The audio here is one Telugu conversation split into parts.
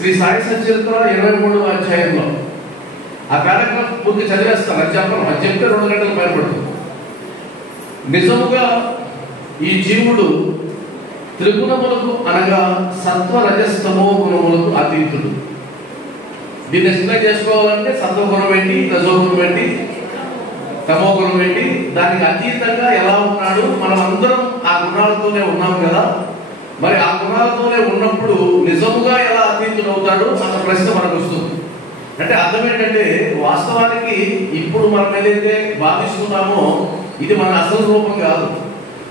శ్రీ సాయి సచరిత్ర 23వ అధ్యాయంలో ఆ పారాగ్రాఫ్ పూర్తి చదివేస్తాను. అది చెప్పను, అది చెప్తే 2 గంటలు పైనపడుతుంది. నిజముగా ఈ జీవుడు త్రిగుణములకు అనగా సత్వ రజస్తమో గుణములకు అతీతుడు. దీన్ని ఎక్స్ప్లెయిన్ చేసుకోవాలంటే సత్వగుణం ఏంటి, రజోగుణం ఏంటి, తమో గుణం ఏంటి, దానికి అతీతంగా ఎలా ఉన్నాడు. మనం అందరం ఆ గుణాలతోనే ఉన్నాం కదా, మరి ఆ గుణాలతోనే ఉన్నప్పుడు నిజముగా ఎలా అతీతుడు అవుతాడు అన్న ప్రశ్న మనకు వస్తుంది. అంటే అర్థం ఏంటంటే వాస్తవానికి ఇప్పుడు మనం ఏదైతే భావిస్తున్నామో ఇది మన అసలు రూపం కాదు.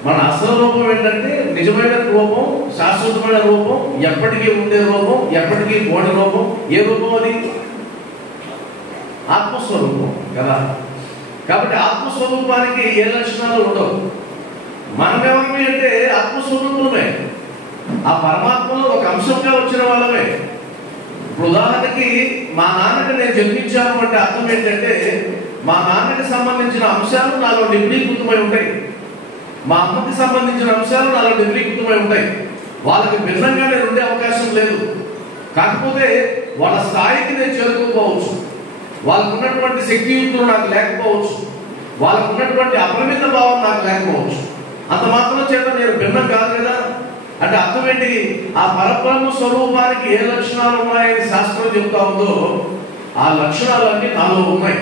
మన అసలు రూపం ఏంటంటే నిజమైన రూపం, శాశ్వతమైన రూపం, ఎప్పటికీ ఉండే రూపం, ఎప్పటికీ పోని రూపం. ఏ రూపం అది? ఆత్మస్వరూపం కదా. కాబట్టి ఆత్మస్వరూపానికి ఏ లక్షణాలు ఉండవు. మనమేమీ అంటే ఆత్మస్వరూపమే, ఆ పరమాత్మలో ఒక అంశంగా వచ్చిన వాళ్ళమే. ఇప్పుడు ఉదాహరణకి మా నాన్నకి నేను జన్మించాను అంటే అర్థం ఏంటంటే మా నాన్నకి సంబంధించిన అంశాలు నాలో నిబిడీకృతమై ఉంటాయి, మా అమ్మకి సంబంధించిన అంశాలు నాలో నిబిడీకృతమై ఉంటాయి. వాళ్ళకి భిన్నంగా నేను ఉండే అవకాశం లేదు. కాకపోతే వాళ్ళ స్థాయికి నేను చేరుకోకపోవచ్చు, వాళ్ళకు ఉన్నటువంటి శక్తియుక్తులు నాకు లేకపోవచ్చు, వాళ్ళకు ఉన్నటువంటి అపరిమిత భావం నాకు లేకపోవచ్చు. అంత మాత్రం చేత నేను భిన్నం కాదు కదా. అంటే అర్థం ఏంటి? ఆ పరబ్రహ్మ స్వరూపానికి ఏ లక్షణాలు ఉన్నాయని శాస్త్రం చెప్తా ఉందో ఆ లక్షణాలన్నీ నాలో ఉన్నాయి.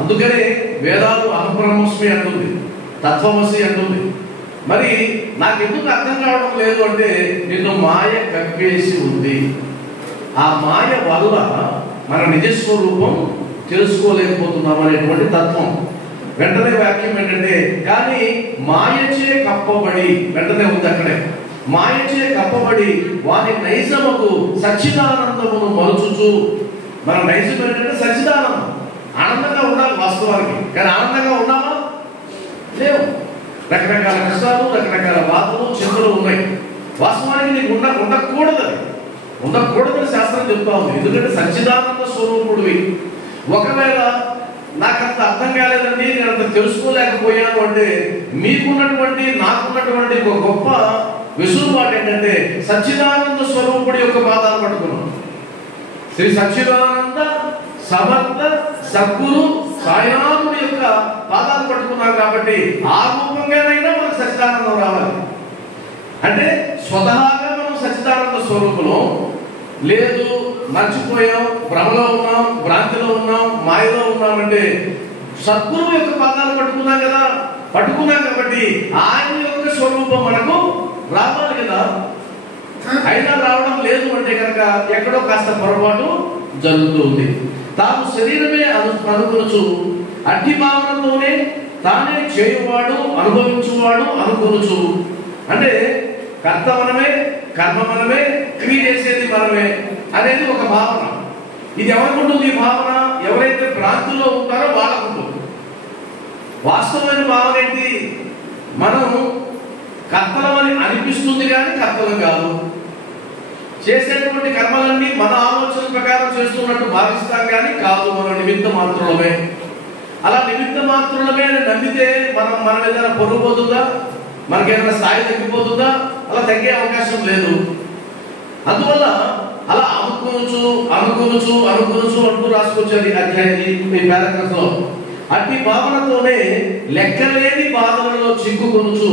అందుకనే వేదాలు అహంబ్రహ్మస్మి అంటుంది, తత్వమసి అంటుంది. మరి నాకు ఎందుకు అర్థం కావడం లేదు అంటే నిన్ను మాయ కప్పేసి ఉంది. ఆ మాయ వల్ల మన నిజస్వరూపం తెలుసుకోలేకపోతున్నాం అనేటువంటి తత్వం. వెంటనే వాక్యం ఏంటంటే కానీ మాయచే కప్పబడి, వెంటనే ఉంది అక్కడే, మాయచే కప్పబడి వారి నైజముకు సచ్చిదానందమును మలుచుచు. మన నైజం ఏంటంటే సచ్చిదానందం. ఆనందంగా ఉండాలి వాస్తవానికి, కానీ ఆనందంగా ఉన్నామా? లేవు. రకరకాల కష్టాలు, రకరకాల బాధలు, చింతలు ఉన్నాయి. వాస్తవానికి నీకు ఉండకూడదు, ఉండకూడదని శాస్త్రం చెప్తా ఉంది. ఎందుకంటే సచ్చిదానంద స్వరూపుడివి. ఒకవేళ నాకంత అర్థం కాలేదండి, నేను అంత తెలుసుకోలేకపోయాను అంటే మీకున్నటువంటి నాకున్నటువంటి ఒక గొప్ప వెసులుబాటు ఏంటంటే సచ్చిదానంద స్వరూపుడి యొక్క పాదాలు పట్టుకున్నాం. శ్రీ సచ్చిదానంద సమర్థ సద్గురు సాయినాథుడి యొక్క పాదాలు పట్టుకున్నాం కాబట్టి ఆ రూపంగానైనా మనకు సచ్చిదానందం రావాలి. అంటే స్వతహాగా మనం సచ్చిదానంద స్వరూపులో లేదు, మర్చిపోయాం, భ్రమలో ఉన్నాం, భ్రాంతిలో ఉన్నాం, మాయలో ఉన్నామంటే సద్గురువు యొక్క పాదాలు పట్టుకున్నాం కదా. పట్టుకున్నాం కాబట్టి ఆయన యొక్క స్వరూపం మనకు రావాలి కదా. అయినా రావడం లేదు అంటే కనుక ఎక్కడో కాస్త పొరపాటు జరుగుతుంది. తాను శరీరమే అనుకొనుచు అట్టి భావనతోనే తానే చేయువాడు, అనుభవించువాడు అనుకొనుచు. అంటే కర్త మనమే, కర్మ మనమే, క్రియ చేసేది మనమే అనేది ఒక భావన. ఇది ఎవరికుంటుంది ఈ భావన? ఎవరైతే భ్రాంతిలో ఉంటారో వాళ్ళకుంటుంది. వాస్తవమైన భావన ఏంటి? మనం కర్తలమని అనిపిస్తుంది కానీ కర్తలం కాదు. చేసేటువంటి కర్మలన్నీ మన ఆలోచన ప్రకారం చేస్తున్నట్టు భావిస్తాం కానీ కాదు, మనం నిమిత్త మాత్రులమే. అలా నిమిత్త మాత్రులమే అని నమ్మితే మన ఏదైనా పొరుగు పోతుందా, మనకేమైనా స్థాయి తగ్గిపోతుందా? అలా తగ్గే అవకాశం లేదు. అందువల్ల అలా అనుకోవచ్చు అనుకోవచ్చు అనుకోవచ్చు అంటూ రాసుకొచ్చారు ఈ అధ్యాయం, ఈ పారాగ్రాఫ్ లో. అట్టి భావనతోనే లెక్కలేని బాధలలో చిక్కుకొనుచు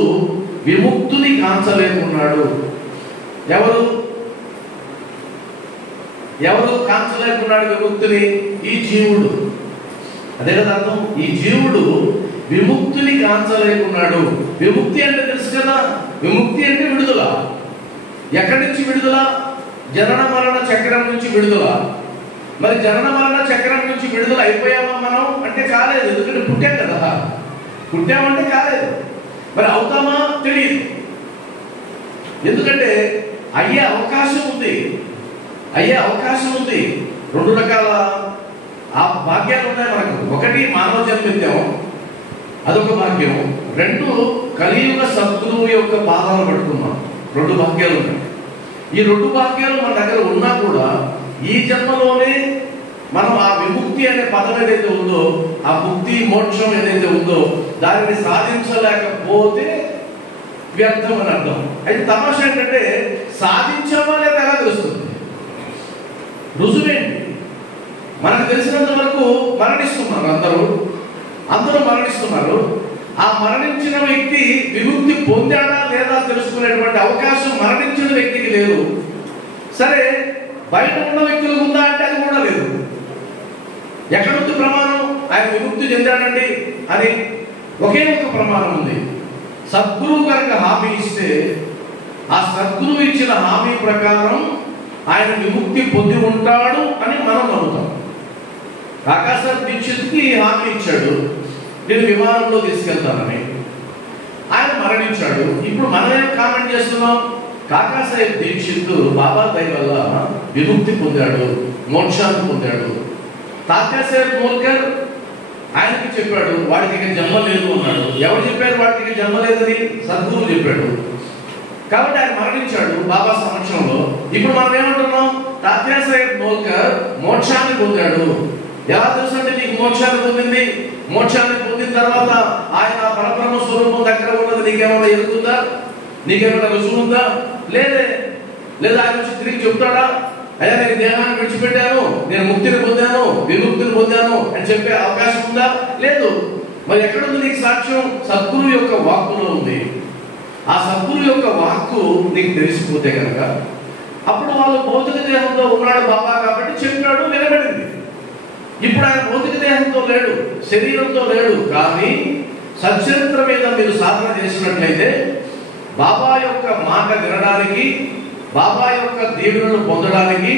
విముక్తుని కాంచలేకున్నాడు. ఎవరు కాంచలేకున్నాడు విముక్తిని? ఈ జీవుడు. అదే కదా అర్థం. ఈ జీవుడు విముక్తిని కాంచలేకున్నాడు. విముక్తి అంటే తెలుసు కదా, విముక్తి అంటే విడుదల. ఎక్కడి నుంచి విడుదల? జనన మరణ చక్రం నుంచి విడుదల. మరి జనన మరణ చక్రం నుంచి విడుదల అయిపోయామా మనం అంటే కాలేదు. ఎందుకంటే పుట్టాం కదా, పుట్టామంటే కాలేదు. మరి అవుతామా? తెలియదు. ఎందుకంటే అయ్యే అవకాశం ఉంది, అయ్యే అవకాశం ఉంది. 2 రకాల ఆ భాగ్యాలు ఉన్నాయి మనకు. ఒకటి మానవ జన్మిత్యం, అదొక భాగ్యం. 2 కలియుగ సద్గురువు యొక్క పాదాలు పట్టుకున్నాం. 2 భాగ్యాలు ఉన్నాయి. ఈ 2 భాగ్యాలు మన దగ్గర ఉన్నా కూడా ఈ జన్మలోనే మనం ఆ విముక్తి అనే పదం ఏదైతే ఉందో, ఆ ముక్తి మోక్షం ఏదైతే ఉందో దానిని సాధించలేకపోతే వ్యర్థం అని అర్థం. అయితే తమాషా ఏంటంటే సాధించామా లేదా ఎలా తెలుస్తుంది? రుజువేంటి? మనకు తెలిసినంత వరకు మరణిస్తున్నారు, అందరూ మరణిస్తున్నారు. ఆ మరణించిన వ్యక్తి విముక్తి పొందాడా లేదా తెలుసుకునేటువంటి అవకాశం మరణించిన వ్యక్తికి లేదు. సరే, బయట ఉన్న వ్యక్తులకు ఉందా అంటే అది కూడా లేదు. ఎక్కడుంది ప్రమాణం? ఆయన విముక్తి చెందాడండి అని ఒకే ఒక ప్రమాణం ఉంది. సద్గురువు కనుక హామీ ఇస్తే ఆ సద్గురువు ఇచ్చిన హామీ ప్రకారం ఆయన విముక్తి పొంది ఉంటాడు అని మనం నమ్ముతాం. కాకాసాహెబ్ దీక్షిత్కి హామీ ఇచ్చాడు, నేను విమానంలో తీసుకెళ్తానని. ఆయన మరణించాడు. ఇప్పుడు మనం ఏం కామెంట్ చేస్తున్నాం? కాకాసాహెబ్ దీక్షిత్ బాబా దయ వల్ల విముక్తి పొందాడు, మోక్షాన్ని పొందాడు. తాత్యాసాహెబ్ మోల్కర్ ఆయనకి చెప్పాడు వాడికి ఇక జన్మ లేదు అన్నాడు. ఎవరు చెప్పారు వాడికి ఇక జన్మ లేదని? సద్గురువు చెప్పాడు. కాబట్టి ఆయన మరణించాడు బాబా సమక్షంలో. ఇప్పుడు మనం ఏమంటున్నాం? తాత్యాసాహెబ్ మోల్కర్ మోక్షాన్ని పొందాడు. ఎలా తెలుసు అంటే నీకు మోక్షాన్ని పొందింది? మోక్షాన్ని పొందిన తర్వాత ఆయన పరబ్రహ్మ స్వరూపం దగ్గర ఉన్నది నీకేమైనా ఎదుగుతుందా? నీకేమైనా రుజువు ఉందా? లేదా ఆయన వచ్చి తిరిగి చెప్తాడా, అయ్యా నేను దేహాన్ని విడిచిపెట్టాను, నేను ముక్తిని పొందాను, విముక్తిని పొందాను అని చెప్పే అవకాశం ఉందా? లేదు. మరి ఎక్కడుంది నీకు సాక్ష్యం? సద్గురు యొక్క వాక్కులో ఉంది. ఆ సద్గురు యొక్క వాక్కు నీకు తెలిసిపోతే కనుక అప్పుడు వాళ్ళు భౌతిక దేహంతో ఉన్నాడు బాబా కాబట్టి చెప్పాడు, వినబడింది. ఇప్పుడు ఆయన భౌతిక దేహంతో లేడు, శరీరంతో లేడు. కానీ సచ్చరిత్ర మీద మీరు సాధన చేసినట్లయితే బాబా యొక్క మాట వినడానికి, బాబా యొక్క దీవెనలు పొందడానికి,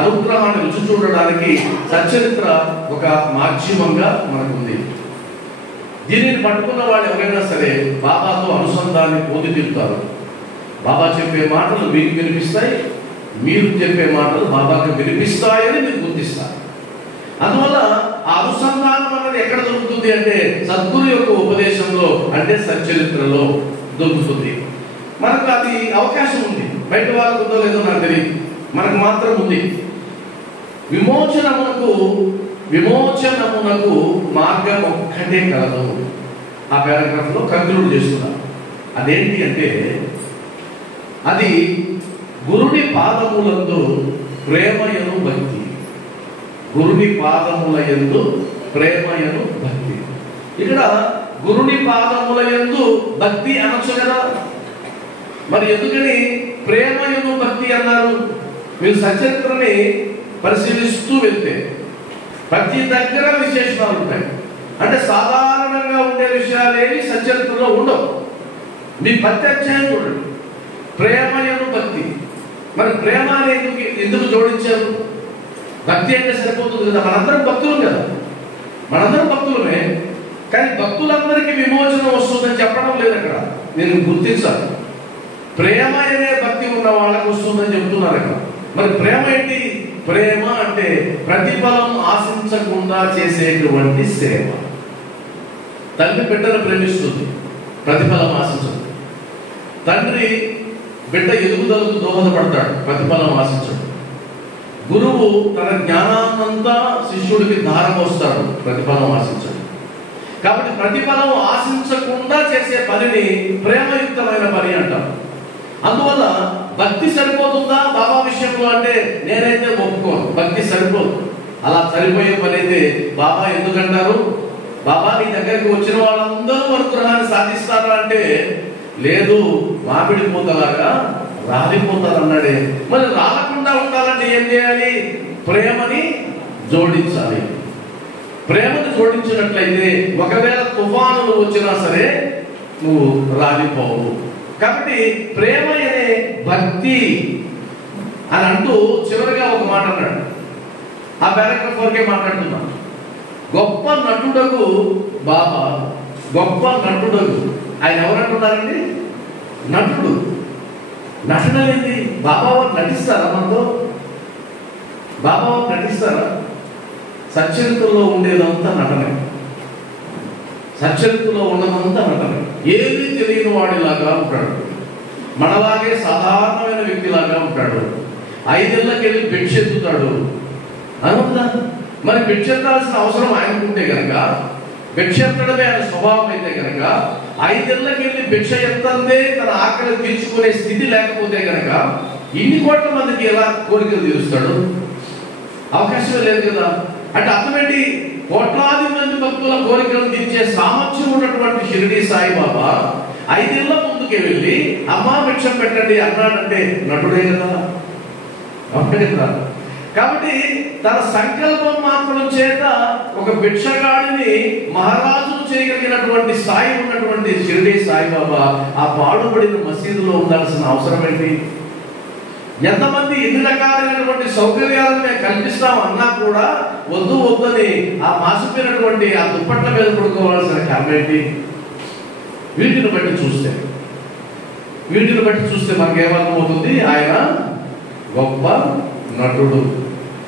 అనుగ్రహాన్ని రుచి చూడడానికి సచ్చరిత్ర ఒక మాధ్యమంగా మనకుంది. దీనిని పట్టుకున్న వాళ్ళు ఎవరైనా సరే బాబాతో అనుసంధాన్ని పొంది తీరుతారు. బాబా చెప్పే మాటలు మీకు వినిపిస్తాయి, మీరు చెప్పే మాటలు బాబాకి వినిపిస్తాయని మీరు గుర్తిస్తారు. అందువల్ల ఆ అనుసంధానం అన్నది ఎక్కడ దొరుకుతుంది అంటే సద్గురు యొక్క ఉపదేశంలో, అంటే సచ్చరిత్రలో దొరుకుతుంది. మనకు అది అవకాశం ఉంది. బయట వాళ్ళకు ఉందో లేదో నాకు తెలియదు, మనకు మాత్రం ఉంది. విమోచనమునకు మార్గం ఒక్కటే కలదు. ఆ పారాగ్రాఫ్ లో కంక్లూడ్ చేస్తున్నారు. అదేంటి అంటే అది గురుని పాదములందు ప్రేమయను భక్తి. గురుని పాదముల యందు ప్రేమయను భక్తి. ఇక్కడ గురుని పాదముల యందు భక్తి అనొచ్చు కదా. మరి ఎందుకని ప్రేమయను భక్తి అన్నారు? మీరు సచరిత్రని పరిశీలిస్తూ వెళ్తే ప్రతి దగ్గర విశేషణాలు ఉంటాయి. అంటే సాధారణంగా ఉండే విషయాలేవి సచరిత్రలో ఉండవు. మీ ప్రతి అధ్యాయం చూడండి, ప్రేమయను భక్తి. మరి ప్రేమ అనేది ఎందుకు జోడించారు? భక్తి అంటే సరిపోతుంది కదా, మనందరం భక్తులు కదా, మనందరం భక్తులమే. కానీ భక్తులందరికీ విమోచన వస్తుందని చెప్పడం లేదు అక్కడ. నేను గుర్తించాలి, ప్రేమ అనే భక్తి ఉన్న వాళ్ళకు వస్తుందని చెప్తున్నారు అక్కడ. మరి ప్రేమ ఏంటి? ప్రేమ అంటే ప్రతిఫలం ఆశించకుండా చేసేటువంటి సేవ. తల్లి బిడ్డను ప్రేమిస్తుంది, ప్రతిఫలం ఆశించదు. తండ్రి బిడ్డ ఎదుగుదలకు దోహదపడతాడు, ప్రతిఫలం ఆశించడు. గురువు తన జ్ఞానాన్నంతా శిష్యుడికి ధారపోస్తాడు, ప్రతిఫలం ఆశించడు. కాబట్టి ప్రతిఫలం ఆశించకుండా చేసే పనిని ప్రేమయుక్తమైన పని అంటాం. అందువల్ల భక్తి సరిపోతుందా బాబా విషయంలో అంటే నేనైతే ఒప్పుకోను, భక్తి సరిపోదు. అలా సరిపోయే పని అయితే బాబా ఎందుకంటారు? బాబా నీ దగ్గరికి వచ్చిన వాళ్ళందరూ అనుగ్రహాన్ని సాధిస్తారా అంటే లేదు, మామిడి పూతలాగా రాలిపోతారు అన్నాడే. మరి రాలకుండా ఉండాలంటే ఏం చేయాలి? ప్రేమని జోడించాలి. ప్రేమను జోడించినట్లయితే ఒకవేళ తుఫానులు వచ్చినా సరే నువ్వు రాలిపోవు. కాబట్టి ప్రేమ అనే భక్తి అని అంటూ చివరిగా ఒక మాట అన్నాడు. ఆ పారాగ్రాఫ్ వరకే మాట్లాడుతున్నా. గొప్ప నటుడకు బాబా, గొప్ప నటుడకు ఆయన ఎవరంటున్నారండి? నటుడు. నటన ఏంటి? బాబా వారు నటిస్తారా? మనతో బాబా వారు నటిస్తారా? సచ్చరిత్రలో ఉండేదంతా నటనే, సచ్చరిత్రలో ఉన్నదంతా నటనే. ఏది తెలియని వాడిలాగా ఉంటాడు, మనలాగే సాధారణమైన వ్యక్తిలాగా ఉంటాడు. 5 ఏళ్ళకి వెళ్ళి భిక్షెత్తుతాడు అనుకుందా? మరి భిక్షెత్తాల్సిన అవసరం ఆయనకుంటే కనుక, భిక్షెత్తడమే ఆయన స్వభావం అయితే కనుక, 5 ఏళ్ళకి వెళ్ళి భిక్ష ఎత్తందే తన ఆకలి తీర్చుకునే స్థితి లేకపోతే కనుక ఇన్ని కోట్ల మందికి ఎలా కోరికలు తీరుస్తాడు? అవకాశమే లేదు కదా. అంటే అర్థమేంటి? కోట్లాది మంది భక్తుల కోరికలను తీర్చే సామర్థ్యం ఉన్నటువంటి షిరిడి సాయిబాబా 5 ఏళ్ల ముందుకే వెళ్ళి అమ్మా భిక్షం పెట్టండి అన్నాడంటే నటుడే కదా, అవునే కదా. కాబట్టి తన సంకల్పం మాత్రం చేత ఒక భిక్షగాడిని మహారాజును చేయగలిగినటువంటి స్థాయి ఉన్నటువంటి షిరిడి సాయిబాబా ఆ పాడుబడిన మసీదులో ఉండాల్సిన అవసరం ఏంటి? ఎంతమంది ఎన్ని రకాలైనటువంటి సౌకర్యాలను మేము కల్పిస్తాం అన్నా కూడా వద్దు వద్దని ఆ మాసిపోయినటువంటి ఆ దుప్పట్ల మీద పడుకోవాల్సిన కారణం ఏంటి? వీటిని బట్టి చూస్తే మనకేమర్థమవుతుంది? ఆయన గొప్ప నటుడు.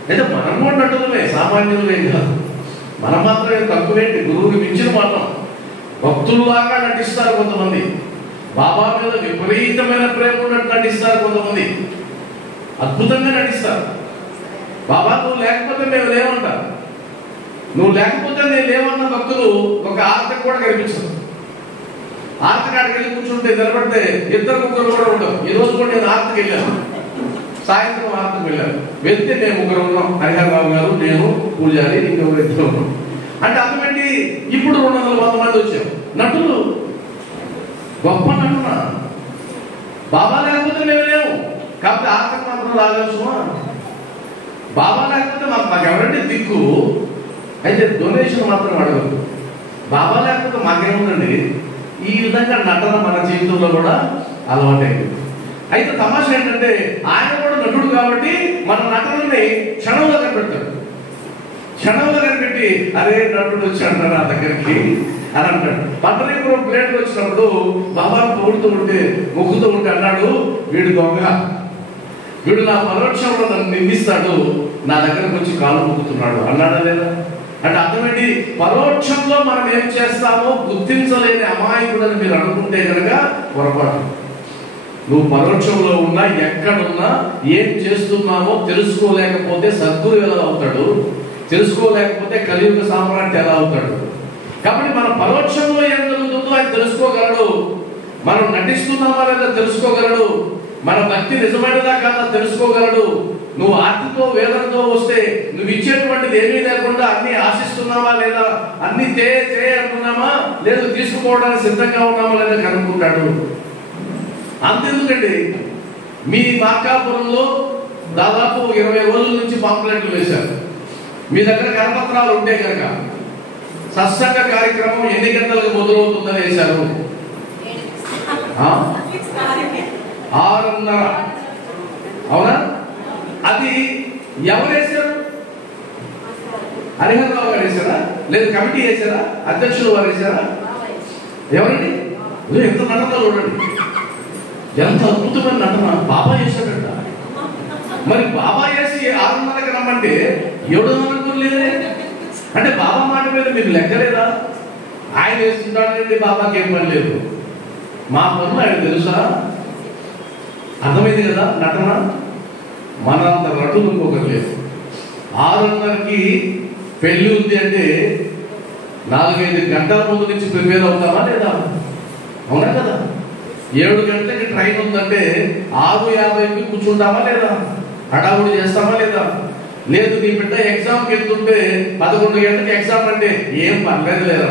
అయితే మనం కూడా నటులమే, సామాన్యులే కాదు. మనం మాత్రమే తక్కువేంటి, గురువుకి మించిన మాత్రం. భక్తుల్లాగా నటిస్తారు కొంతమంది, బాబా మీద విపరీతమైన ప్రేమ ఉన్నట్టు నటిస్తారు కొంతమంది, అద్భుతంగా నటిస్తారు. బాబా నువ్వు లేకపోతే మేము లేవంటారు, నువ్వు లేకపోతే నేను లేవన్న భక్తులు ఒక ఆర్తకు కూడా కనిపించదు. ఆర్తకాడికి వెళ్ళి కూర్చుంటే నిలబడితే 2-3 కూడా ఉండవు. ఈ రోజు కూడా నేను ఆర్తకి వెళ్ళాను, సాయంత్రం ఆర్తకు వెళ్ళాను. వెళ్తే మేము 3 ఉన్నాం, హరిహరరావు గారు, నేను, పూజారి, ఇంకొకరు 2 ఉన్నాం. అంటే అర్థమేంటి? ఇప్పుడు 200 మంది వచ్చారు. నటులు, గొప్ప నటున. బాబా లేకపోతే మేము లేవు, కాబట్టి ఆర్తకు మాత్రం రాలేసుమా? బాబా లేకపోతే మాకు ఎవరంటే దిక్కు. అయితే డొనేషన్ మాత్రం అడగదు. బాబా లేకపోతే మాకేముందండి? ఈ విధంగా నటన మన జీవితంలో కూడా అలవాటైంది. అయితే తమాషా ఏంటంటే ఆయన కూడా నటుడు కాబట్టి మన నటనని క్షణంలో కనిపెడతాడు. క్షణంలో కనిపెట్టి అరే నటుడు వచ్చాడు నా దగ్గరికి అని అంటాడు. పంటరీపురం ప్లేట్లు వచ్చినప్పుడు బాబాను పొగుడుతూ ఉంటే, మొక్కుతూ ఉంటే అన్నాడు, వీడు దొంగ, వీడు నా పరోక్షంలో నన్ను నిందిస్తాడు, నా దగ్గరకు వచ్చి కాలు మొక్కుతున్నాడు అన్నాడా లేదా? అంటే అర్థమేంటి? పరోక్షంలో మనం ఏం చేస్తామో గుర్తించలేని అమాయకుడని మీరు అనుకుంటే కనుక పొరపాటు. నువ్వు పరోక్షంలో ఉన్నా, ఎక్కడున్నా, ఏం చేస్తున్నామో తెలుసుకోలేకపోతే సద్గురు ఎలా అవుతాడు? తెలుసుకోలేకపోతే కలియుగ సామ్రాట్ ఎలా అవుతాడు? కాబట్టి మన పరోక్షంలో ఏం జరుగుతుందో ఆయన తెలుసుకోగలడు. మనం నటిస్తున్నామా లేదా తెలుసుకోగలడు. మన భక్తి నిజమైనదా కాదా తెలుసుకోగలడు. నువ్వు ఆర్తితో వేదనతో వస్తే నువ్వు ఇచ్చేటువంటిది ఏమీ లేకుండా అన్ని ఆశిస్తున్నావా లేదా, అన్ని అంటున్నామా లేదు, తీసుకోవడానికి సిద్ధంగా ఉన్నామా లేదా కనుక్కుంటాడు. అంతెందుకండి, మీ మార్కాపురంలో దాదాపు 20 రోజుల నుంచి పాంప్లెట్లు వేశారు. మీ దగ్గర కరపత్రాలు ఉంటే కనుక సత్సంగ కార్యక్రమం ఎన్ని గంటలకు మొదలవుతుందని వేశారు? 6:30. అవునా? అది ఎవరు వేశారు? హరిహరరావు గారు వేశారా, లేదు కమిటీ వేశారా, అధ్యక్షులు వారు వేశారా? ఎవరండి? ఎంత నటన చూడండి, ఎంత అద్భుతమైన నటన బాబా చేశాడంట. మరి బాబా వేసి 6:30కి రమ్మంటే 7:30 లేదే. అంటే బాబా మాట మీద మీకు లెక్కలేదా? ఆయన వేస్తుంటాడండి, బాబాకి ఏం పని లేదు, మా పనులు ఆయన తెలుసా? అర్థమైంది కదా నటన. మనంత నటులు ఇంకొకరు లేదు. 6:30కి పెళ్లి ఉంది అంటే 4-5 గంటల ముందు నుంచి ప్రిపేర్ అవుతామా లేదా? అవునా కదా? 7 గంటలకి ట్రైన్ ఉందంటే 6:50కి కూర్చుంటామా లేదా? హడావుడి చేస్తామా లేదా? లేదు నీ బిడ్డ ఎగ్జామ్కి వెళ్తుంటే 11 గంటలకి ఎగ్జామ్ అంటే ఏం పర్లేదు లేదా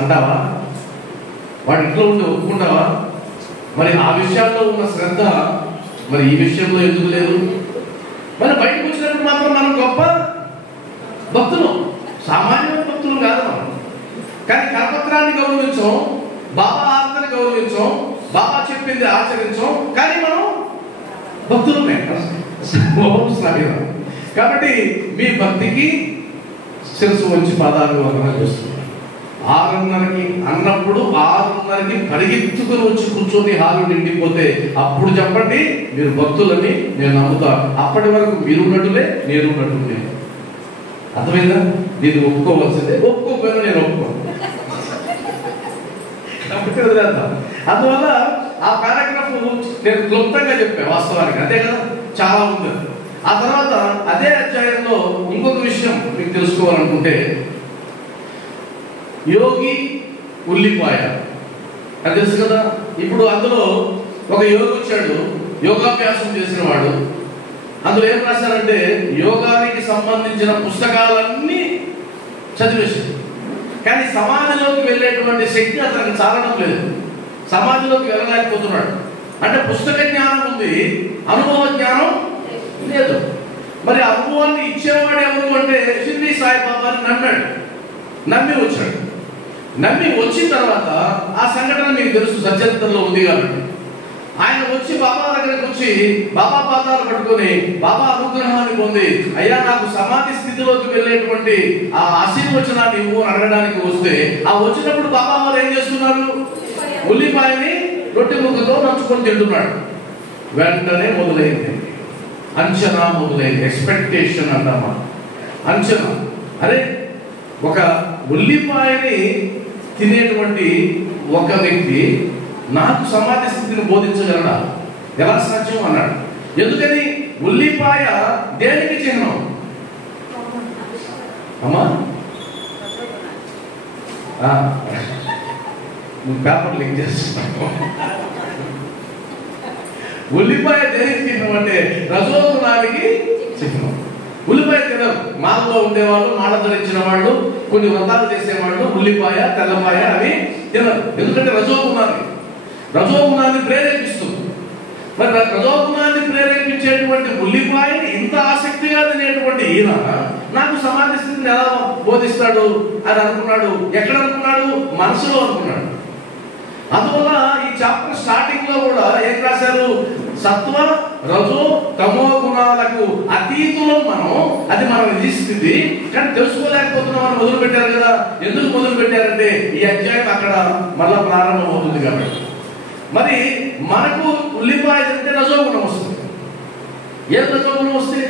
అంటావా? వాడి ఇంట్లో ఉండి ఒప్పుకుంటావా? మరి ఆ విషయాల్లో ఉన్న శ్రద్ధ మరి ఈ విషయంలో ఎందుకు లేదు? మరి బయటకు వచ్చినప్పుడు మాత్రం మనం గొప్ప భక్తులు, సామాన్యమైన భక్తులు కాదు మనం. కానీ కరపత్రాన్ని గౌరవించాం, బాబా ఆత్మని గౌరవించాం, బాబా చెప్పింది ఆచరించాం, కానీ మనం భక్తులమే. కాబట్టి మీ భక్తికి శిరస్సు వచ్చి పాదాలు వందన చేస్తున్నారు. 6:30కి అన్నప్పుడు 6:30కి పరిగెత్తుకుని వచ్చి కూర్చొని హాలు నిండిపోతే అప్పుడు చెప్పండి మీరు భక్తులని నేను నమ్ముతా. అప్పటి వరకు మీరు ఉన్నట్టులే, నేను ఉన్నట్టులే. అర్థమైందా? దీన్ని ఒప్పుకోవాల్సిందే, ఒప్పుకోకపోయినా నేను ఒప్పుకోను. అందువల్ల ఆ పారాగ్రాఫ్ నేను క్లుప్తంగా చెప్పాను వాస్తవానికి, అంతే కదా, చాలా ఉంది. ఆ తర్వాత అదే అధ్యాయంలో ఇంకొక విషయం మీకు తెలుసుకోవాలనుకుంటే, యోగి ఉల్లిపాయ అది తెలుసు కదా. ఇప్పుడు అందులో ఒక యోగి వచ్చాడు, యోగాభ్యాసం చేసిన వాడు. అందులో ఏం రాశారంటే యోగానికి సంబంధించిన పుస్తకాలన్నీ చదివేశాడు. కానీ సమాధిలోకి వెళ్ళేటువంటి శక్తి అతనికి చాలడం లేదు. సమాధిలోకి వెళ్ళలేకపోతున్నాడు. అంటే పుస్తక జ్ఞానం ఉంది, అనుభవ జ్ఞానం లేదు. మరి అనుభవాన్ని ఇచ్చేవాడు ఎవరు అంటే షిరిడి సాయిబాబాని నమ్మాడు. నమ్మి వచ్చాడు. నమ్మి వచ్చిన తర్వాత ఆ సంఘటన మీకు తెలుసు, సచరిత్రలో ఉంది కాబట్టి ఆయన వచ్చి బాబా దగ్గరకు వచ్చి బాబా పాదాలు పట్టుకొని బాబా అనుగ్రహాన్ని పొంది, అయ్యా నాకు సమాధి స్థితిలోకి వెళ్ళేటువంటి ఆ ఆశీర్వచనాన్ని ఇవ్వు అడగడానికి వస్తే, ఆ వచ్చినప్పుడు బాబా వారు ఏం చేస్తున్నారు? ఉల్లిపాయని రొట్టె ముక్కతో నంచుకొని తింటున్నాడు. వెంటనే మొదలైంది అంచనా, మొదలైంది ఎక్స్పెక్టేషన్ అంటామా, అంచనా. అరే ఒక ఉల్లిపాయని తినేటువంటి ఒక వ్యక్తి నాకు సమాధి స్థితిని బోధించగలడా? ఎలా సాధ్యం అన్నాడు. ఎందుకని? ఉల్లిపాయ దేనికి చిహ్నం? అమ్మా నువ్వు పేపర్ లింక్ చేస్తున్నావు. ఉల్లిపాయ దేనికి చిహ్నం అంటే రజోగుణానికి చిహ్నం. ఉల్లిపాయ తినరు. మాలలో ఉండేవాళ్ళు, మాల ధరించిన వాళ్ళు, కొన్ని వ్రతాలు చేసేవాళ్ళు ఉల్లిపాయ తెల్లపాయ అవి తినరు. ఎందుకంటే రజోగుణాన్ని ప్రేరేపిస్తుంది. మరి రజోగుణాన్ని ప్రేరేపించేటువంటి ఉల్లిపాయని ఇంత ఆసక్తిగా తినేటువంటి ఈయన నాకు సమాధి స్థితిని ఎలా బోధిస్తాడు అని అనుకున్నాడు. ఎక్కడ అనుకున్నాడు? మనసులో అనుకున్నాడు. అందువల్ల ఈ చాప్టర్ స్టార్టింగ్ లో కూడా ఏం రాశారు? సత్వ రజో తమో గుణాలకు అతీతులం మనం, అది మన నిజ స్థితి. కానీ తెలుసుకోలేకపోతున్నాం అని మొదలు పెట్టారు కదా. ఎందుకు మొదలు పెట్టారంటే ఈ అధ్యాయం అక్కడ మళ్ళా ప్రారంభం అవుతుంది కాబట్టి. మరి మనకు ఉల్లిపాయ తింటే రజోగుణం వస్తుంది. ఏం రజోగుణం వస్తే?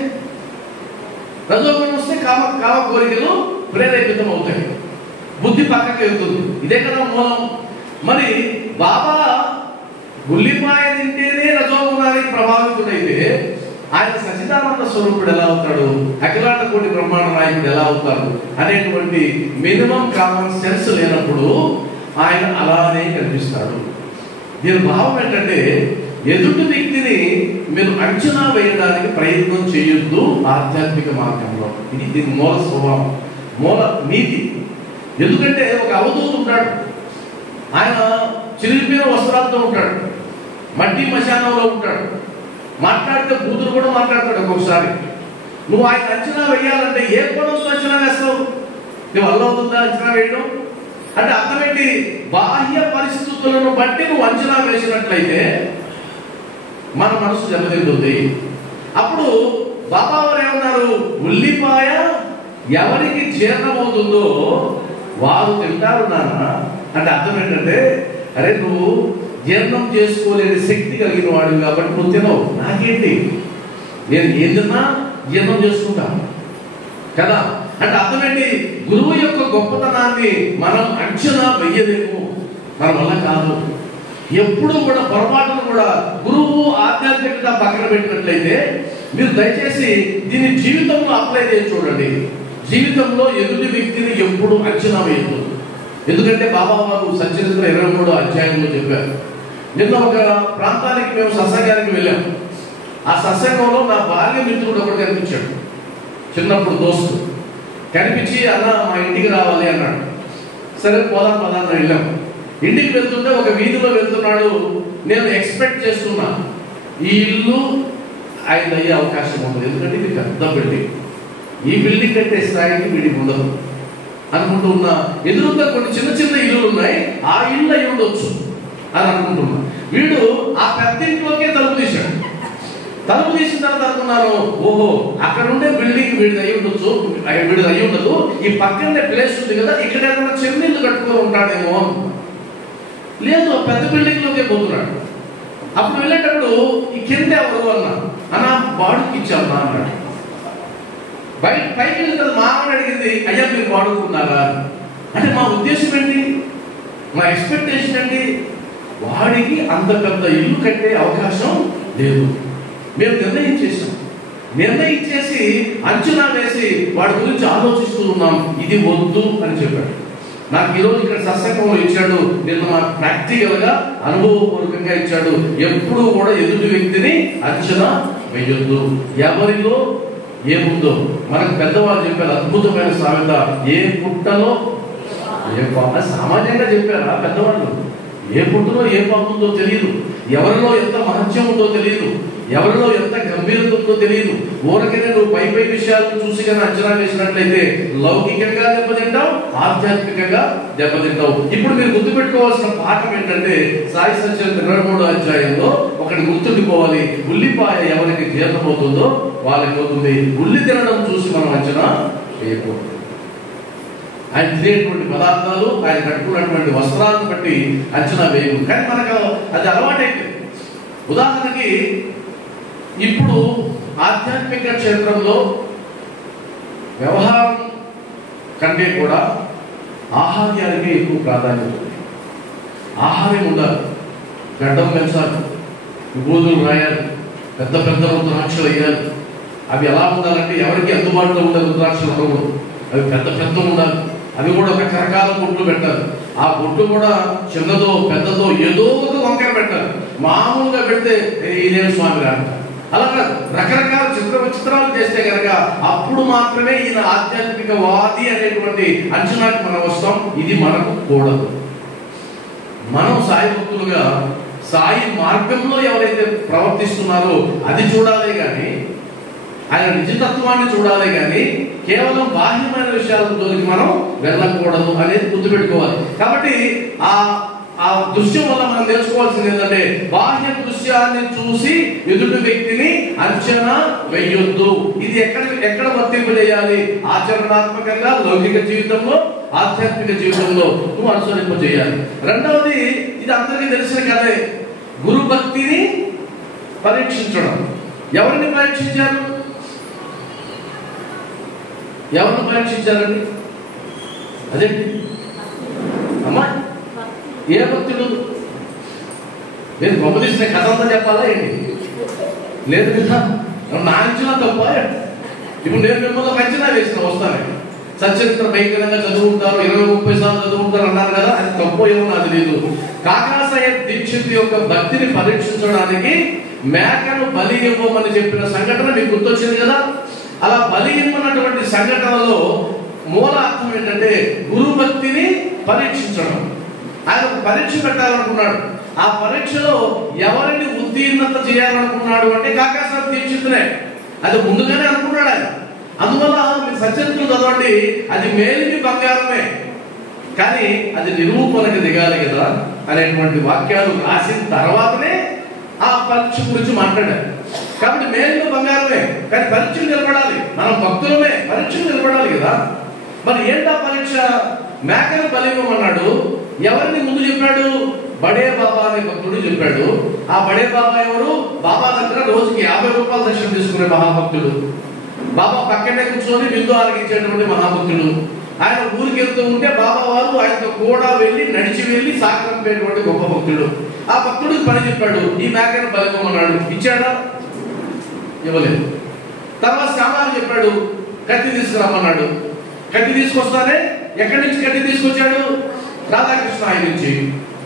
రజోగుణం వస్తే కామ కోరికలు ప్రేరేపితం అవుతాయి, బుద్ధి పక్కకి వెళ్తుంది. ఇదే కదా మూలం. మరి బాబా ఉల్లిపాయ తింటేనే రజోగుణానికి ప్రభావితుడైతే ఆయన సచిదానంద స్వరూపుడు ఎలా అవుతాడు, అఖిలాండ కోటి బ్రహ్మాండ నాయకుడు ఎలా అవుతాడు అనేటువంటి మినిమం కామన్ సెన్స్ లేనప్పుడు ఆయన అలానే కనిపిస్తాడు. దీని భావం ఏంటంటే ఎదుటి వ్యక్తిని మీరు అంచనా వేయడానికి ప్రయత్నం చేయొద్దు ఆధ్యాత్మిక మార్గంలో. ఇది దీని మూల స్వభావం, మూల నీతి. ఎందుకంటే ఒక అవధూత ఉంటాడు, ఆయన చిరిగిపోయిన వస్త్రాలతో ఉంటాడు, మట్టి మశానంలో ఉంటాడు, మాట్లాడితే బూతులు కూడా మాట్లాడతాడు ఒక్కొక్కసారి. నువ్వు ఆయన అంచనా వేయాలంటే ఏ కోణంతో అంచనా వేస్తావు? నువ్వు వల్ల అవుతుందా అంచనా వేయడం అంటే? అర్థమేంటి? బాహ్య పరిస్థితులను బట్టి నువ్వు అంచనా వేసినట్లయితే మన మనసు దెబ్బతింటుంది. అప్పుడు బాబా వారు ఏమన్నారు? ఉల్లిపాయ ఎవరికి జీర్ణమవుతుందో వారు తింటారు నాన్న అంటే అర్థం ఏంటంటే, అరే నువ్వు జీర్ణం చేసుకోలేని శక్తి కలిగిన వాడు కాబట్టి నువ్వు తినవు, నాకేంటి, నేను ఏదన్నా జీర్ణం చేసుకుంటా కదా అంటే అర్థం ఏంటి? గురువు యొక్క గొప్పతనాన్ని మనం అంచనా వెయ్యలేము, మన వల్ల కాదు. ఎప్పుడు కూడా పొరపాటును కూడా గురువు ఆధ్యాత్మికత పక్కన పెట్టినట్లయితే మీరు దయచేసి దీన్ని జీవితంలో అప్లై చేసి చూడండి. జీవితంలో ఎదుటి వ్యక్తిని ఎప్పుడు అంచనా వేయదు. ఎందుకంటే బాబా వారు సచరిత్ర 23వ అధ్యాయంలో చెప్పారు. నిన్న ఒక ప్రాంతానికి మేము సత్సంగానికి వెళ్ళాం. ఆ సత్సంగంలో నా బాల్య మిత్రుడు ఒకటి కనిపించాడు, చిన్నప్పుడు దోస్తు కనిపించి, అన్న మా ఇంటికి రావాలి అన్నాడు. సరే పోదాం పదాన్ని వెళ్ళాం. ఇంటికి వెళ్తుంటే ఒక వీధిలో వెళ్తున్నాడు. నేను ఎక్స్పెక్ట్ చేస్తున్నా ఈ ఇల్లు ఆయన అయ్యే అవకాశం ఉంటుంది, ఎందుకంటే ఇది పెద్ద బిల్డింగ్, ఈ బిల్డింగ్ కట్టే స్థాయికి వీడికి ఉండదు అనుకుంటూ ఉన్నా. ఎదురుగా కొన్ని చిన్న చిన్న ఇల్లులు ఉన్నాయి, ఆ ఇల్లు అయి ఉండొచ్చు అని అనుకుంటున్నా. వీడు ఆ పెద్ద ఇంట్లోకే తలుపు తీశాడు. తలుపు తీసిన తర్వాత అనుకున్నాను, ఓహో అక్కడ ఉండే బిల్డింగ్ వీడిది అయి ఉండొచ్చు, వీడిది అయి ఉండదు, ఈ పక్కనే ప్లేస్ ఉంది కదా, ఇక్కడ ఏదైనా చిన్న ఇల్లు కట్టుకొని ఉంటాడేమో. లేదు, పెద్ద బిల్డింగ్ లోకే పోతున్నాడు. అప్పుడు వెళ్ళేటప్పుడు ఈ కింద ఎవరు అన్నా వాడుకి ఇచ్చాను అన్నాడు. పైకి వెళ్ళిన మా ఆవిడ అడిగింది, అయ్యా మీరు వాడుకున్నారా అంటే మా ఉద్దేశం ఏంటి, మా ఎక్స్పెక్టేషన్ ఏంటి? వాడికి అంత పెద్ద ఇల్లు కట్టే అవకాశం లేదు. మేము నిర్ణయించేసి అంచనా వేసి వాడి గురించి ఆలోచిస్తూ ఉన్నాం, ఇది వద్దు అని చెప్పాడు. నాకు ఈరోజు ఇక్కడ సత్సంగంలో ఇచ్చాడు, నేను నాకు ప్రాక్టికల్ గా అనుభవపూర్వకంగా ఇచ్చాడు. ఎప్పుడూ కూడా ఎదుటి వ్యక్తిని అంచనా వేయొద్దు. ఎవరిలో ఏముందో మనకు పెద్దవాళ్ళు చెప్పారు అద్భుతమైన సామెత, ఏ పుట్టలో ఏ పాప. సామాన్యంగా చెప్పారా పెద్దవాళ్ళు? ఏ పుట్టలో ఏ పాప ఉందో తెలియదు, ఎవరిలో ఎంత మహత్యం ఉందో తెలియదు, ఎవరిలో ఎంత గంభీరత ఉందో తెలియదు. ఊరకనే నువ్వు పై విషయాలను చూసి కానీ అంచనా వేసినట్లయితే లౌకికంగా దెబ్బతింటావు, ఆధ్యాత్మికంగా దెబ్బతింటావు. ఇప్పుడు మీరు గుర్తుపెట్టుకోవాల్సిన పాఠం ఏంటంటే సాయి సత్యం 23వ అధ్యాయంలో ఒకటి గుర్తుండిపోవాలి. ఉల్లిపాయ ఎవరికి జీర్ణమవుతుందో వాళ్ళకి అవుతుంది. ఉల్లి తినడం చూసి మనం అంచనా వేయకూడదు. ఆయన తినేటువంటి పదార్థాలు, ఆయన కట్టుకున్నటువంటి వస్త్రాలను బట్టి అంచనా వేయము. కానీ మనకు అది అలవాటైంది. ఉదాహరణకి ఇప్పుడు ఆధ్యాత్మిక క్షేత్రంలో వ్యవహారం కంటే కూడా ఆహార్యానికి ఎక్కువ ప్రాధాన్యత ఉంది. ఆహారం ఉండాలి, గడ్డం పెంచాలి, విభూతులు రాయాలి, పెద్ద పెద్ద రుద్రాక్షలు వేయాలి. అవి ఎలా ఉండాలంటే ఎవరికి అందుబాటులో ఉండే రుద్రాక్షలు ఉండకూడదు, అవి పెద్ద పెద్ద ఉండాలి. అవి కూడా రకరకాల బొట్లు పెట్టాలి. ఆ బొట్లు కూడా చిన్నదో పెద్దదో ఏదో ఒక వంకర పెట్టాలి. మామూలుగా పెడితే ఇదేం స్వామి రా, అలాగా రకరకాల చిత్రాలు చేస్తే కనుక అప్పుడు మాత్రమే ఈయన ఆధ్యాత్మిక వాది అనేటువంటి అంచనాకి మనం వస్తాం. ఇది మనకు కూడదు. మనం సాయి భక్తులుగా సాయి మార్గంలో ఎవరైతే ప్రవర్తిస్తున్నారో అది చూడాలి కానీ, ఆయన నిజతత్వాన్ని చూడాలి కానీ కేవలం బాహ్యమైన విషయాలతోకి మనం వెళ్ళకూడదు అనేది గుర్తుపెట్టుకోవాలి. కాబట్టి ఆ దృశ్యం వల్ల మనం నేర్చుకోవాల్సింది ఏంటంటే బాహ్య దృశ్యాన్ని చూసి ఎదుటి వ్యక్తిని అంచనా వేయొద్దు. ఇది ఎక్కడ వర్తింపజేయాలి? ఆచరణాత్మకంగా లౌకిక జీవితంలో, ఆధ్యాత్మిక జీవితంలో నువ్వు అనుసరింపజేయాలి. రెండవది, ఇది అందరికీ తెలిసిన కదే, గురు భక్తిని పరీక్షించడం. ఎవరిని పరీక్షించారు? ఎవరిని పరీక్షించారండి? అదేంటి అమ్మా, ఏ భక్తుడు? నేను గొప్ప తీసిన కథ అంతా చెప్పాలా ఏంటి? లేదు కదా, నా అంచనా తప్ప. ఇప్పుడు నేను మిమ్మల్ని అంచనా వేసిన వస్తాను, సచరిత్ర భయంకరంగా చదువుకుంటారు, 20-30 సార్లు చదువుకుంటారు అన్నారు కదా, అది తప్పో ఏమో నాకు తెలియదు. కాకాసాహెబ్ దీక్షిత్ యొక్క భక్తిని పరీక్షించడానికి మేకను బలి ఇవ్వమని చెప్పిన సంఘటన మీకు గుర్తొచ్చింది కదా. అలా బలి ఇవ్వనటువంటి సంఘటనలో మూల అర్థం ఏంటంటే గురు భక్తిని పరీక్షించడం. ఆయన ఒక పరీక్ష పెట్టాలనుకున్నాడు. ఆ పరీక్షలో ఎవరిని ఉత్తీర్ణత చేయాలనుకున్నాడు అంటే కాకాసాహెబ్ దీక్షితునే. అది ముందుగానే అనుకున్నాడు ఆయన. అందువల్ల మీరు సచరిత్రలు చదవండి, అది మేలిమి బంగారమే, కానీ అది నిరూపణకు దిగాలి కదా అనేటువంటి వాక్యాలు రాసిన తర్వాతనే ఆ పరీక్ష గురించి మాట్లాడారు. కాబట్టి మేలిమి బంగారమే, కానీ పరీక్షకు నిలబడాలి. మనం భక్తులమే, పరీక్షకు నిలబడాలి కదా. మరి ఏంటా పరీక్ష? మేకను బలివ్వమన్నాడు. ఎవరిని ముందు చెప్పాడు? బడే బాబా అనే భక్తుడు చెప్పాడు. ఆ బడే బాబా ఎవరు? బాబా దగ్గర రోజుకి 50 రూపాయలు దర్శనం తీసుకునే మహాభక్తుడు. బాబా పక్కనే కూర్చొని విందు ఆరగించేటువంటి మహాభక్తుడు. ఆయన ఊరికి వెళ్తూ ఉంటే బాబా వారు ఆయనతో కూడా వెళ్ళి నడిచి వెళ్ళి సాకరంపేటువంటి గొప్ప భక్తుడు. ఆ భక్తుడికి పని చెప్పాడు, ఈ మేకను బలివ్వమన్నాడు. ఇచ్చాడా? ఇవ్వలేదు. తర్వాత శ్యామాలు చెప్పాడు, కత్తి తీసుకురమ్మన్నాడు. కత్తి తీసుకొస్తానే ఎక్కడి నుంచి కత్తి తీసుకొచ్చాడు? రాధాకృష్ణ ఆయన నుంచి.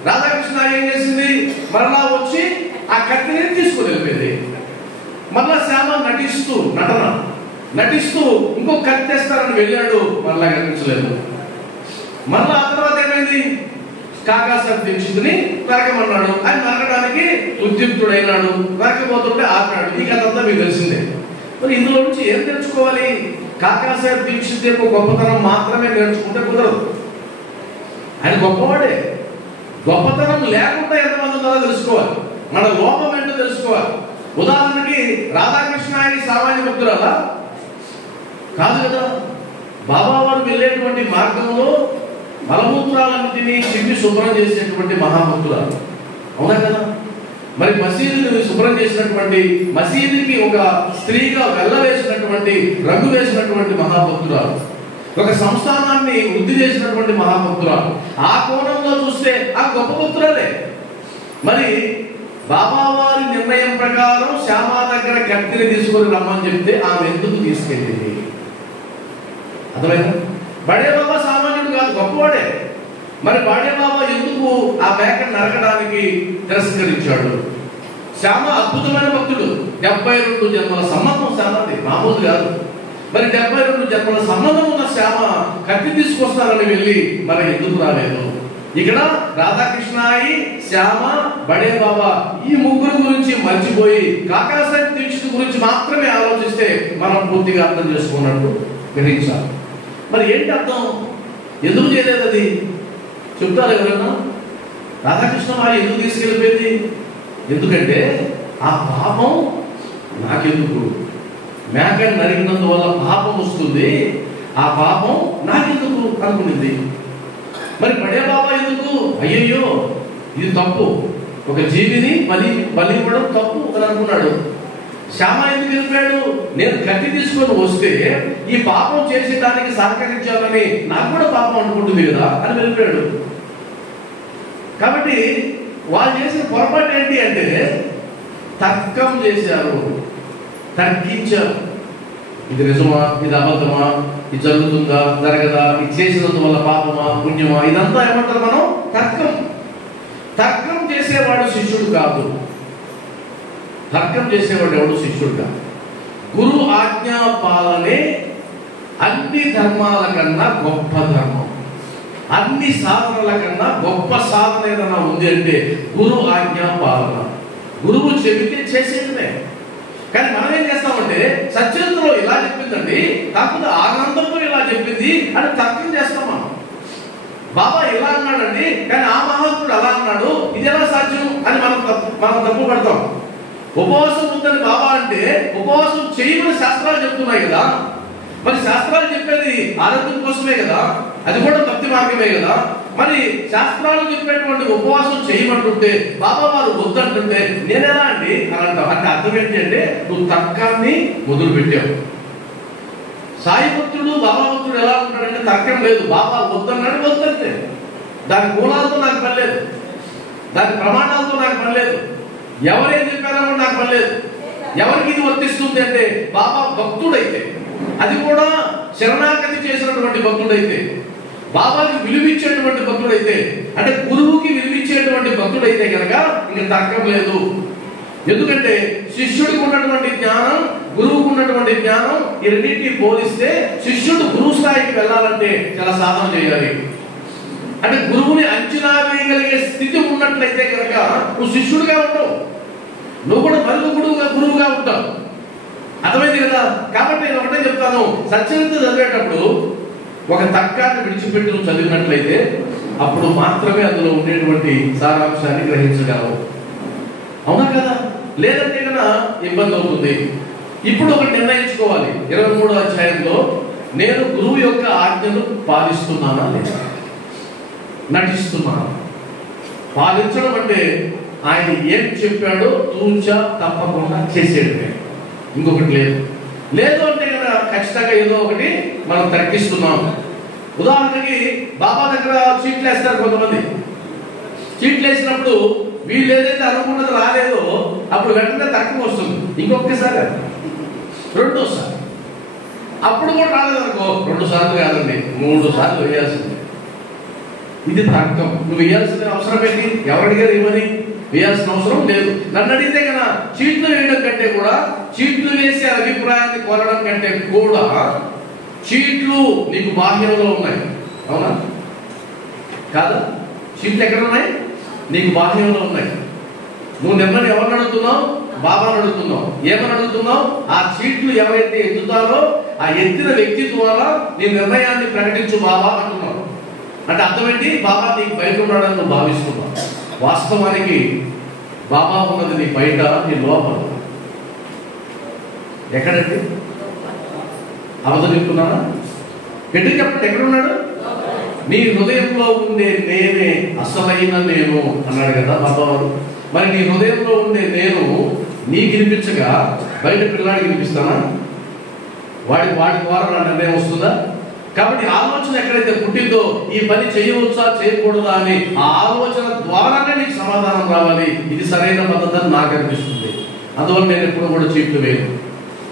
రాధాకృష్ణ ఏం చేసింది? మరలా వచ్చి ఆ కత్తిని తీసుకుని వెళ్ళిపోయింది. మరలా శ్యామ నటిస్తూ ఇంకో కత్తి తెస్తారని వెళ్ళాడు, మరలా కనిపించలేదు. మరలా ఆ తర్వాత ఏమైంది? కాకాసాహెబ్ దీక్షితుని నరకమన్నాడు. ఆయన నరకడానికి ఉద్యుక్తుడైనాడు. నరకపోతుంటే ఆపాడు. ఈ కథ అంతా మీకు తెలిసిందే. మరి ఇందులో నుంచి ఏం నేర్చుకోవాలి? కాకాసాహెబ్ దీక్షిత్ యొక్క గొప్పతనం మాత్రమే నేర్చుకుంటే కుదరదు. ఆయన గొప్పవాడే. గొప్పతనం లేకుండా ఎంతమంది ఉన్నారో తెలుసుకోవాలి. మన లోపం ఏంటో తెలుసుకోవాలి. ఉదాహరణకి రాధాకృష్ణ ఆయన సామాన్య భక్తురాలా? కాదు కదా. బాబా వారు వెళ్ళేటువంటి మార్గంలో మలమూత్రాలన్నింటినీ చిమ్మి శుభ్రం చేసేటువంటి మహాభక్తురాలు. అవునా కదా. మరి మసీదుని శుభ్రం చేసినటువంటి, మసీదుకి ఒక స్త్రీగా వెళ్ళవేసినటువంటి, రంగు వేసినటువంటి మహాభక్తురాలు. ఒక సంస్థానాన్ని వృద్ధి చేసినటువంటి మహాభక్తురాలు. ఆ కోణంలో చూస్తే ఆ గొప్ప భక్తురాలే. మరి బాబా వారి నిర్ణయం ప్రకారం శ్యామా దగ్గర కత్తిని తీసుకొని రమ్మని చెప్తే ఆమె ఎందుకు తీసుకెళ్ళింది? అర్థమైందా? బడే బాబా సామాన్యుడు కాదు, గొప్పవాడే. మరి బాడేబాబా ఎందుకు ఆ మేకను నరకడానికి తిరస్కరించాడు? శ్యామ అద్భుతమైన భక్తుడు, 72 జన్మల సంబంధం శ్యామది, మామూలు కాదు. మరి 72 జన్మల సంబంధం ఉన్న శ్యామ కత్తి తీసుకొస్తానని వెళ్ళి మరి ఎందుకు రాలేదు? ఇక్కడ రాధాకృష్ణాయి, శ్యామ, బడే బాబా ఈ ముగ్గురు గురించి మర్చిపోయి కాకాసాహెబ్ దీక్షిత్ గురించి మాత్రమే ఆలోచిస్తే మనం పూర్తిగా అర్థం చేసుకున్నట్టు గ్రహించాలి. మరి ఏంటి అర్థం? ఎందుకు చేయలేదు అది చెప్తారు ఎవరన్నా? రాధాకృష్ణమాయి ఎందుకు తీసుకెళ్ళిపోయింది? ఎందుకంటే ఆ పాపం నాకెందుకు, మేకని నరికినందువల్ల పాపం వస్తుంది, ఆ పాపం నాకెందుకు అనుకునింది. మరి బడే బాబా ఎందుకు, అయ్యయ్యో ఇది తప్పు, ఒక జీవిని బలి ఇవ్వడం తప్పు అని అనుకున్నాడు. శ్యామ ఎందుకు వెళ్ళిపోయాడు? నేను కత్తి తీసుకొని వస్తే ఈ పాపం చేసేదానికి సహకరించాలని నాకు కూడా పాపం అనుకుంటుంది కదా అని వెళ్ళిపోయాడు. కాబట్టి వాళ్ళు చేసిన పొరపాటు ఏంటి అంటే తర్కం చేశారు, తర్కించారు. ఇది నిజమా, ఇది అబద్ధమా, ఇది జరుగుతుందా జరగదా, ఇది చేసినందువల్ల పాపమా పుణ్యమా, ఇదంతా ఏమంటారు మనం తర్కం. తర్కం చేసేవాడు శిష్యుడు కాదు. తర్కం చేసేవాడు ఎవడు శిష్యుడు కాదు. గురు ఆజ్ఞా పాలనే అన్ని ధర్మాల కన్నా గొప్ప ధర్మం. అన్ని సాధనల కన్నా గొప్ప సాధన ఏదైనా ఉంది అంటే గురు ఆజ్ఞా పాలన. గురువు చెబితే చేసేదే. కానీ మనం ఏం చేస్తామంటే సత్యవంతులో ఇలా చెప్పిందండి, కాకపోతే ఆ గ్రంథంలో ఇలా చెప్పింది అని తర్కం చేస్తాం మనం. బాబా ఇలా అన్నాడండి కానీ ఆ మహాత్ముడు అలా అన్నాడు, ఇది ఎలా సాధ్యం అని మనం తప్పు పడతాం. ఉపవాసం ఉందని బాబా అంటే ఉపవాసం చేయమని శాస్త్రాలు చెప్తున్నాయి కదా. మరి శాస్త్రాలు చెప్పేది ఆరోగ్యం కోసమే కదా, అది కూడా భక్తి మార్గమే కదా. మరి శాస్త్రాలు చెప్పేటువంటి ఉపవాసం చేయమంటుంటే బాబా వారు వద్దంటుంటే నేనెలా అండి అని అంటావు. అంటే అర్థం ఏంటి అంటే నువ్వు తర్కాన్ని మొదలు పెట్టావు. సాయి భక్తుడు బాబా భక్తుడు ఎలా ఉంటాడంటే తర్కం లేదు. బాబా వద్దన్నాడు, వద్దంటే దాని మూలాలతో నాకు పని లేదు, దాని ప్రమాణాలతో నాకు పని లేదు, ఎవరేం చెప్పారో నాకు పని లేదు. ఎవరికి ఇది వర్తిస్తుంది అంటే బాబా భక్తుడైతే, అది కూడా శరణాగతి చేసినటువంటి భక్తుడైతే, బాబాకి విలువిచ్చేటువంటి భక్తుడైతే, అంటే గురువుకి విలువిచ్చేటువంటి భక్తుడైతే కనుక ఇంక తర్కం లేదు. ఎందుకంటే శిష్యుడికి ఉన్నటువంటి జ్ఞానం, గురువుకు ఉన్నటువంటి జ్ఞానం, ఈ రెండింటిని పోలిస్తే శిష్యుడు గురువు స్థాయికి వెళ్ళాలంటే చాలా సాధన చేయాలి. అంటే గురువుని అంచనా వేయగలిగే స్థితి ఉన్నట్లయితే కనుక నువ్వు శిష్యుడిగా ఉంటావు, నువ్వు కూడా మరుగు గురువుగా ఉంటావు. అర్థమైంది కదా. కాబట్టి నేను ఒకటే చెప్తాను, సత్యవంత చదివేటప్పుడు ఒక తర్కాన్ని విడిచిపెట్టి నువ్వు చదివినట్లయితే అప్పుడు మాత్రమే అందులో ఉండేటువంటి సారాంశాన్ని గ్రహించగలవు. అవునా కదా? లేదంటే కనుక ఇబ్బంది అవుతుంది. ఇప్పుడు ఒకటి నిర్ణయించుకోవాలి, 23వ అధ్యాయంలో నేను గురువు యొక్క ఆజ్ఞను పాలిస్తున్నానా లేదా, నటిస్తున్నాను. పాలించడం అంటే ఆయన ఏం చెప్పాడో తూచా తప్పకుండా చేసేయడమే, ఇంకొకటి లేదు. లేదు అంటే కదా ఖచ్చితంగా ఏదో ఒకటి మనం తర్కిస్తున్నాం. ఉదాహరణకి బాబా దగ్గర చీట్లు వేస్తారు కొంతమంది. చీట్లు వేసినప్పుడు వీళ్ళు ఏదైతే అనుకున్నది రాలేదో అప్పుడు వెంటనే తర్కం వస్తుంది, ఇంకొకసారి రెండోసారి. అప్పుడు కూడా రాలేదనుకో 2 సార్లు కాదండి 3 సార్లు వేయాల్సింది. ఇది తర్కం. నువ్వు వేయాల్సిన అవసరం ఏంటి? ఎవరు అడిగారు ఇవ్వని? వేయాల్సిన అవసరం లేదు. నన్ను అడిగితే కదా చీట్లు వేయడం కంటే కూడా, చీట్లు వేసే అభిప్రాయాన్ని కోరడం కంటే కూడా చీట్లు నీకు బాహ్యంలో ఉన్నాయి. అవునా కాదా? చీట్లు ఎక్కడ ఉన్నాయి? నీకు బాహ్యంలో ఉన్నాయి. నువ్వు నెమ్మది ఎవరిని అడుగుతున్నావు? బాబాను అడుగుతున్నావు. ఏమని అడుగుతున్నావు? ఆ చీట్లు ఎవరైతే ఎత్తుతారో ఆ ఎత్తిన వ్యక్తి ద్వారా నీ నిర్ణయాన్ని ప్రకటించు బాబా అంటున్నావు. అంటే అర్థం ఏంటి? బాబా నీకు బయట ఉన్నాడని నువ్వు భావిస్తున్నావు. వాస్తవానికి బాబా ఉన్నది నీ బయట, నీ లోపల. ఎక్కడండి? అబద్ధం చెప్తున్నానా? గట్టి చెప్పండి, ఎక్కడున్నాడు? నీ హృదయంలో ఉండే నేనే అసలైన నేను అన్నాడు కదా బాబా వారు. మరి నీ హృదయంలో ఉండే నేను నీకు వినిపించగా బయట పిల్లాడికి వినిపిస్తానా? వాడి ద్వారా నా నిర్ణయం వస్తుందా? కాబట్టి ఆలోచన ఎక్కడైతే పుట్టిందో ఈ పని చేయవచ్చా చేయకూడదా అని ఆ ఆలోచన ద్వారానే నీకు సమాధానం రావాలి. ఇది సరైన పద్ధతి అని నాకు అనిపిస్తుంది. అందువల్ల నేను ఎప్పుడు కూడా చీట్లు వేయను.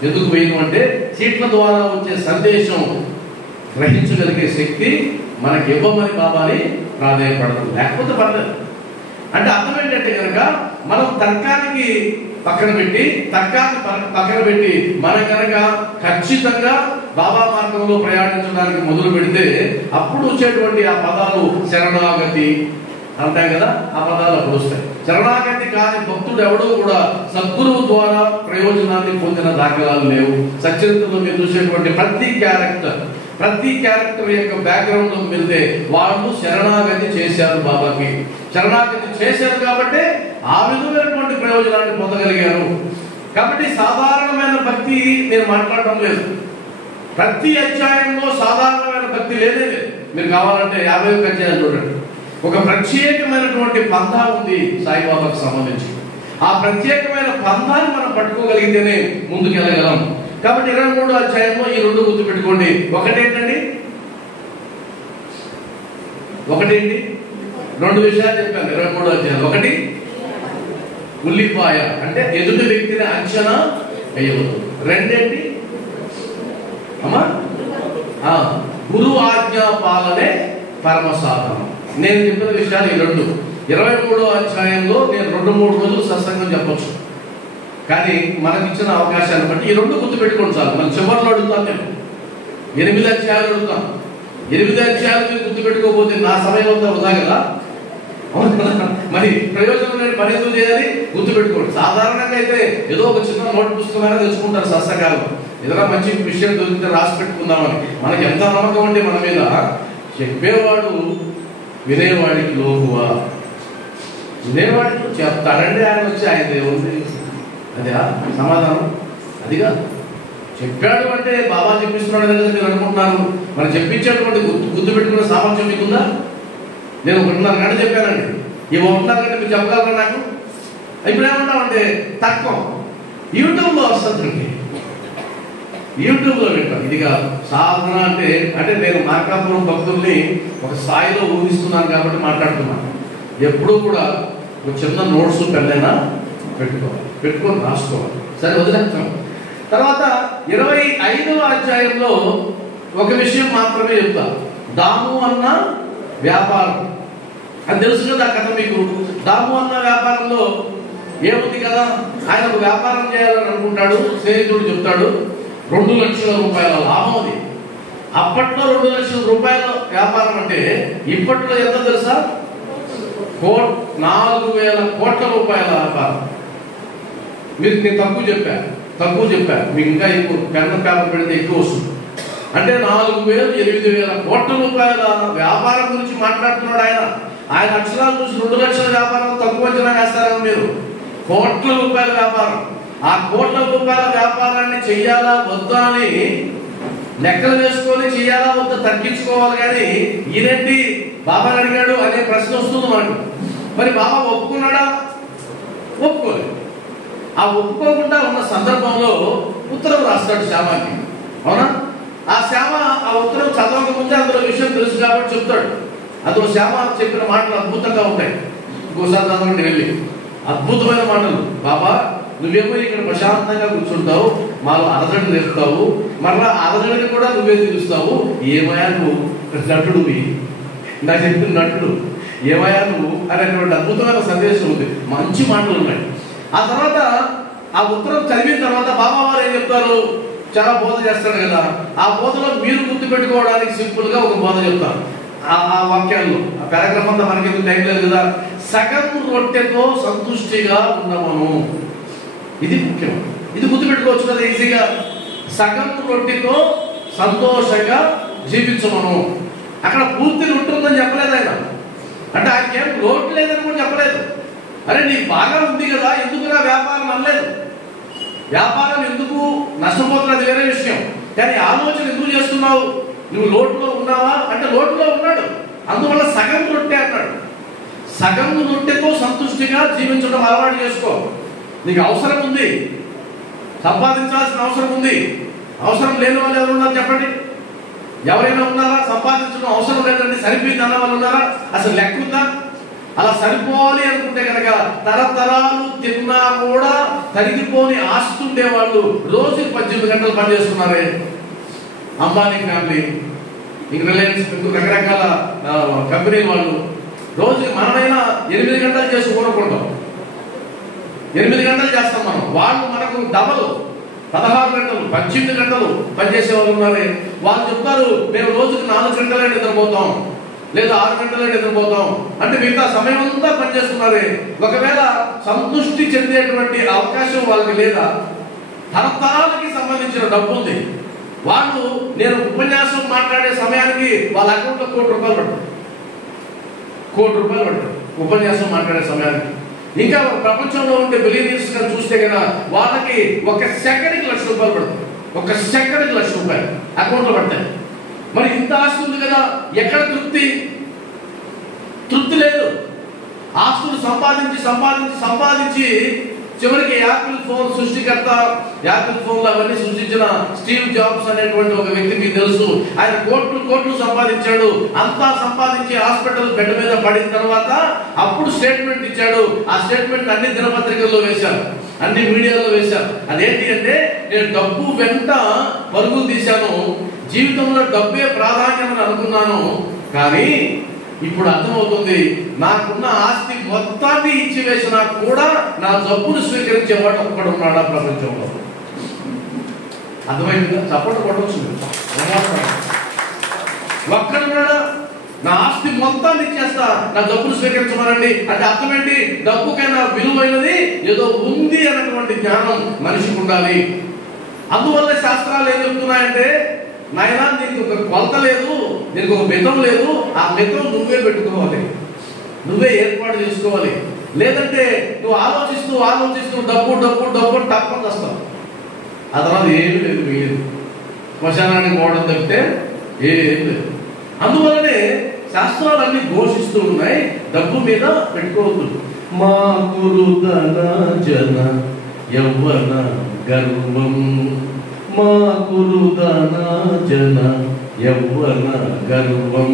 ఎందుకు వేయను అంటే చీట్ల ద్వారా వచ్చే సందేశం గ్రహించగలిగే శక్తి మనకి ఇవ్వమని బాబాని ప్రాధాన్యపడదు, లేకపోతే పర్లేదు. అంటే అర్థం ఏంటంటే కనుక మనం తర్కానికి పక్కన పెట్టి మనం కనుక ఖచ్చితంగా బాబా మార్గంలో ప్రయాణించడానికి మొదలు పెడితే అప్పుడు వచ్చేటువంటి ఆ పదాలు శరణాగతి అంటాయి కదా, ఆ పదాలు అప్పుడు వస్తాయి. శరణాగతి కాని భక్తుడు ఎవడో కూడా సద్గురువు ద్వారా ప్రయోజనాన్ని పొందిన దాఖలాలు లేవు. సచరిత్రలో మీరు చూసేటువంటి ప్రతి క్యారెక్టర్ యొక్క బ్యాక్గ్రౌండ్ లో వెళ్తే వాళ్ళు శరణాగతి చేశారు, బాబాకి శరణాగతి చేశారు కాబట్టి ఆ విధమైనటువంటి ప్రయోజనాన్ని పొందగలిగారు. కాబట్టి సాధారణమైన భక్తి నేను మాట్లాడటం లేదు. ప్రతి అధ్యాయంలో సాధారణమైన భక్తి లేదే లేదు. మీరు కావాలంటే 51 అధ్యాయాలు చూడండి. ఒక ప్రత్యేకమైనటువంటి పంథా ఉంది సాయిబాబాకు సంబంధించి. ఆ ప్రత్యేకమైన పంథాన్ని మనం పట్టుకోగలిగితేనే ముందుకు వెళ్ళగలం. కాబట్టి 23వ అధ్యాయంలో ఈ 2 గుర్తు పెట్టుకోండి. ఒకటేంటి 2 విషయాలు చెప్పాను 23వ అధ్యాయం. ఒకటి ఉల్లిపాయ అంటే ఎదుటి వ్యక్తిని అంచనా వేయవద్దు. రెండేంటి అమ్మా గురు ఆజ్ఞా పాలనే పరమసాధనం. నేను చెప్పిన విషయాలు ఈ 2. 23వ అధ్యాయంలో నేను 2-3 రోజులు సత్సంగం చెప్పొచ్చు, కానీ మనకి ఇచ్చిన అవకాశాన్ని బట్టి ఈ 2 గుర్తు పెట్టుకోండి చాలు. మనం చివరిలో అడుగుతాను, నేను 8 అధ్యాయాలు అడుగుతాను. 8 అధ్యాయాలు మీరు గుర్తు పెట్టుకోకపోతే నా సమయం అంతా వృధా కదా. మరి ప్రయోజనం లేని పని ఎందుకు చేయాలి? గుర్తు పెట్టుకోండి. సాధారణంగా అయితే ఏదో ఒక చిన్న నోట్ పుస్తకమైనా తెచ్చుకుంటారు సత్సంగాలు. ఏదైనా మంచి విషయం దొరికితే రాసి పెట్టుకుందామని. మనకి ఎంత నమ్మకం అంటే మన మీద, చెప్పేవాడు వినేవాడికి లోకువా, వినేవాడికి చెప్తాడండి ఆయన వచ్చి ఆయన దేవుంది. అదే సమాధానం, అదిగా చెప్పాడు అంటే బాబా చెప్పిస్తున్నాడు కదా మీరు అనుకుంటున్నారు. మరి చెప్పించేటువంటి గుర్తు పెట్టుకునే సామర్థ్యం మీకుందా? నేను 1.5 గంట చెప్పానండి, ఈ 1.5 గంట మీరు చెప్పగలరా నాకు? ఇప్పుడు ఏమన్నామంటే తక్కువ యూట్యూబ్లో వస్తుందండి, యూట్యూబ్లో వింటాం. ఇది కాదు సాధన అంటే నేను మార్కాపురం భక్తుల్ని ఒక స్థాయిలో ఊహిస్తున్నాను కాబట్టి మాట్లాడుతున్నాను. ఎప్పుడూ కూడా ఒక చిన్న నోట్స్ పెళ్ళైనా పెట్టుకొని రాసుకోవాలి. సరే వదిలేస్తాం. తర్వాత 25వ అధ్యాయంలో ఒక విషయం మాత్రమే చెప్తా. దాము అన్న వ్యాపారం అది తెలుసు కదా కథ మీకు. దాము అన్న వ్యాపారంలో ఏముంది కదా, ఆయన ఒక వ్యాపారం చేయాలని అనుకుంటాడు. స్నేహితుడు చెప్తాడు 2 లక్షల రూపాయల లాభం అది. అప్పట్లో 2 లక్షల రూపాయల వ్యాపారం అంటే ఇప్పట్లో ఎంత తెలుసా? 4,000 కోట్ల రూపాయల వ్యాపారం. నేను తక్కువ చెప్పా మీకు ఇంకా ఎక్కువ పెద్ద పేపర్ పెడితే ఎక్కువ వస్తుంది. అంటే 4,000 8,000 కోట్ల రూపాయల వ్యాపారం గురించి మాట్లాడుతున్నాడు ఆయన అక్షరాలు చూసి 2 లక్షల వ్యాపారం తక్కువ అంచనా వేస్తారని మీరు. కోట్ల రూపాయల వ్యాపారం. ఆ కోట్ల రూపాయల వ్యాపారాన్ని చెయ్యాలా వద్దా అని లెక్కలు వేసుకొని చెయ్యాలా వద్దా తగ్గించుకోవాలి. కానీ ఈయనంటి బాబాని అడిగాడు అనే ప్రశ్న వస్తుంది మనకు. మరి బాబా ఒప్పుకున్నాడా? ఒప్పుకోలేదు. ఆ ఒప్పుకోకుండా ఉన్న సందర్భంలో ఉత్తరం రాస్తాడు శ్యామాకి, అవునా? ఆ శ్యామ ఆ ఉత్తరం చదవక ముందే అందులో విషయం తెలుసు కాబట్టి చెప్తాడు. అందులో శ్యామ చెప్పిన మాటలు అద్భుతంగా ఉంటాయి. ఇంకోసారి చదవండి వెళ్ళి. అద్భుతమైన మాటలు. బాబా నువ్వేమో ఇక్కడ ప్రశాంతంగా కూర్చుంటావు, మాలో అరదడి నేర్పుతావు, మరలా అరదడిని కూడా నువ్వే తీరుస్తావు. ఏమయ్యా నువ్వు నటుడువి, నాకు చెప్పిన నటుడు ఏమయ్యా నువ్వు అనేటువంటి అద్భుతమైన సందేశం ఉంది. మంచి మాటలు ఉన్నాయి. ఆ తర్వాత ఆ ఉత్తరం చదివిన తర్వాత బాబా వారు ఏం చెప్తారు? చాలా బోధ చేస్తాడు కదా. ఆ బోధలో మీరు గుర్తుపెట్టుకోవడానికి సింపుల్ గా ఒక బోధ చెప్తారు. ఆ వాక్యాల్లో ఆ పారాగ్రాఫ్ అంతా మనకి ఎందుకు టైం లేదు కదా. సగం రొట్టెతో సంతుష్టిగా ఉండమను. ఇది ముఖ్యం. ఇది గుర్తుపెట్టుకోవచ్చు కదా ఈజీగా. సగం రొట్టెతో సంతోషంగా జీవించమను. అక్కడ పూర్తి ఉంటుందని చెప్పలేదు ఆయన. అంటే ఆయనకి ఏం లోటు లేదని కూడా చెప్పలేదు. అరే నీకు బాగా ఉంది కదా, ఎందుకుగా వ్యాపారం అనలేదు. వ్యాపారం ఎందుకు నష్టపోతున్నది వేరే విషయం, కానీ ఆలోచన ఎందుకు చేస్తున్నావు? నువ్వు లోటులో ఉన్నావా అంటే లోటులో ఉన్నాడు, అందువల్ల సగం రొట్టె అన్నాడు. సగం రొట్టెతో సంతుష్టిగా జీవించడం అలవాటు చేసుకో. నీకు అవసరం ఉంది, సంపాదించాల్సిన అవసరం ఉంది. అవసరం లేని వాళ్ళు ఎవరు ఉన్నారు చెప్పండి? ఎవరైనా ఉన్నారా? సంపాదించడం అవసరం లేదండి సరిపోయింది అన్న వాళ్ళు ఉన్నారా? అసలు లెక్క ఉందా? అలా సరిపోవాలి అనుకుంటే కనుక తరతరాలు తిన్నా కూడా తరిగిపోని ఆస్తుండే వాళ్ళు రోజు 18 గంటలు పనిచేస్తున్నారే. అంబానీ ఫ్యామిలీ ఇంక రిలయన్స్, ఇంకో రకరకాల కంపెనీల వాళ్ళు రోజుకి మనమైనా 8 గంటలు చేసి ఊరకుంటాం. 8 గంటలు చేస్తాం మనం. వాళ్ళు మనకు డబల్ 16 గంటలు 18 గంటలు పనిచేసే వాళ్ళు ఉన్నారే. వాళ్ళు చెప్తారు మేము రోజుకి 4 గంటలే నిద్రపోతాం, లేదా 6 గంటలే నిద్రపోతాం. అంటే మిగతా సమయం అంతా పనిచేస్తున్నారే. ఒకవేళ సంతృష్టి చెందేటువంటి అవకాశం వాళ్ళకి లేదా? తరతరాలకి సంబంధించిన డబ్బు ఉంది. వాళ్ళు నేను ఉపన్యాసం మాట్లాడే సమయానికి వాళ్ళ అకౌంట్లో ₹1 కోటి పడతారు. ₹1 కోటి పడతారు ఉపన్యాసం మాట్లాడే సమయానికి. ఇంకా ప్రపంచంలో ఉండే బిలియనీర్స్ గా చూస్తే కదా వాళ్ళకి ఒక సెకండ్కి ₹1,00,000 పడతాయి. ఒక సెకండ్కి ₹1,00,000 అకౌంట్లో పడతాయి. మరి ఇంత ఆస్తి ఉంది కదా, ఎక్కడ తృప్తి లేదు. ఆస్తులు సంపాదించి సంపాదించి సంపాదించి చివరికి యాపిల్ ఫోన్ సృష్టికర్త, యాపిల్ ఫోన్లు అవన్నీ సృష్టించిన స్టీవ్ జాబ్స్ అనేటువంటి ఒక వ్యక్తి మీకు తెలుసు. ఆయన కోట్లు సంపాదించాడు. అంతా సంపాదించి హాస్పిటల్ బెడ్ మీద పడిన తర్వాత అప్పుడు స్టేట్మెంట్ ఇచ్చాడు. ఆ స్టేట్మెంట్ అన్ని దినపత్రికల్లో వేశారు, అన్ని మీడియాలో వేశారు. అదేంటి అంటే నేను డబ్బు వెంట పరుగులు తీశాను, జీవితంలో డబ్బే ప్రాధాన్యం అని అనుకున్నాను, కానీ ఇప్పుడు అర్థమవుతుంది నాకున్న ఆస్తి మొత్తాన్ని ఇచ్చివేసినా కూడా నా జబ్బును స్వీకరించేవాడు ఒక్కడు ఉన్నాడా ప్రపంచంలో? అర్థమైందా? చప్పట్లు కొట్టవచ్చు. ఒక్కడున్నాడా? నా ఆస్తి మొత్తాన్ని ఇచ్చేస్తా, నా డబ్బును స్వీకరించమనండి అంటే అర్థం ఏంటి? డబ్బుకైనా విలువైనది ఏదో ఉంది అన్నటువంటి జ్ఞానం మనిషికి ఉండాలి. అందువల్ల శాస్త్రాలు ఏం చెప్తున్నాయంటే నాయనా నీకు ఒక కొలత లేదు, నీకు ఒక మితం లేదు, ఆ మితం నువ్వే పెట్టుకోవాలి, నువ్వే ఏర్పాటు చేసుకోవాలి. లేదంటే నువ్వు ఆలోచిస్తూ డబ్బు తప్పని వస్తావు. ఆ తర్వాత ఏమి లేదు, మిగిలింది శ్మశానానికి పోవడం తప్పితే ఏం లేదు. అందువల్లనే శాస్త్రాలన్నీ ఘోషిస్తూ ఉన్నాయి డబ్బు మీద పెట్టుకోవద్దు. మా కురుధన జన యవ్వన గర్వం, మా కురుధన జన యవ్వన గర్వం,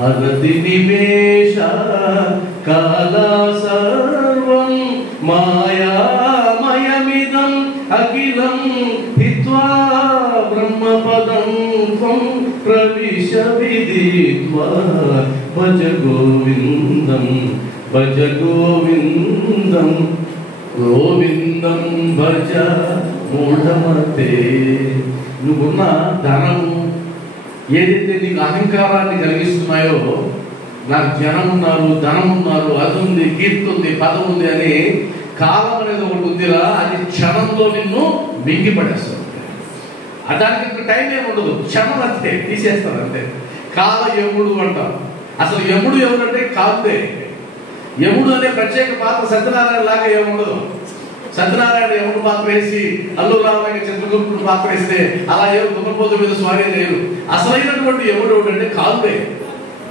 హరతి నిమేష కాల సర్వం, మాయామయమిదం అఖిలం హిత్వా బ్రహ్మపదం త్వం ప్రవిశ విదిత్వా భజ గోవిందం భజ గోవిందం గోవిందం భజ మూఢమతే. నువ్వున్న ధనము ఏదైతే నీకు అహంకారాన్ని కలిగిస్తున్నాయో, నాకు జనం ఉన్నారు, ధనం ఉన్నారు, అది ఉంది, కీర్తి ఉంది, పదం ఉంది అని కాలం అనేది ఒకటి ఉందిరా, అది క్షణంలో నిన్ను మింగిపడేస్తుంది. దానికి ఇంకా టైం ఏమి ఉండదు, క్షణం అంతే తీసేస్తారు అంతే. కాల యముడు అంటాం. అసలు యముడు ఎవరంటే కాదే. యముడు అనే ప్రత్యేక పాత్ర సత్యనారాయణ లాగా ఏముండదు. సత్యనారాయణ యముడు పాత్ర వేసి అల్లూరు రామయ్య చంద్రగుప్తుడు పాత్ర వేస్తే అలా ఎవరు దుఃఖపోతు మీద స్వారీ లేరు. అసలైనటువంటి యముడు అంటే కాదే,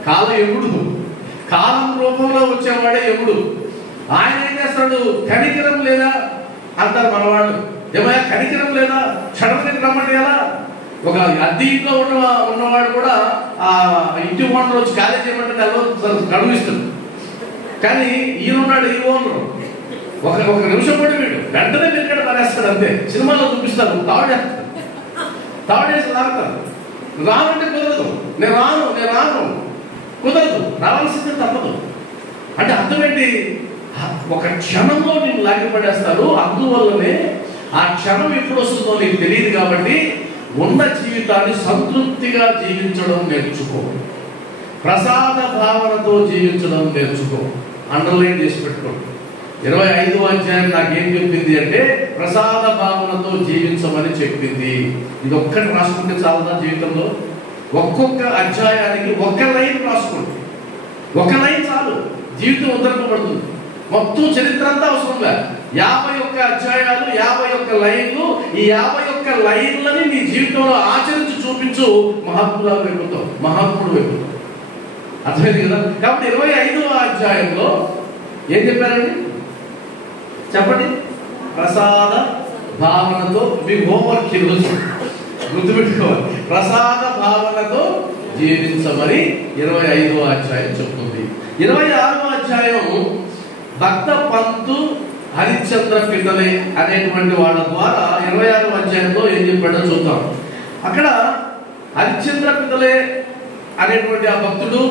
కాల యముడు, కాలం రూపంలో వచ్చేవాడే యముడు. ఆయన ఏం చేస్తాడు? కనికరం లేదా అంటారు మనవాళ్ళు. ఏమయ్యా కనికరం లేదా, క్షణం రమ్మంటే ఎలా? ఒక అద్దె ఇంట్లో ఉన్నవాడు కూడా ఆ ఇంటి ఓనర్ వచ్చి ఖాళీ చేయమంటే గడువు ఇస్తుంది. కానీ ఈయనున్నాడు, ఈ ఓనరు ఒక నిమిషం కూడా వీడు వెంటనే మీరు పడేస్తాడు అంతే. సినిమాలో చూపిస్తారు, తాడేసి లాగుతారు. రానంటే కుదరదు, నేను రాను కుదరదు, రావాల్సిందే తప్పదు. అంటే అర్థం ఏంటి? ఒక క్షణంలో నేను లాగి పడేస్తారు. అందువల్లనే ఆ క్షణం ఎప్పుడు వస్తుందో నీకు తెలియదు. కాబట్టి ఉన్న జీవితాన్ని సంతృప్తిగా జీవించడం నేర్చుకో, ప్రసాద భావనతో జీవించడం నేర్చుకో. అండర్లైన్ చేసి పెట్టుకో. 25వ అధ్యాయం నాకేం చెప్పింది అంటే ప్రసాద భావనతో జీవించమని చెప్పింది. ఇది ఒక్కటి రాసుకుంటే చాలదా జీవితంలో? ఒక్కొక్క అధ్యాయానికి ఒక లైన్ రాసుకోండి, ఒక లైన్ చాలు, జీవితం ఉద్ధరింపబడుతుంది. మొత్తం చరిత్ర అంతా అవసరం లేదు. 51 అధ్యాయాలు, 51 లైన్లు. ఈ 51 లైన్లని నీ జీవితంలో ఆచరించి చూపించు, మహాత్మురాలు అయిపోతావు, మహాత్ముడు అయిపోతావు. అర్థమైంది కదా? కాబట్టి 25వ అధ్యాయంలో ఏం చెప్పారండి చెప్పండి? ప్రసాద భావనతో. మీ హోంవర్క్ ఈరోజు గుర్తుపెట్టుకోవాలి. ప్రసాద భావనతో జీవించమని 25వ అధ్యాయం చెప్తుంది. 26వ అధ్యాయం భక్త పంతు హరిశ్చంద్ర పితలే అనేటువంటి వాళ్ళ ద్వారా 26వ అధ్యాయంలో ఏం చెప్పాడో చూద్దాం. అక్కడ హరిశ్చంద్ర పితలే అనేటువంటి ఆ భక్తుడు,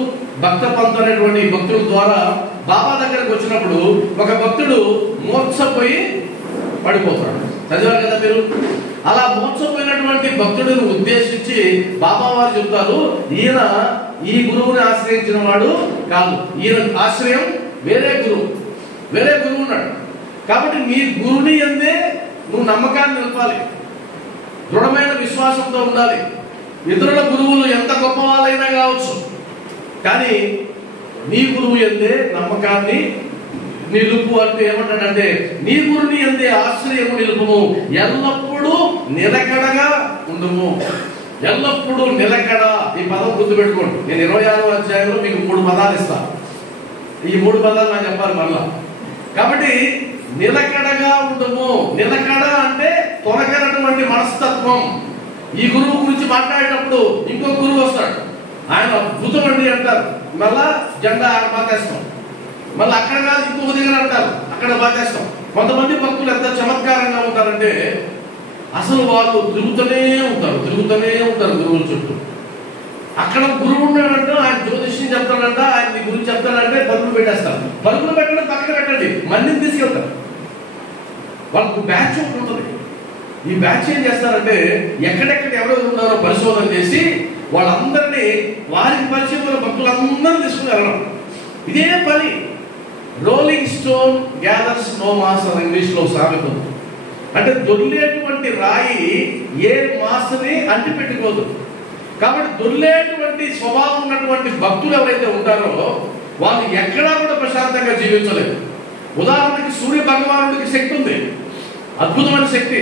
భక్త పంత్ అనేటువంటి భక్తుల ద్వారా బాబా దగ్గరకు వచ్చినప్పుడు ఒక భక్తుడు మోర్చపోయి పడిపోతాడు. చదివారు కదా మీరు. అలా మోర్చపోయినటువంటి భక్తుడిని ఉద్దేశించి బాబా వారు చెప్తారు, ఈయన ఈ గురువుని ఆశ్రయించిన వాడు కాదు, ఈయన ఆశ్రయం వేరే గురువు ఉన్నాడు. కాబట్టి నీ గురుని యందే నువ్వు నమ్మకాన్ని నిలపాలి, దృఢమైన విశ్వాసంతో ఉండాలి. ఇతరుల గురువులు ఎంత గొప్ప వాళ్ళైనా కావచ్చు, కానీ నీ గురువు యందే నమ్మకాన్ని నిలుపు అంటే ఏమంటాడంటే, నీ గురుని యందే ఆశ్రయము నిలుపుము, ఎల్లప్పుడూ నిలకడగా ఉండుము. ఎల్లప్పుడూ నిలకడ, ఈ పదం గుర్తుపెట్టుకోండి. నేను 26వ అధ్యాయంలో మీకు 3 పదాలు ఇస్తాను. ఈ 3 పదాలు నాకు చెప్పాలి మళ్ళా. కాబట్టి నిలకడగా ఉండము. నిలకడ అంటే తొలగనటువంటి మనస్తత్వం. ఈ గురువు గురించి మాట్లాడేటప్పుడు ఇంకో గురువు వస్తాడు, ఆయన అద్భుతం అండి అంటారు, మళ్ళా జెండా బాతేస్తాం. మళ్ళీ అక్కడ కాదు ఇంకొక దగ్గర అంటారు, అక్కడ బాతేస్తాం. కొంతమంది భక్తులు ఎంత చమత్కారంగా ఉంటారంటే అసలు వాళ్ళు తిరుగుతూనే ఉంటారు గురువుల చుట్టూ. అక్కడ గురువు ఉన్నాడంటే ఆయన జ్యోతిష్యం చెప్తాడంట, ఆయన మీ గురించి చెప్తాడంటే పరుగులు పెట్టేస్తారు. పరుగులు పెట్టడం పక్కన పెట్టండి, మందిని తీసుకెళ్తారు. వాళ్ళకు బ్యాచ్ ఒకటి ఉంటుంది. ఈ బ్యాచ్ ఏం చేస్తారంటే ఎక్కడెక్కడ ఎవరెవరు ఉన్నారో పరిశోధన చేసి వాళ్ళందరినీ వారికి పరిచయం ఉన్న భక్తులందరినీ తీసుకుని వెళ్ళడం. ఇదే పని. Rolling stone gathers no moss అని ఇంగ్లీష్లో సామెత ఉంది. అంటే దొర్లేటువంటి రాయి ఏ మాస్ని అంటి పెట్టుకోదు. కాబట్టి దొర్లేటువంటి స్వభావం ఉన్నటువంటి భక్తులు ఎవరైతే ఉంటారో వాళ్ళు ఎక్కడా కూడా ప్రశాంతంగా జీవించలేదు. ఉదాహరణకి సూర్య భగవానుడికి శక్తి ఉంది, అద్భుతమైన శక్తి.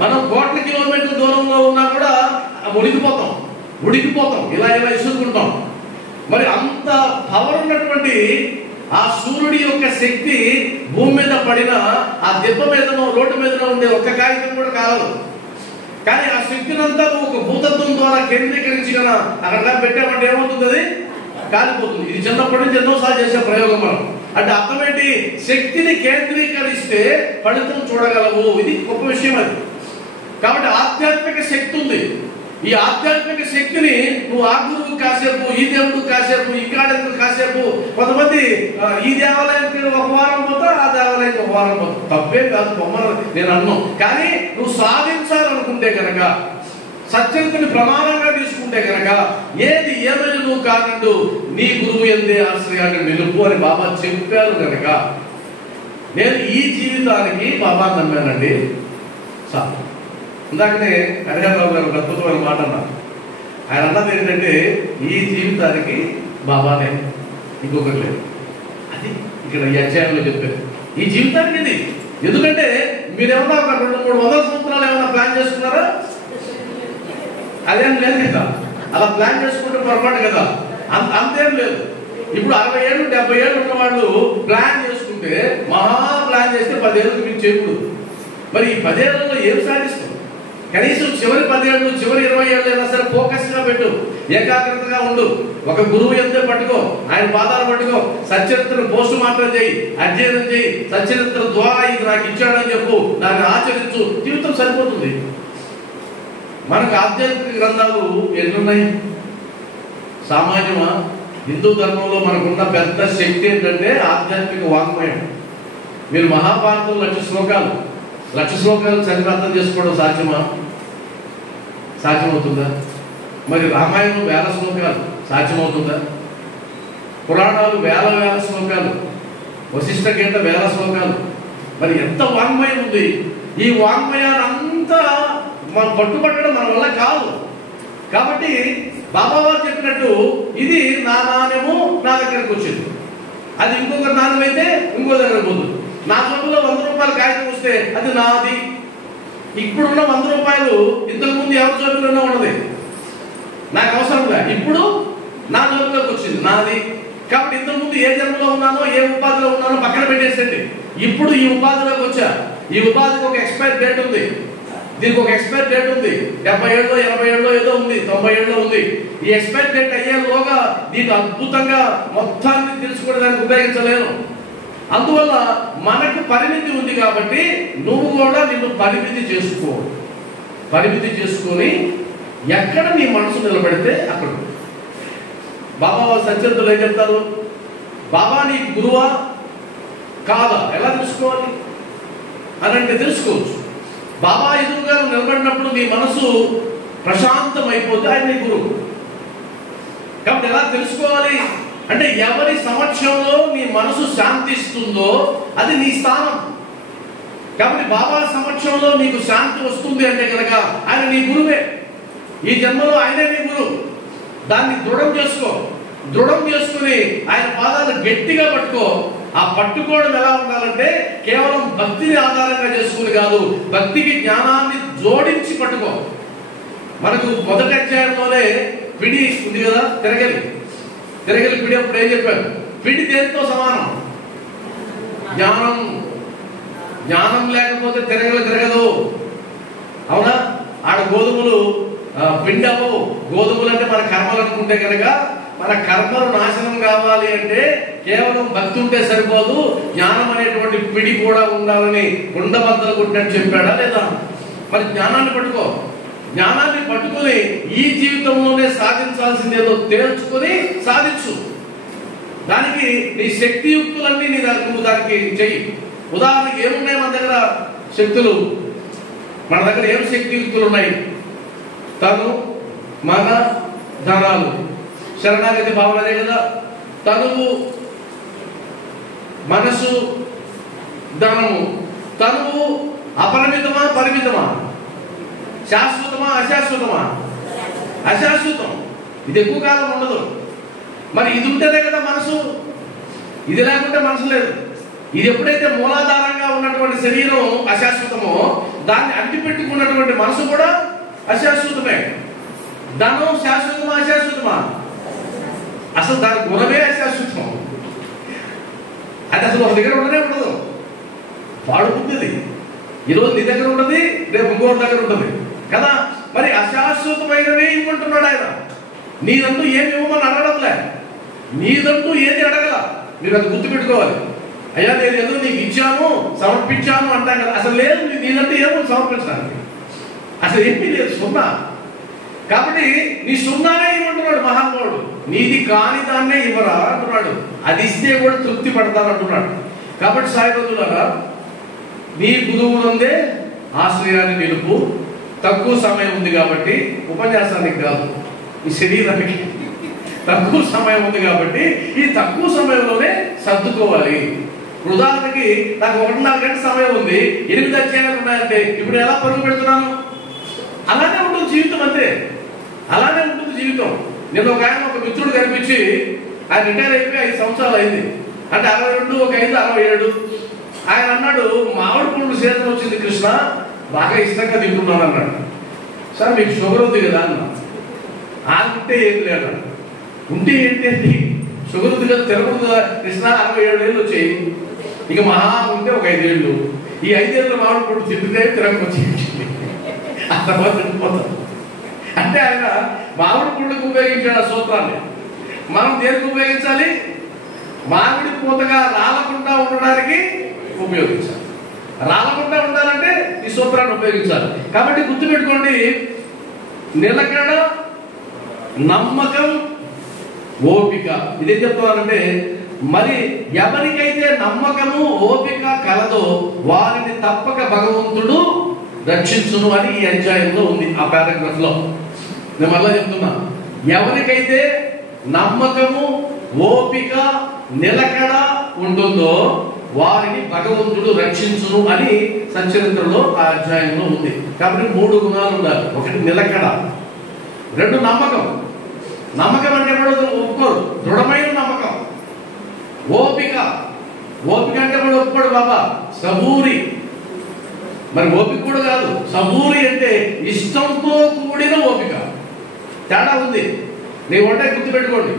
మనం కోట్ల కిలోమీటర్ల దూరంలో ఉన్నా కూడా ఉడికిపోతాం, ఇలా ఇసురుకుంటాం. మరి అంత పవర్ ఉన్నటువంటి ఆ సూర్యుడి యొక్క శక్తి భూమి మీద పడిన ఆ దెబ్బ మీదనో రోడ్డు మీదనో ఉండే ఒక్క కాగితం కూడా కాదు. కానీ ఆ శక్తినంతా ఒక భూతత్వం ద్వారా కేంద్రీకరించి కదా అక్కడ పెట్టామంటే ఏమవుతుంది, అది కాలిపోతుంది. ఇది చిన్నప్పటి నుంచి ఎన్నోసార్లు చేసే ప్రయోగం మనం. అంటే అర్థం ఏంటి, శక్తిని కేంద్రీకరిస్తే ఫలితం చూడగలవు. ఇది గొప్ప విషయం అది. కాబట్టి ఆధ్యాత్మిక శక్తి ఉంది. ఈ ఆధ్యాత్మిక శక్తిని నువ్వు ఆ గురువు కాసేపు, ఈ దేవుడు కాసేపు, ఈ కాడకు కాసేపు, కొంతమంది ఈ దేవాలయానికి ఒక వారం పోతా, ఆ దేవాలయానికి ఒక వారం పోతా. తప్పేం కాదు, బొమ్మలు నేను అన్నాను. కానీ నువ్వు సాధించాలనుకుంటే కనుక, సత్యతని ప్రమాణంగా తీసుకుంటే కనుక ఏది ఏమైనా నువ్వు కానండు నీ గురువు ఎందే ఆశ్రయాన్ని నిలుపు అని బాబా చెప్పారు కనుక నేను ఈ జీవితానికి బాబా నమ్మానండి. సార్ ఇందాకనే హరిహరరావు గారు అద్భుతమైన మాట అన్నారు. ఆయన అన్నది ఏంటంటే ఈ జీవితానికి బాబానే, ఇంకొకరు లేదు. అది ఇక్కడ ఈ అధ్యాయంలో చెప్పారు. ఈ జీవితానికి ఇది. ఎందుకంటే మీరేమన్నా ఒక 200-300 సంవత్సరాలు ఏమైనా ప్లాన్ చేసుకున్నారా? అదేం లేదు కదా. అలా ప్లాన్ చేసుకుంటే పొరపాటు కదా. అంతేం లేదు. ఇప్పుడు 60 ఏళ్ళు 70 ఏళ్ళు ఉన్న వాళ్ళు ప్లాన్ చేసుకుంటే, మహా ప్లాన్ చేస్తే 10 ఏళ్ళకి మీకు చేయకూడదు. మరి ఈ 10 ఏళ్లలో ఏం సాధిస్తాం? కనీసం చివరి 10 ఏళ్ళు, చివరి 20 ఏళ్ళు అయినా సరే ఫోకస్ గా పెట్టు, ఏకాగ్రతగా ఉండు. ఒక గురువు ఎంతే పట్టుకో, ఆయన పాదాలు పట్టుకో, సచ్చరిత్రను పోస్ట్ మార్టం చేయి, అధ్యయనం చేయి, సచ్చరిత్ర ద్వారా ఇది నాకు ఇచ్చాడని చెప్పు, దాన్ని ఆచరించు, జీవితం సరిపోతుంది. మనకు ఆధ్యాత్మిక గ్రంథాలు ఎన్నున్నాయి? సామాన్యమా? హిందూ ధర్మంలో మనకున్న పెద్ద శక్తి ఏంటంటే ఆధ్యాత్మిక వాంగ్మయం. మీరు మహాభారతం 1,00,000 శ్లోకాలు చదివి అర్థం చేసుకోవడం సాధ్యమా? సాధ్యమవుతుందా? మరి రామాయణం 1000 శ్లోకాలు సాధ్యమవుతుందా? పురాణాలు వేల శ్లోకాలు, వశిష్ఠ గీత 1000 శ్లోకాలు. మరి ఎంత వాంగ్మయం ఉంది! ఈ వాంగ్మయాన్ని అంతా మనం పట్టుబట్టడం మన వల్ల కాదు. కాబట్టి బాబా వారు చెప్పినట్టు ఇది నా నాణ్యము నా దగ్గరకు వచ్చింది, అది ఇంకొక నాణ్యం అయితే ఇంకో దగ్గర పోతుంది. నా జోబులో 100 రూపాయల కాగితం వస్తే అది నాది. ఇప్పుడున్న 100 రూపాయలు ఇంతకుముందు ఎవరి జోబులోనే ఉన్నది, నాకు అవసరంగా. ఇప్పుడు నా జోబులోకి వచ్చింది, నాది. కాబట్టి ఇంతకుముందు ఏ జన్మలో ఉన్నానో, ఏ ఉపాధిలో ఉన్నానో పక్కన పెట్టేసండి. ఇప్పుడు ఈ ఉపాధిలోకి వచ్చా. ఈ ఉపాధికి ఒక ఎక్స్పైర్ డేట్ ఉంది, దీనికి ఒక ఎక్స్పైర్ డేట్ ఉంది. 70 ఏళ్ళు 80 ఏళ్ళు ఏదో ఉంది, 90 ఏళ్ళు ఉంది. ఈ ఎక్స్పైర్ డేట్ అయ్యేలోగా దీన్ని అద్భుతంగా మొత్తాన్ని తెలుసుకోవడానికి ఉపయోగించలేను. అందువల్ల మనకు పరిమితి ఉంది. కాబట్టి నువ్వు కూడా నిన్ను పరిమితి చేసుకొని ఎక్కడ నీ మనసు నిలబడితే అక్కడ. బాబా వాళ్ళ సత్యంతులు ఏం చెప్తారు? బాబా నీకు గురువా కాదా ఎలా తెలుసుకోవాలి అని అంటే తెలుసుకోవచ్చు. బాబా ఎదురుగా నిలబడినప్పుడు నీ మనసు ప్రశాంతం అయిపోతే ఆయన నీ గురువు. కాబట్టి ఎలా తెలుసుకోవాలి అంటే ఎవరి సమక్షంలో నీ మనసు శాంతిస్తుందో అది నీ స్థానం. కాబట్టి బాబా సమక్షంలో నీకు శాంతి వస్తుంది అంటే కనుక ఆయన నీ గురువే. ఈ జన్మలో ఆయనే నీ గురువు. దాన్ని దృఢం చేసుకో. దృఢం చేసుకుని ఆయన పాదాలు గట్టిగా పట్టుకో. ఆ పట్టుకోవడం ఎలా ఉండాలంటే కేవలం భక్తిని ఆధారంగా చేసుకుని కాదు, భక్తికి జ్ఞానాన్ని జోడించి పట్టుకో. మనకు మొదటి అధ్యాయంలోనే పిడి ఉంది కదా, తిరగలి పిడి. అప్పుడు ఏం చెప్పారు? పిడి దేనితో సమానం? జ్ఞానం. జ్ఞానం లేకపోతే తిరగదు. అవునా? ఆడ గోధుమలు పిండవు. గోధుమలు అంటే మన కర్మలు అనుకుంటే కనుక మన కర్మలు నాశనం కావాలి అంటే కేవలం భక్తి ఉంటే సరిపోదు, జ్ఞానం అనేటువంటి పిడి కూడా ఉండాలని కుండబద్దలు కొట్టినట్టు చెప్పాడా లేదా? మరి జ్ఞానాన్ని పట్టుకో. జ్ఞానాన్ని పట్టుకుని ఈ జీవితంలోనే సాధించాల్సిందేదో తేల్చుకొని సాధించు. దానికి నీ శక్తియుక్తులన్నీ నువ్వు దానికి చెయ్యి. ఉదాహరణకి ఏమున్నాయి మన దగ్గర శక్తులు? మన దగ్గర ఏం శక్తియుక్తులు ఉన్నాయి? తను, మన, ధనాలు. శరణాగతి భావన అదే కదా. తనువు, మనసు, ధనము. తనువు అపరిమితమా పరిమితమా? శాశ్వతమా అశాశ్వతమా? అశాశ్వతం. ఇది ఎక్కువ కాలం ఉండదు. మరి ఇది ఉంటేనే కదా మనసు. ఇది లేకుంటే మనసు లేదు. ఇది ఎప్పుడైతే మూలాధారంగా ఉన్నటువంటి శరీరం అశాశ్వతమో దాన్ని అంటిపెట్టుకున్నటువంటి మనసు కూడా అశాశ్వతమే. ధనం శాశ్వతమా అశాశ్వతమా? అసలు దాని గుణమే అశాశ్వతం. అది అసలు ఒక దగ్గర ఉండనే ఉండదు, పాడుతుంది. ఈరోజు నీ దగ్గర ఉంటుంది, రేపు ఇంకోటి దగ్గర ఉంటుంది కదా. మరి అశాశ్వతమైనవే ఇవ్వమంటున్నాడు ఆయన. నీదంటూ ఏమి ఇవ్వమని అడగడంలే. నీదంటూ ఏది అడగల. మీరు అది గుర్తుపెట్టుకోవాలి. అయ్యా నేను ఏదో నీకు ఇచ్చాను సమర్పించాను అంటాం కదా, అసలు లేదు. నీదంటూ ఏమో సమర్పించడానికి అసలు ఏమీ లేదు, సున్నా. కాబట్టి నీ సున్నానే ఇవ్వమంటున్నాడు మహానుభావుడు. నీది కాని దాన్నే ఇవ్వరా అంటున్నాడు. అది ఇస్తే కూడా తృప్తి పడతాను అంటున్నాడు. కాబట్టి సాయిబంధులారా, నీ గురువునందే ఆశ్రయాన్ని నిలుపు. తక్కువ సమయం ఉంది కాబట్టి, ఉపన్యాసానికి కాదు, ఈ శరీరానికి తక్కువ సమయం ఉంది కాబట్టి ఈ తక్కువ సమయంలోనే సర్దుకోవాలి. ఉదాహరణకి నాకు 1.5 గంటల సమయం ఉంది, 8 అధ్యాయాలు ఉన్నాయంటే ఇప్పుడు ఎలా పరుగు పెడుతున్నాను? అలానే ఉంటుంది జీవితం. అంతే, అలానే ఉంటుంది జీవితం. నేను ఒక ఆయన, ఒక మిత్రుడు కనిపించి, ఆయన రిటైర్ అయిపోయి 5 సంవత్సరాలు అయింది. అంటే 62, ఒక 5, 67. ఆయన అన్నాడు, మామిడి పండు సీజన్ వచ్చింది కృష్ణ, బాగా ఇష్టంగా తింటున్నాను అన్నాడు. సార్ మీకు షుగర్ ఉంది కదా అన్న. ఉంటే ఏం లేదు. ఉంటే ఏంటి? షుగర్ ఉంది కదా, తినకూడదు కదా కృష్ణ. 67 ఏళ్ళు వచ్చాయి. ఇక మహా ఉంటే ఒక 5 ఏళ్ళు. ఈ 5 ఏళ్ళు మామిడి పండు తింటే తిరగకొచ్చి అంతపోతాం. అంటే ఆయన మామిడి పండుకు ఉపయోగించాడు ఆ సూత్రాన్ని. మనం దేనికి ఉపయోగించాలి? మామిడి పూతగా రాలకుండా ఉండడానికి ఉపయోగించాలి. రాలకుండా ఉండాలంటే ఈ సూత్రాన్ని ఉపయోగించాలి. కాబట్టి గుర్తుపెట్టుకోండి, నిలకడ, నమ్మకం, ఓపిక. ఇదేం చెప్తున్నానంటే, మరి ఎవరికైతే నమ్మకము ఓపిక కలదో వారిని తప్పక భగవంతుడు రక్షించును అని ఈ అధ్యాయంలో ఉంది. ఆ పారాగ్రాఫ్ లో నేను మళ్ళా చెప్తున్నా, ఎవరికైతే నమ్మకము ఓపిక నిలకడ ఉంటుందో వారిని భగవంతుడు రక్షించును అని సచ్చరిత్రలో ఆ అధ్యాయంలో ఉంది. కాబట్టి 3 గుణాలు ఉండాలి. 1 నిలకడ, 2 నమ్మకం. నమ్మకం అంటే కూడా ఒప్పుకోరు, దృఢమైన నమ్మకం. ఓపిక, ఓపిక అంటే కూడా ఒప్పుకోడు బాబా, సబూరి. మరి ఓపిక కూడా కాదు, సబూరి అంటే ఇష్టంతో కూడిన ఓపిక. తేడా ఉంది. నీ వంట గుర్తుపెట్టుకోండి,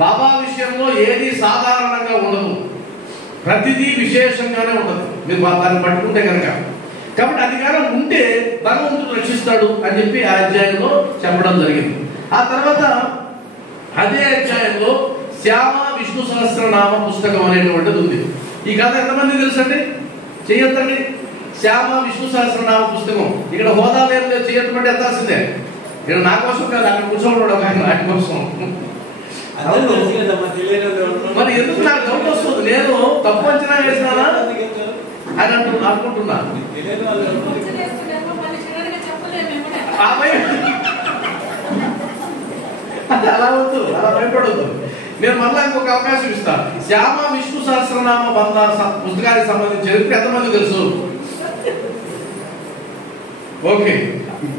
బాబా విషయంలో ఏది సాధారణంగా ఉండదు, ప్రతిదీ విశేషంగానే ఉండదు. మీరు దాన్ని పట్టుకుంటే కనుక. కాబట్టి అధికారం ఉంటే భగవంతుడు రక్షిస్తాడు అని చెప్పి ఆ అధ్యాయంలో చెప్పడం జరిగింది. ఆ తర్వాత అదే అధ్యాయంలో శ్యామ విష్ణు సహస్రనామ పుస్తకం అనేటువంటిది ఉంది. ఈ కథ ఎంతమంది తెలుసండి? చేయొద్దండి. శ్యామ విష్ణు సహస్రనామ పుస్తకం. ఇక్కడ హోదా లేదు, చేయొద్దంటే ఎత్తాల్సిందే. ఇక్కడ నా కోసం కాదు, అక్కడ కూర్చోవడం ఆయన కోసం. మరి ఎందుకు నాకు డౌట్ వస్తుంది, నేను తప్పు అంచనా వేసినానా అని అనుకుంటున్నా. అలా వద్దు, అలా భయపడద్దు. నేను మళ్ళా ఇంకొక అవకాశం ఇస్తాను. శ్యామ విష్ణు సహస్రనామ బంధ పుస్తకానికి సంబంధించి చరిత్ర ఎంతమంది తెలుసు? ఓకే,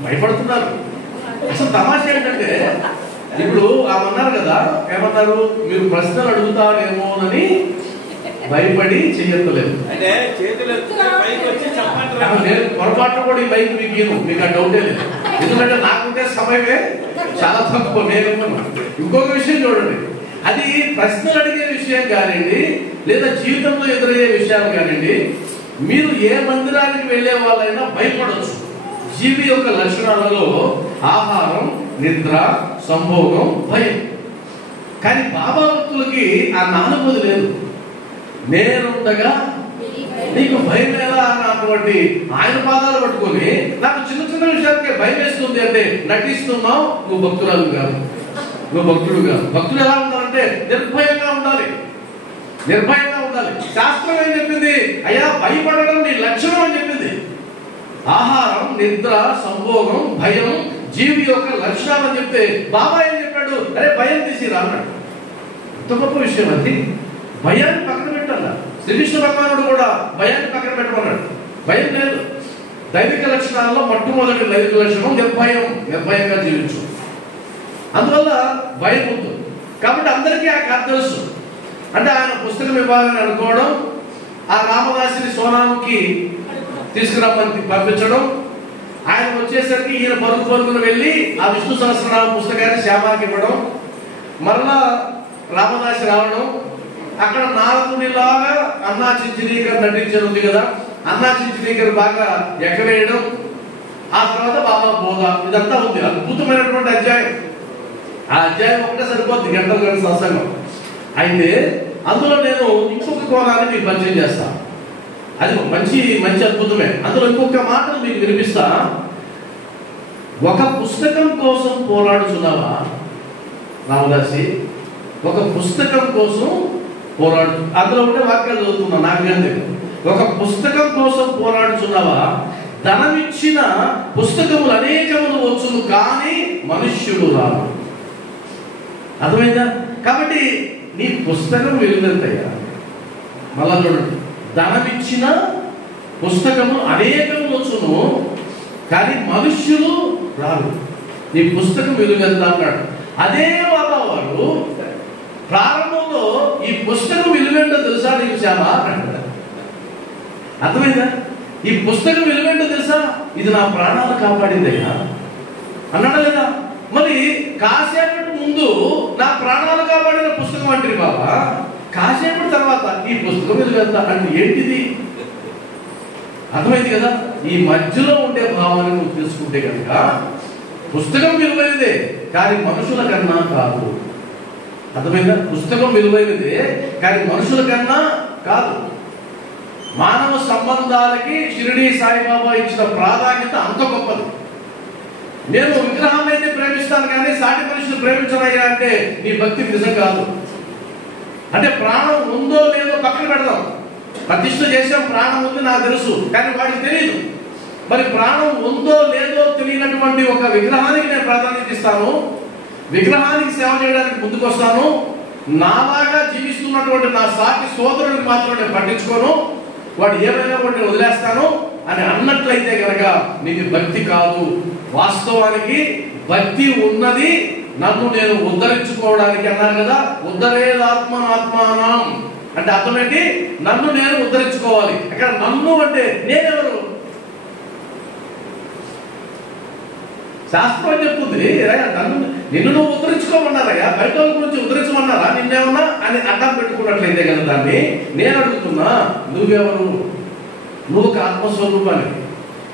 భయపడుతున్నారు. అసలు తమాషా ఏంటంటే ఇప్పుడు అన్నారు కదా, ఏమన్నారు, మీరు ప్రశ్నలు అడుగుతారేమోనని భయపడి చెయ్యలేదు. నేను పొరపాటు కూడా ఈ బైక్ మీకు ఆ డౌటే లేదు. ఎందుకంటే నాకుంటే సమయమే చాలా తక్కువ. నేను ఇంకొక విషయం చూడండి, అది ప్రశ్నలు అడిగే విషయం కానివ్వండి, లేదా జీవితంలో ఎదురయ్యే విషయాలు కానివ్వండి, మీరు ఏ మందిరానికి వెళ్ళే వాళ్ళైనా భయపడవచ్చు. జీవి యొక్క లక్షణాలలో ఆహారం, నిద్ర, సంభోగం, భయం. కానీ బాబా భక్తులకి ఆ నానుభూతి లేదు. నేనుండగా నీకు భయం లేదా అన్నటువంటి ఆయన పాదాలు పట్టుకొని, నాకు చిన్న చిన్న విషయాలకే భయం వేస్తుంది అంటే నటిస్తున్నావు, నువ్వు భక్తురాలు కాదు, నువ్వు భక్తుడు కాదు. భక్తులు ఎలా ఉండాలంటే నిర్భయంగా ఉండాలి, నిర్భయంగా ఉండాలి. శాస్త్రం ఏం చెప్పింది? అయ్యా భయపడడం నీ లక్షణం అని చెప్పింది. ఆహారం, నిద్ర, సంభోగం, భయం జీవి యొక్క లక్షణాలు అని చెప్తే బాబా ఏం చెప్పాడు? అరే భయం తీసిరా అన్నాడు. ఎంత గొప్ప విషయం అది. భయాన్ని పక్కన పెట్టాల. శ్రీకృష్ణ భగవానుడు కూడా భయాన్ని పక్కన పెట్టమన్నాడు. భయం లేదు. దైవిక లక్షణాల్లో మొట్టమొదటి దైవిక లక్షణం నిర్భయం, నిర్భయంగా జీవించు. అందువల్ల భయం ఉంటుంది. కాబట్టి అందరికీ ఆ కథ తెలుసు. అంటే ఆయన పుస్తకం ఇవ్వాలని అనుకోవడం, ఆ రామదాసిని సోనాముకి తీసుకురమ్మని పంపించడం, ఆయన వచ్చేసరికి ఈయన పరుగున వెళ్ళి ఆ విష్ణు సహస్రనామ పుస్తకాన్ని శ్యామాకి ఇవ్వడం, మరలా రామదాసి రావడం, అక్కడ నారదునిలాగా అన్నా చించినీకర్ నటించడం ఉంది కదా, అన్నా చించినీకర్ బాగా ఎక్కవేయడం, ఆ తర్వాత బాబా బోధ, ఇదంతా ఉంది. అద్భుతమైనటువంటి అధ్యాయం. ఆ అధ్యాయం ఒకటే సరిపోద్ది, గంటల సత్సంగం. అయితే అందులో నేను ఇంకొక కోణాన్ని మీకు పరిచయం చేస్తాను. అది మంచి మంచి అద్భుతమే. అందులో ఇంకొక మాటలు మీకు వినిపిస్తా. ఒక పుస్తకం కోసం పోరాడుచున్నావా రామదాసి? ఒక పుస్తకం కోసం పోరాడు. అందులో ఉండే వాక్యాలు చదువుతున్నా, నాకు కానీ. ఒక పుస్తకం కోసం పోరాడుచున్నావా? ధనమిచ్చిన పుస్తకములు అనేకములు వచ్చును, కానీ మనుష్యుడు రాడు. అర్థమైందా? కాబట్టి నీ పుస్తకం వెలుగుతాయా? మళ్ళా చూడండి, ధనమిచ్చిన పుస్తకము అనేకము వచ్చును, కానీ మనుష్యులు రారు. నీ పుస్తకం వెలుగెళ్తా అన్నాడు. అదే వాడు ప్రారంభంలో ఈ పుస్తకం విలువేంటో తెలుసా నీకు శ్యామ అంటాడు. అర్థమైందా? ఈ పుస్తకం విలువేంటో తెలుసా? ఇది నా ప్రాణాలు కాపాడిందయ్యా అన్నాడు లేదా? మరి కాసేపటి ముందు నా ప్రాణాలు కాపాడిన పుస్తకం అంటే బాబా, కాసేపటి తర్వాత ఈ పుస్తకం విలువెంత అంటే ఏంటిది? అర్థమైంది కదా? ఈ మధ్యలో ఉండే భావాన్ని నువ్వు తెలుసుకుంటే కనుక పుస్తకం విలువైనదే, కానీ మనుషుల కన్నా కాదు. అర్థమైందా? పుస్తకం విలువైనదే, కానీ మనుషుల కన్నా కాదు. మానవ సంబంధాలకి షిరిడీ సాయిబాబా ఇచ్చిన ప్రాధాన్యత అంత గొప్పది. నేను విగ్రహాన్ని అయితే ప్రేమిస్తాను, కానీ సాటి మనుషులు ప్రేమించనయ్యా అంటే నీ భక్తి నిజం కాదు. అంటే ప్రాణం ఉందో లేదో పక్కన పెడదాం. ప్రతిష్ఠ చేసాం, ప్రాణం ఉంది నాకు తెలుసు, కానీ వాడికి తెలియదు. మరి ప్రాణం ఉందో లేదో తెలియనటువంటి ఒక విగ్రహానికి నేను ప్రాధాన్యత ఇస్తాను, విగ్రహానికి సేవ చేయడానికి ముందుకు వస్తాను. నాలాగా జీవిస్తున్నటువంటి నా సాటి సోదరుడికి మాత్రం నేను పట్టించుకోను, వాడు ఏమైనా కూడా నేను వదిలేస్తాను అని అన్నట్లయితే కనుక నీకు భక్తి కాదు. వాస్తవానికి భక్తి ఉన్నది నన్ను నేను ఉద్ధరించుకోవడానికి అన్నారు కదా, ఉద్ధరేదాత్మనాత్మానం అంటే అర్థం ఏంటి? నన్ను నేను ఉద్ధరించుకోవాలి. అక్కడ నన్ను అంటే నేనెవరు? శాస్త్రం చెప్తుంది, నిన్ను నువ్వు ఉద్ధరించుకోమన్నారయ్యా, బయట వాళ్ళ గురించి ఉద్ధరించమన్నారా నిన్నేమన్నా అని అడ్డం పెట్టుకున్నట్లయితే కదా దాన్ని నేను అడుగుతున్నా, నువ్వెవరు? నువ్వు ఒక ఆత్మస్వరూపాన్ని.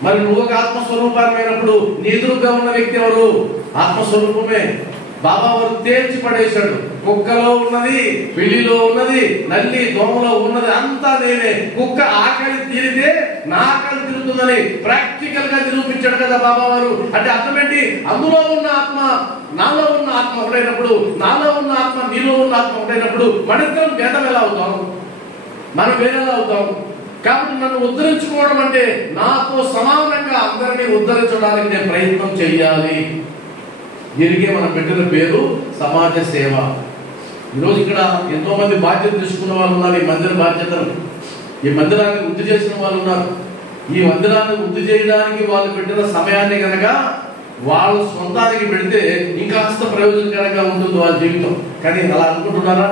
మరి నువ్వు ఒక ఆత్మస్వరూపాన్ని అయినప్పుడు నీ ఎదురుగా ఉన్న వ్యక్తి ఎవరు? ఆత్మస్వరూపమే. బాబా వారు తేల్చి పడేశాడు. కుక్కలో ఉన్నది, పిల్లిలో ఉన్నది, నల్లి దోమలో ఉన్నది అంతా నేనే. కుక్క ఆకలి తీరితే నా ఆకలి తీరుతుందని ప్రాక్టికల్ గా నిరూపించాడు కదా బాబా వారు. అంటే అర్థం ఏంటి? అందులో ఉన్న ఆత్మ నాలో ఉన్న ఆత్మ ఒకటైనప్పుడు, నాలో ఉన్న ఆత్మ నీలో ఉన్న ఆత్మ ఒకటైనప్పుడు మనిద్దరం భేదం ఎలా అవుతాం? మనం వేరేలా అవుతాం. కాబట్టి నన్ను ఉద్ధరించుకోవడం అంటే నాతో సమానంగా అందరినీ ఉద్ధరించడానికి నేను ప్రయత్నం చెయ్యాలి. దీనికే మనం పెట్టిన పేరు సమాజ సేవ. ఈరోజు ఇక్కడ ఎంతో మంది బాధ్యత తీసుకున్న వాళ్ళు ఉన్నారు. ఈ మందిర బాధ్యతలు, ఈ మందిరాన్ని వృద్ధి చేసిన వాళ్ళు ఉన్నారు. ఈ మందిరాన్ని వృద్ధి చేయడానికి వాళ్ళు పెట్టిన సమయాన్ని కనుక వాళ్ళు సొంతానికి పెడితే ఇంకాస్త ప్రయోజనకరంగా ఉంటుంది వాళ్ళ జీవితం. కానీ అలా అనుకుంటున్నారా?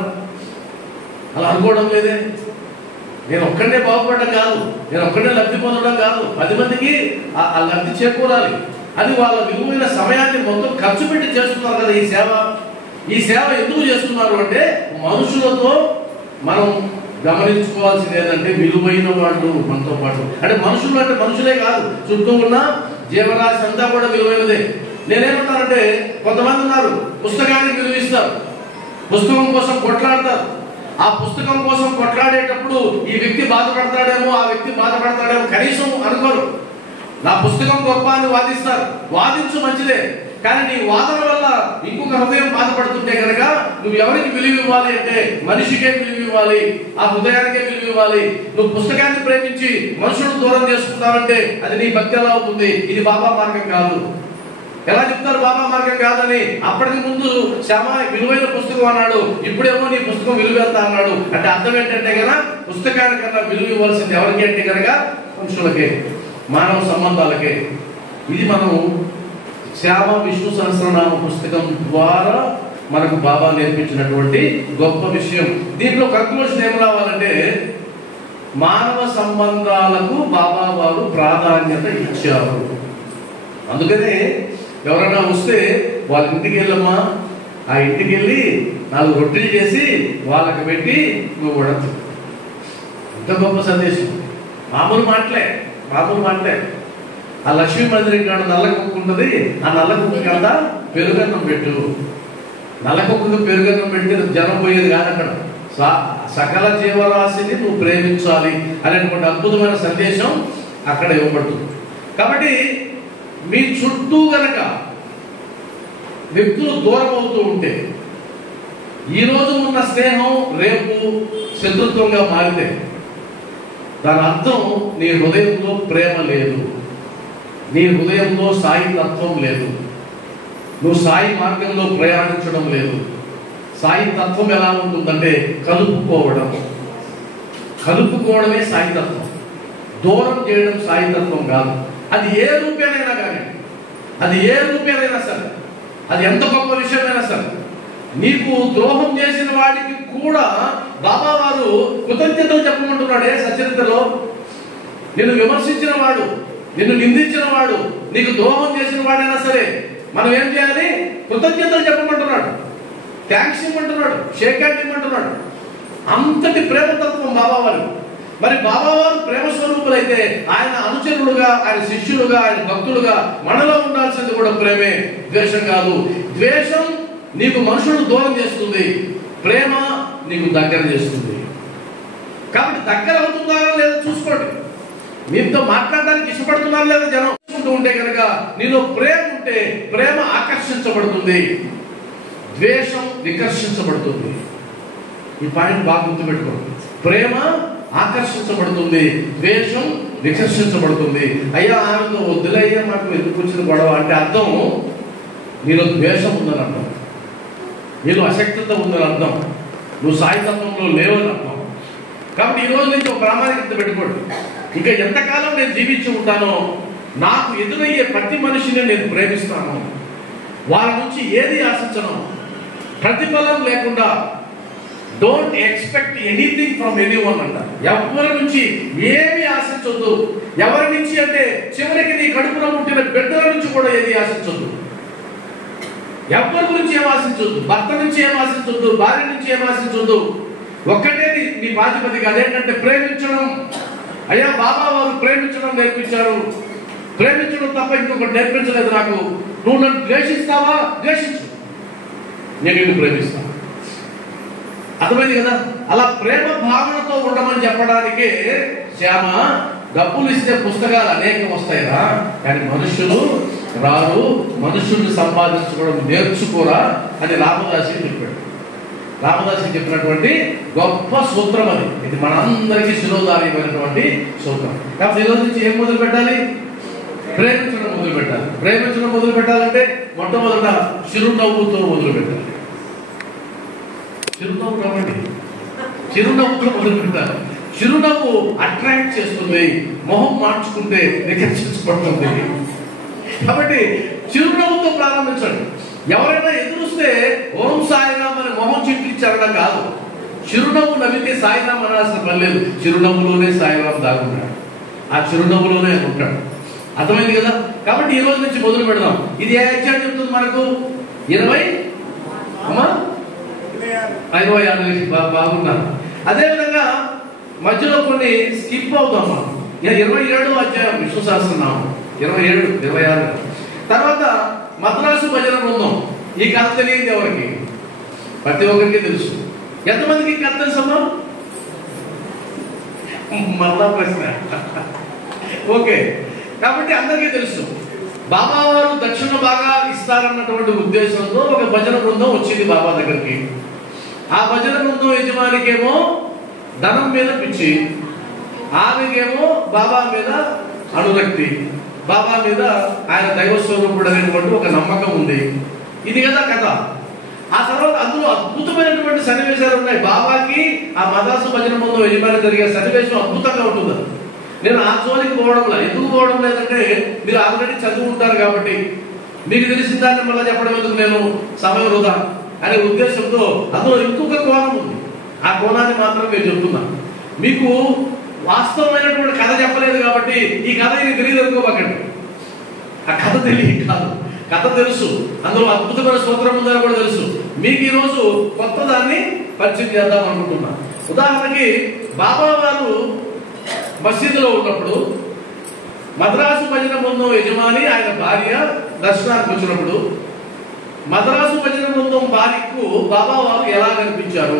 అలా అనుకోవడం లేదే. నేను ఒక్కడే బాగుపడడం కాదు, నేను ఒక్కడే లబ్ధి పొందడం కాదు, 10 మందికి ఆ లబ్ధి చేకూరాలి. అది వాళ్ళ విలువైన సమయాన్ని మొత్తం ఖర్చు పెట్టి చేస్తున్నారు కదా ఈ సేవ. ఈ సేవ ఎందుకు చేస్తున్నారు అంటే మనుషులతో మనం గమనించుకోవాల్సింది ఏంటంటే విలువైన వాళ్ళు మనతో పాటు. అంటే మనుషులు అంటే మనుషులే కాదు, చుట్టూ ఉన్న జీవరాశి అంతా కూడా విలువైనదే. నేనేమంటానంటే కొంతమంది ఉన్నారు పుస్తకానికి విలువిస్తారు, పుస్తకం కోసం కొట్లాడతారు. ఆ పుస్తకం కోసం కొట్లాడేటప్పుడు ఈ వ్యక్తి బాధపడతాడేమో, ఆ వ్యక్తి బాధపడతాడేమో కనీసం అనుకోరు. నా పుస్తకం గొప్ప అని వాదిస్తారు. వాదించు మంచిదే, కానీ నీ వాదన వల్ల ఇంకొక హృదయం బాధపడుతుంటే కనుక నువ్వు ఎవరికి విలువ ఇవ్వాలి అంటే మనిషికే విలువ ఇవ్వాలి, ఆ హృదయానికే విలువ ఇవ్వాలి. నువ్వు పుస్తకాన్ని ప్రేమించి మనుషులను దూరం చేసుకుంటావంటే అది నీ భక్తి ఎలా అవుతుంది? ఇది బాబా మార్గం కాదు. ఎలా చెప్తారు బాబా మార్గం కాదని? అప్పటికి ముందు శ్యామ విలువైన పుస్తకం అన్నాడు, ఇప్పుడేమో నీ పుస్తకం విలువ ఎంత అన్నాడు. అంటే అర్థం ఏంటంటే కనుక పుస్తకానికన్నా విలువ ఇవ్వాల్సింది ఎవరికి అంటే కనుక మనుషులకే, మానవ సంబంధాలకే. ఇది మనం శ్యామ విష్ణు సహస్రనామ పుస్తకం ద్వారా మనకు బాబా నేర్పించినటువంటి గొప్ప విషయం. దీంట్లో కంక్లూషన్ ఏం రావాలంటే మానవ సంబంధాలకు బాబా వారు ప్రాధాన్యత ఇచ్చారు. అందుకనే ఎవరైనా వస్తే వాళ్ళ ఇంటికి వెళ్ళమ్మా, ఆ ఇంటికి వెళ్ళి 4 రొట్టెలు చేసి వాళ్ళకి పెట్టి నువ్వు కొడచ్చు. ఎంత గొప్ప సందేశం! మామూలు మాటలే. ఆ లక్ష్మీ మందిరం కాడ నల్ల కుక్క ఉంటుంది, ఆ నల్ల కుక్క కాడ పెరుగన్నం పెట్టు. నల్ల కుక్కకు పెరుగన్నం పెడితే జనం పోయేది కాదు. అక్కడ సకల జీవరాశిని నువ్వు ప్రేమించాలి అనేటువంటి అద్భుతమైన సందేశం అక్కడ ఇవ్వబడుతుంది. కాబట్టి మీ చుట్టూ గనక వ్యక్తులు దూరం అవుతూ ఉంటే, ఈరోజు ఉన్న స్నేహం రేపు శత్రుత్వంగా మారితే దాని అర్థం నీ హృదయంలో ప్రేమ లేదు, నీ హృదయంలో సాయి తత్వం లేదు, నువ్వు సాయి మార్గంలో ప్రయాణించడం లేదు. సాయి తత్వం ఎలా ఉంటుందంటే కలుపుకోవడమే సాయి తత్వం. దూరం చేయడం సాయి తత్వం కాదు. అది ఏ రూపేనైనా కానీ, అది ఏ రూపేనైనా సరే, అది ఎంత గొప్ప విషయమైనా సరే, నీకు ద్రోహం చేసిన వాడికి కూడా బాబా వారు కృతజ్ఞతలు చెప్పమంటున్నాడే సచరిత్రలో. నిన్ను విమర్శించిన వాడు, నిన్ను నిందించిన వాడు, నీకు ద్రోహం చేసిన వాడైనా సరే మనం ఏం చేయాలి? కృతజ్ఞతలు చెప్పమంటున్నాడు, థ్యాంక్స్ ఇవ్వమంటున్నాడు, షేక్ హ్యాండ్ ఇవ్వమంటున్నాడు. అంతటి ప్రేమతత్వం బాబా వారు. మరి బాబా వారు ప్రేమ స్వరూపులైతే ఆయన అనుచరులుగా, ఆయన శిష్యులుగా, ఆయన భక్తులుగా మనలో ఉండాల్సింది కూడా ప్రేమే, ద్వేషం కాదు. ద్వేషం నీకు మనుషులను దూరం చేస్తుంది, ప్రేమ నీకు దగ్గర చేస్తుంది. కాబట్టి దగ్గర అవుతున్నారా లేదా చూసుకోండి. మీతో మాట్లాడడానికి ఇష్టపడుతున్నారా లేదా జనం చూసుకుంటూ ఉంటే కనుక నీలో ప్రేమ ఉంటే ప్రేమ ఆకర్షించబడుతుంది, ద్వేషం వికర్షించబడుతుంది. ఈ పాయింట్ బాగా గుర్తుపెట్టుకోండి. ప్రేమ ఆకర్షించబడుతుంది, ద్వేషం వికర్షించబడుతుంది. అయ్యా ఆమెతో వద్దులయ్యా మాకు ఎందుకు వచ్చిన గొడవ అంటే అర్థం నీలో ద్వేషం ఉందని అర్థం, నీలో అశక్తత ఉందని అర్థం, నువ్వు సాయితత్వంలో లేవని అర్థం. కాబట్టి ఈ రోజు నుంచి ఒక ప్రామాణికత పెట్టుకోండి. ఇంకా ఎంతకాలం నేను జీవించి ఉంటానో నాకు ఎదురయ్యే ప్రతి మనిషిని నేను ప్రేమిస్తాను, వాళ్ళ నుంచి ఏది ఆశించను, ప్రతిఫలం లేకుండా. Don't expect anything from anyone అంట. ఎవరి నుంచి ఏమి ఆశించొద్దు. ఎవరి నుంచి అంటే చివరికి నీ కడుపులో పుట్టిన బిడ్డల నుంచి కూడా ఏది ఆశించొద్దు. ఎవరి గురించి ఏం ఆశించొద్దు, భర్త నుంచి ఏం ఆశించొద్దు, భార్య నుంచి ఏం ఆశించొద్దు. ఒక్కటే నీ బాధ్యత. అదేంటంటే ప్రేమించడం. అయ్యా బాబా వారు ప్రేమించడం నేర్పించారు. ప్రేమించడం తప్ప ఇంకొకటి నేర్పించలేదు నాకు. నువ్వు నన్ను ద్వేషిస్తావా? ద్వేషించు. నేను నిన్ను ప్రేమిస్తాను. అర్థమైంది కదా? అలా ప్రేమ భావనతో ఉండమని చెప్పడానికే శ్యామ డబ్బులు ఇస్తే పుస్తకాలు అనేకం వస్తాయిరా, కానీ మనుషులు రారు, మనుషుల్ని సంపాదించుకోవడం నేర్చుకోరా అని రామదాసి చెప్పాడు. రామదాసి చెప్పినటువంటి గొప్ప సూత్రం అది. ఇది మనందరికీ శిరోధార్యమైనటువంటి సూత్రం. కాబట్టి ఈరోజు నుంచి ఏం మొదలు పెట్టాలి? ప్రేమించడం మొదలు పెట్టాలి. ప్రేమించడం మొదలు పెట్టాలంటే మొట్టమొదట చిరునవ్వుతో మొదలు పెట్టాలి. చిరునవ్వు రావండి, చిరునవ్వుతో మొదలు పెట్టాలి. చిరునవ్వు అట్రాక్ట్ చేస్తుంది, మొహం మార్చుకుంటే వికర్షించబడుతుంది. కాబట్టి చిరునవ్వుతో ప్రారంభించండి. ఎవరైనా ఎదురుస్తే ఓం సాయిరామ్ అని మొహం చింపించారడం కాదు. చిరునవ్వు నవ్వితే సాయిరామ్ అనాల్సిన పని లేదు. చిరునవ్వులోనే సాయిరామ్ దాగుంటాడు, ఆ చిరునవ్వులోనే ఉంటాడు. అర్థమైంది కదా? కాబట్టి ఈ రోజు నుంచి మొదలు పెడదాం. ఇది ఏ అధ్యాయం చెప్తుంది మనకు? 26 బాగున్నారు. అదేవిధంగా మధ్యలో కొన్ని స్కిప్ అవుతాం మనం. 27వ అధ్యాయం విష్ణు సహస్రనామం 27, 26. తర్వాత మద్రాసు భజన బృందం. ఈ కథ తెలియదు ఎవరికి? ప్రతి ఒక్కరికి తెలుసు. ఎంతమందికి కథ తెలుసమ్మా? మళ్ళా ప్రశ్న. ఓకే, కాబట్టి అందరికీ తెలుసు. బాబా వారు దక్షిణ బాగా ఇస్తారన్నటువంటి ఉద్దేశంతో ఒక భజన బృందం వచ్చింది బాబా దగ్గరికి. ఆ భజన బృందం యజమానికేమో ధనం మీద పిచ్చి, ఆమెకేమో బాబా మీద అనురక్తి, బాబా మీద ఆయన దైవస్వరూపుడు అనేటువంటి ఒక నమ్మకం ఉంది. ఇది కదా కథ. ఆ తర్వాత అందులో అద్భుతమైనటువంటి సన్నివేశాలు ఉన్నాయి. బాబాకి ఆ మద్రాసు భజన బృందం యజమాని జరిగే సన్నివేశం అద్భుతంగా ఉంటుంది. నేను ఆ జోలికి పోవడం లేదు. ఎందుకు పోవడం లేదంటే మీరు ఆల్రెడీ చదువుకుంటారు కాబట్టి మీకు తెలిసిన దాన్ని మళ్ళీ చెప్పడం ఎందుకు, నేను సమయం వృధా అనే ఉద్దేశంతో అందులో ఇంకొక కోణం ఉంది. ఆ కోణాన్ని మాత్రం నేను చెప్తున్నాను. మీకు వాస్తవమైనటువంటి కథ చెప్పలేదు కాబట్టి ఈ కథ ఇది తెలియదు అనుకోకండి. ఆ కథ తెలియ కాదు, కథ తెలుసు. అందులో అద్భుతమైన సూత్రం ఉందని కూడా తెలుసు. మీకు ఈరోజు కొత్త దాన్ని పరిచయం చేద్దాం అనుకుంటున్నా. ఉదాహరణకి బాబా వారు మసీదులో ఉన్నప్పుడు మద్రాసు భజన బృందం యజమాని ఆయన భార్య దర్శనానికి వచ్చినప్పుడు మద్రాసు భజన బృందం భార్యకు బాబా వారు ఎలా కనిపించారు?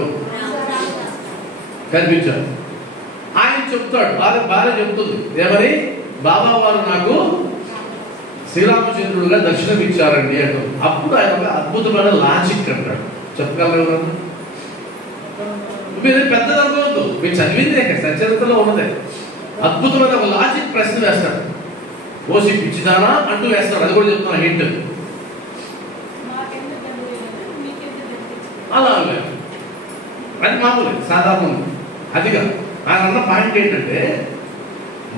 ఆయన చెప్తాడు, భార్య చెప్తుంది ఏమని? బాబా వారు నాకు శ్రీరామచంద్రుడుగా దర్శనం ఇచ్చారండి అంటారు. అప్పుడు ఆయన ఒక అద్భుతమైన లాజిక్ అంటాడు. చెప్పగలరు? మీరు పెద్దది అనుకోవద్దు, మీరు చదివిందే సచరితలో ఉన్నదే. అద్భుతమైన ఒక లాజిక్ ప్రశ్న వేస్తాడు. ఓసి పిచ్చిదానా అంటూ వేస్తాడు. అది కూడా చెప్తున్నా హింట్. అలా అది మామూలు సాధారణం. అదిగా ఆయన అన్న పాయింట్ ఏంటంటే,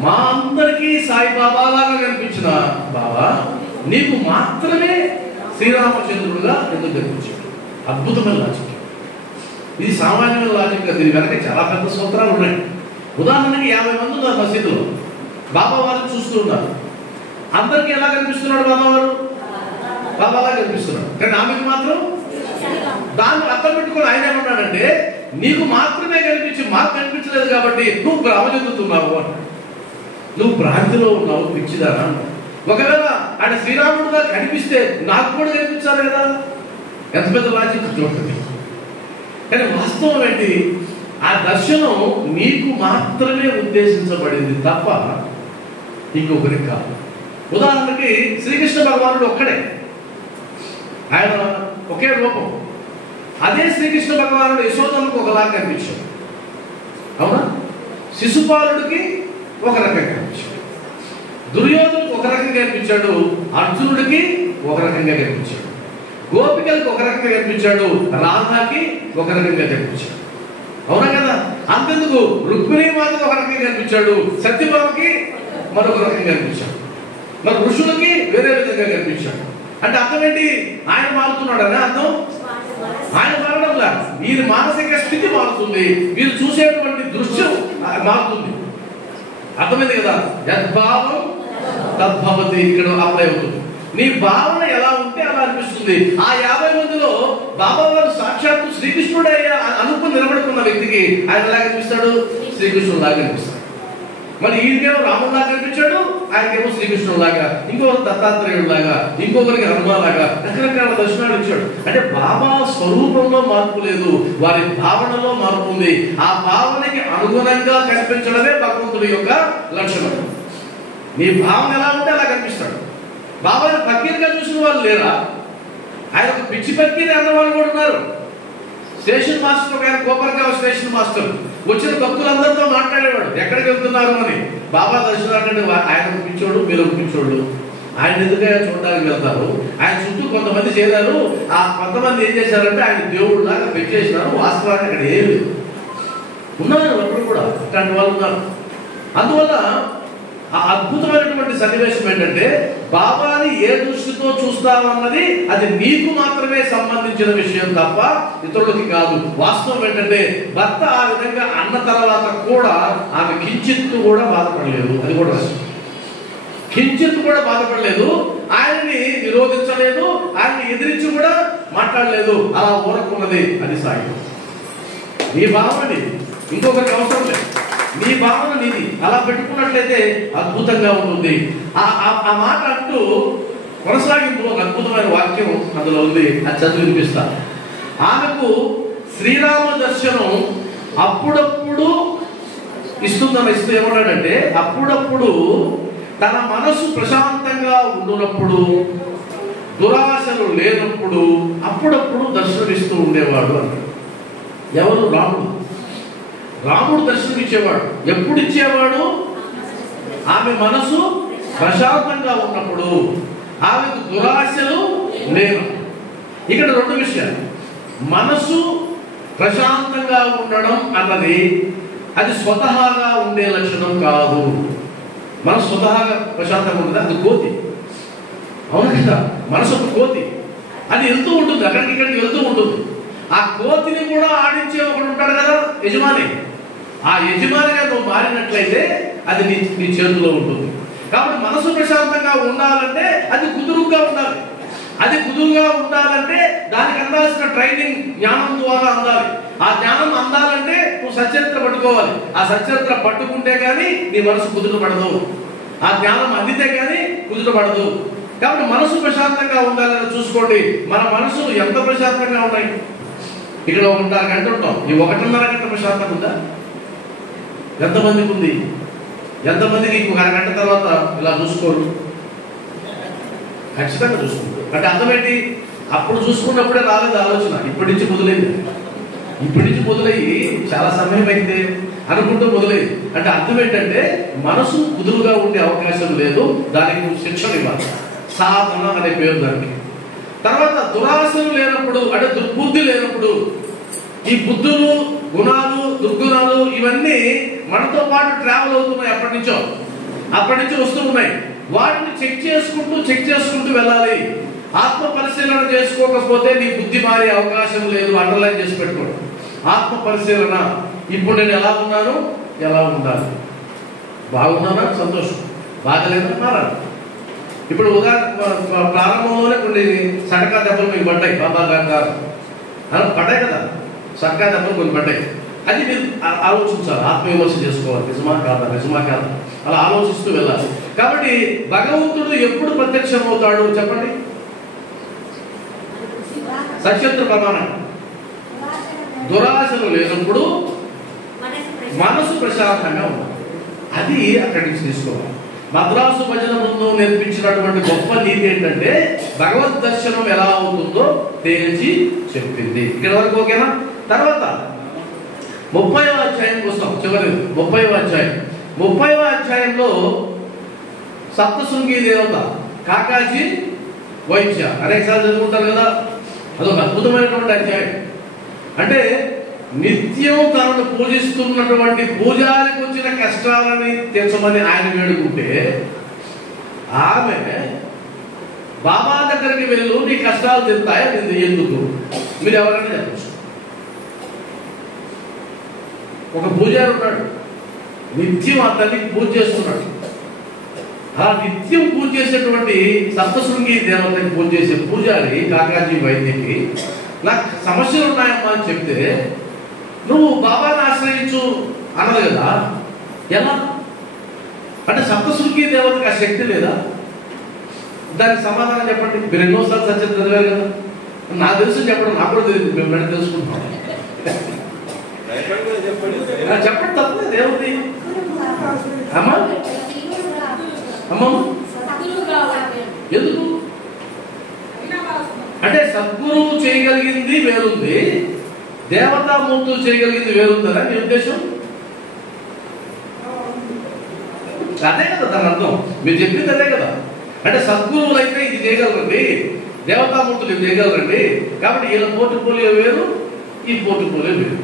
మా అందరికీ సాయిబాబా లాగా కనిపించిన బాబా నీకు మాత్రమే శ్రీరామచంద్రుడుగా ఎందుకు కనిపించాడు? అద్భుతమైన లాజిక్. ఇది సామాన్యమైన లాజిక్. దీని వెనక చాలా పెద్ద సూత్రాలు ఉన్నాయి. ఉదాహరణకి 50 మంది ఉన్నారు మసీదులో, బాబా వారిని చూస్తూ ఉన్నారు. అందరికీ ఎలా కనిపిస్తున్నాడు? బాబాలా కనిపిస్తున్నాడు. కానీ ఆమెకు మాత్రం దాన్ని అర్థం పెట్టుకుని ఆయన ఏమన్నాడంటే, నీకు మాత్రమే కనిపించి మాకు కనిపించలేదు కాబట్టి నువ్వు భ్రమ చెందుతున్నావు అన్నాడు. నువ్వు భ్రాంతిలో ఉన్నావు, పిచ్చిదానా. ఒకవేళ ఆయన శ్రీరాముడుగా కనిపిస్తే నాకు కూడా కనిపించాలి కదా. ఎంత పెద్ద లాజిక్ ఉంటుంది. కానీ వాస్తవం ఏంటి? ఆ దర్శనం నీకు మాత్రమే ఉద్దేశించబడింది తప్ప ఇంకొకరికి కాదు. ఉదాహరణకి శ్రీకృష్ణ భగవానుడు ఒక్కడే, ఆయన ఒకే రూపం. అదే శ్రీకృష్ణ భగవానుడు యశోదమ్మకు ఒకలాగా కనిపించాడు, అవునా? శిశుపాలుడికి ఒక రకంగా కనిపించాడు, దుర్యోధనుడికి ఒక రకంగా కనిపించాడు, అర్జునుడికి ఒక రకంగా కనిపించాడు, గోపికలకు ఒక రకంగా కనిపించాడు, రాధాకి ఒక రకంగా కనిపించాడు, అవునా కదా? అంతెందుకు రుక్మిణీ మాతకు ఒక రకంగా కనిపించాడు, సత్యభామకి మరొక రకంగా కనిపించాడు, మరి ఋషులకి వేరే విధంగా కనిపించాడు. అంటే అర్థం ఏంటి? ఆయన మారుతున్నాడు అనే అర్థం. ఆయన మారడంలా వీరి మానసిక స్థితి మారుతుంది, వీరు చూసేటువంటి దృశ్యం మారుతుంది. అర్థమైంది కదా? యద్భావం తద్భవతి ఇక్కడ అప్లై అవుతుంది. నీ భావన ఎలా ఉంటే అలా అనిపిస్తుంది. ఆ 50 మందిలో బాబా వారు సాక్షాత్తు శ్రీకృష్ణుడు అనుకుని నిలబడుకున్న వ్యక్తికి ఆయన ఎలా కనిపిస్తాడు? శ్రీకృష్ణుడు లాగా కనిపిస్తాడు. మరి ఈయనకేమో రాముడిలాగా కనిపించాడు, ఆయనకేమో శ్రీకృష్ణుడిలాగా, ఇంకొకరు దత్తాత్రేయుడిలాగా, ఇంకొకరికి హనుమాలాగా రకరకాల దర్శనాలు ఇచ్చాడు. అంటే బాబా స్వరూపంలో మార్పు లేదు, వారి భావనలో మార్పు ఉంది. ఆ భావనకి అనుగుణంగా కనిపించడమే భగవంతుడి యొక్క లక్షణం. నీ భావన ఎలా ఉంటే అలా కనిపిస్తాడు. బాబాని ఫకీర్గా చూసిన వాళ్ళు లేరా? ఆయన ఒక పిచ్చి ఫకీర్ అన్న వాళ్ళు కూడా ఉన్నారు. స్టేషన్ మాస్టర్ ఒక ఆయన కోపర్గావ్ స్టేషన్ మాస్టర్ వచ్చిన భక్తులందరితో మాట్లాడేవాడు, ఎక్కడికి వెళ్తున్నారు అని. బాబా దర్శనాలంటే ఆయన పిచ్చోడు, మీరు పిచ్చోళ్ళు, ఆయన ఎందుకైనా చూడడానికి వెళ్తారు. ఆయన చుట్టూ కొంతమంది చేరారు. ఆ కొంతమంది ఏం చేశారంటే ఆయన దేవుడు లాగా పెట్టేసినారు. వాస్తవానికి అక్కడ ఏం లేదు. ఉన్నారు అప్పుడు కూడా ఇట్లాంటి వాళ్ళు ఉన్నారు. అందువల్ల ఆ అద్భుతమైనటువంటి సన్నివేశం ఏంటంటే బాబాని ఏ దృష్టితో చూస్తామన్నది అది నీకు మాత్రమే సంబంధించిన విషయం తప్ప ఇతరులకి కాదు. వాస్తవం ఏంటంటే భర్త ఆ విధంగా అన్న తర్వాత కూడా ఆమె కించిత్తు కూడా బాధపడలేదు. అది కూడా కించిత్తు కూడా బాధపడలేదు. ఆయన్ని విరోధించలేదు, ఆయన్ని ఎదిరించి కూడా మాట్లాడలేదు. అలా ఊరకున్నది. అది సాయం. నీ భావనని ఇంకొకరికి అవసరం లేదు. నీ భావన నీది. అలా పెట్టుకున్నట్లయితే అద్భుతంగా ఉంటుంది. ఆ మాట అంటూ కొనసాగింపు ఒక అద్భుతమైన వాక్యం అందులో ఉంది. అది చదివి వినిపిస్తా. ఆమెకు శ్రీరామ దర్శనం అప్పుడప్పుడు ఇస్తుందని ఇస్తూ ఏమన్నాడంటే, అప్పుడప్పుడు తన మనసు ప్రశాంతంగా ఉండునప్పుడు, దురాశలు లేనప్పుడు అప్పుడప్పుడు దర్శనమిస్తూ ఉండేవాడు అన్నాడు. ఎవరు? రాముడు. రాముడు దర్శనం ఇచ్చేవాడు. ఎప్పుడు ఇచ్చేవాడు? ఆమె మనసు ప్రశాంతంగా ఉన్నప్పుడు, ఆమెకు దురాశలు లేవు. ఇక్కడ రెండు విషయాలు. మనసు ప్రశాంతంగా ఉండడం అన్నది అది స్వతహాగా ఉండే లక్షణం కాదు. మనసు స్వతహాగా ప్రశాంతంగా ఉండదు, అది కోతి. అవును కదా? మనసు ఒక కోతి. అది వెళ్తూ ఉంటుంది, అక్కడికి ఇక్కడికి వెళ్తూ ఉంటుంది. ఆ కోతిని కూడా ఆడించే ఒకడు ఉంటాడు కదా, యజమాని. ఆ యజమానిగా నువ్వు మారినట్లయితే అది నీ చేతిలో ఉంటుంది. కాబట్టి మనసు ప్రశాంతంగా ఉండాలంటే అది కుదురుగా ఉండాలి. అది కుదురుగా ఉండాలంటే దానికి అందాల్సిన ట్రైనింగ్ జ్ఞానం ద్వారా అందాలి. ఆ జ్ఞానం అందాలంటే నువ్వు సచరిత్ర పట్టుకోవాలి. ఆ సచరిత్ర పట్టుకుంటే కానీ నీ మనసు కుదుట పడదు. ఆ జ్ఞానం అందితే కానీ కుదుట పడదు. కాబట్టి మనసు ప్రశాంతంగా ఉండాలని చూసుకోండి. మన మనసులు ఎంత ప్రశాంతంగా ఉన్నాయి? ఇక్కడ 1.5 గంట ఉంటాం. ఈ 1.5 గంట ప్రశాంతంగా ఉందా? ఎంతమందికి ఉంది? ఎంతమందికి ఇంకొక అరగంట తర్వాత ఇలా చూసుకోరు? ఖచ్చితంగా చూసుకుంటారు. అంటే అర్థం ఏంటి? అప్పుడు చూసుకున్నప్పుడే రాలేదు ఆలోచన, ఇప్పటి నుంచి మొదలైంది. ఇప్పటి నుంచి మొదలయ్యి చాలా సమయం అయింది అనుకుంటూ మొదలైంది. అంటే అర్థం ఏంటంటే మనసు కుదురుగా ఉండే అవకాశం లేదు. దానికి నువ్వు శిక్షణ ఇవ్వాలి. సాధన అనే పేరు దానికి. తర్వాత దురాశలు లేనప్పుడు, అంటే దుర్బుద్ధి లేనప్పుడు, ఈ బుద్ధులు, గుణాలు, దుర్గుణాలు ఇవన్నీ మనతో పాటు ట్రావెల్ అవుతున్నాయి. అప్పటి నుంచి వస్తూ ఉన్నాయి. వాటిని చెక్ చేసుకుంటూ వెళ్ళాలి. ఆత్మ పరిశీలన చేసుకోకపోతే నీ బుద్ధి మారే అవకాశం లేదు. అండర్లైన్ చేసి పెట్టుకోండి. ఆత్మ పరిశీలన. ఇప్పుడు నేను ఎలా ఉన్నాను, ఎలా ఉండాలి? బాగున్నానా? సంతోషం. బాగలేదా? మారాలి. ఇప్పుడు ఉదాహరణ ప్రారంభంలోనే కొన్ని సడకా దెబ్బలు మీకు పడ్డాయి. బాబా గారు అలా పడ్డాయి కదా, సడకా దెబ్బలు కొన్ని పడ్డాయి. అది మీరు ఆలోచించాలి, ఆత్మవిమర్శ చేసుకోవాలి. నిజమా కాదా అలా ఆలోచిస్తూ వెళ్ళాలి. కాబట్టి భగవంతుడు ఎప్పుడు ప్రత్యక్షం అవుతాడు చెప్పండి? సత్యత్ర ప్రమాణం. దురాశలు లేనప్పుడు మనసు ప్రశాంతంగా ఉండాలి. అది అక్కడి నుంచి తీసుకోవాలి. మద్రాసు భజన బృందం నేర్పించినటువంటి గొప్ప నీతి ఏంటంటే భగవద్ దర్శనం ఎలా అవుతుందో తేల్చి చెప్పింది. ఇక్కడ వరకు ఓకేనా? తర్వాత 30వ అధ్యాయం కోసం చివరి 30వ అధ్యాయం. 30వ అధ్యాయంలో సప్తశృంగి దేవత కాకాజీ వైద్య అనేకసార్లు చదువుకుంటారు కదా. అదొక అద్భుతమైనటువంటి అధ్యాయం. అంటే నిత్యం తనను పూజిస్తున్నటువంటి పూజారికి వచ్చిన కష్టాలని తీర్చమని ఆయన వేడుకుంటే ఆమె బాబా దగ్గరికి వెళ్ళు, నీ కష్టాలు తీరుతాయి. అది ఎందుకు? మీరు ఎవరైనా చెప్పచ్చు. ఒక పూజారి ఉన్నాడు, నిత్యం ఆ తల్లికి పూజ చేస్తున్నాడు. ఆ నిత్యం పూజ చేసేటువంటి సప్తశృంగి దేవతకి పూజ చేసే పూజారి కాకాజీ వైద్యకి నాకు సమస్యలు ఉన్నాయమ్మా అని చెప్తే నువ్వు బాబాని ఆశ్రయించు అనదు కదా. ఎలా? అంటే సప్తశృంగి దేవతకి ఆ శక్తి లేదా? దానికి సమాధానం చెప్పండి. మీరు ఎన్నోసార్లు సత్యం చదివారు కదా. నాకు తెలుసు చెప్పడం, నాకు కూడా తెలియదు, మేము రెండు తెలుసుకుంటాం. చెప్పండి, తప్పలేదు. ఏముంది అమ్మా? అమ్మా ఎందుకు అంటే సద్గురువు చేయగలిగింది వేరుంది, దేవతామూర్తులు చేయగలిగింది వేరుందనా మీ ఉద్దేశం? అదే కదా దాని అర్థం. మీరు చెప్పింది అదే కదా. అంటే సద్గురువులు అయితే ఇది చేయగలరండి, దేవతామూర్తులు ఇది చేయగలరండి, కాబట్టి వీళ్ళ పోర్టుఫోలియో వేరు, ఈ పోర్టుఫోలియో వేరు.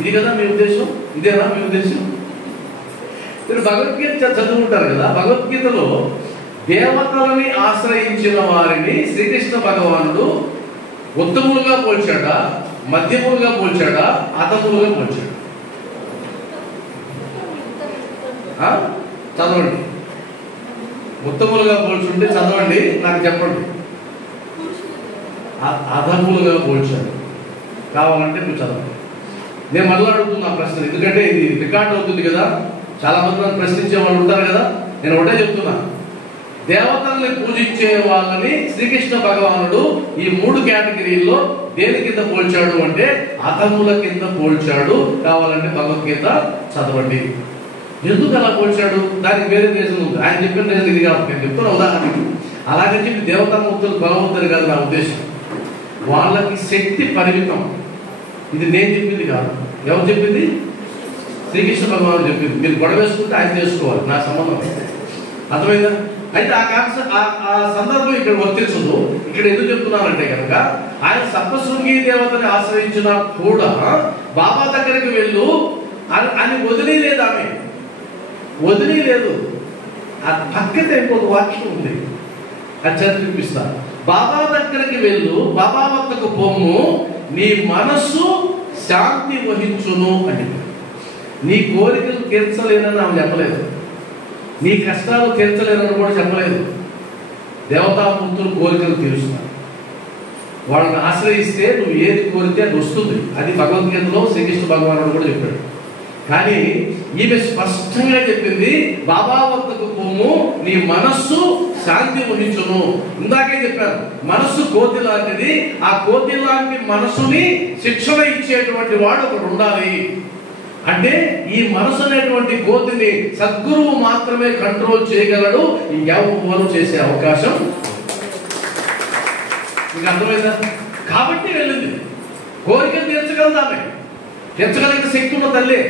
ఇది కదా మీ ఉద్దేశం? ఇదేనా మీ ఉద్దేశం? మీరు భగవద్గీత చదువుకుంటారు కదా. భగవద్గీతలో దేవతలని ఆశ్రయించిన వారిని శ్రీకృష్ణ భగవానుడు ఉత్తములుగా పోల్చాడా, మధ్యములుగా పోల్చాడా, అధములుగా పోల్చాడా? చదవండి. ఉత్తములుగా పోల్చుంటే చదవండి, నాకు చెప్పండి. అధములుగా పోల్చాడు. కావాలంటే మీరు చదవండి. నేను మళ్ళీ అడుగుతున్నా ప్రశ్న, ఎందుకంటే ఇది రికార్డ్ అవుతుంది కదా. చాలా మంది నన్ను ప్రశ్నించే వాళ్ళు ఉంటారు కదా. నేను ఒకటే చెప్తున్నా, దేవతల్ని పూజించే వాళ్ళని శ్రీకృష్ణ భగవానుడు ఈ 3 కేటగిరీల్లో దేని కింద పోల్చాడు అంటే అధముల కింద పోల్చాడు. కావాలంటే భగవద్గీత చదవండి. ఎందుకు అలా పోల్చాడు? దానికి వేరే రీజన్ ఉంది. ఆయన చెప్పిన రీజన్ ఇది కాదు. నేను చెప్తున్నా ఉదాహరణకి. అలాగని చెప్పి దేవతామూర్తులు బలవంతులు కాదు నా ఉద్దేశం. వాళ్ళకి శక్తి పరిమితం. ఇది నేను చెప్పింది కాదు. ఎవరు చెప్పింది? శ్రీకృష్ణ భగవానుడు చెప్పింది. మీరు గొడవ వేసుకుంటే ఆయన చేసుకోవాలి, నా సంబంధం. అర్థమైందా? అయితే ఆ కాన్సెప్ట్ ఆ సందర్భం ఇక్కడ వర్తించదు. ఇక్కడ ఎందుకు చెప్తున్నానంటే కనుక ఆయన సప్తశృంగి దేవతని ఆశ్రయించినా కూడా బాబా దగ్గరికి వెళ్ళు అని వదిలేదు. ఆమె వదిలేదు. ఆ పక్కన ఇంకొక వాక్యం ఉంది, అది చదివిపిస్తా. బాబా దగ్గరికి వెళ్ళు, బాబా వద్దకు పొమ్ము, నీ మనస్సు శాంతి వహించును అని. నీ కోరికలు తీర్చలేనని ఆమె చెప్పలేదు, నీ కష్టాలు తీర్చలేనని కూడా చెప్పలేదు. దేవతామూర్తులు కోరికలు తీరుస్తున్నారు. వాళ్ళని ఆశ్రయిస్తే నువ్వు ఏది కోరితే అది వస్తుంది. అది భగవద్గీతలో శ్రీకృష్ణ భగవానుడు కూడా చెప్పాడు. కానీ ఈమె స్పష్టంగా చెప్పింది, బాబా వద్దకు పొమ్ము, నీ మనస్సు శాంతి వహించును. ఇందాకే చెప్పాను, మనస్సు కోతి లాంటిది. ఆ కోతి లాంటి మనస్సుని శిక్షణ ఇచ్చేటువంటి వాడు ఒకడు ఉండాలి. అంటే ఈ మనసు అనేటువంటి కోతిని సద్గురువు మాత్రమే కంట్రోల్ చేయగలడు, ఇంకెవరు చేసే అవకాశం. మీకు అర్థమైందా? కాబట్టి వెళ్ళింది. కోరికలు తీర్చగలదామే, తీర్చగలిగిన శక్తి ఉన్న తల్లే.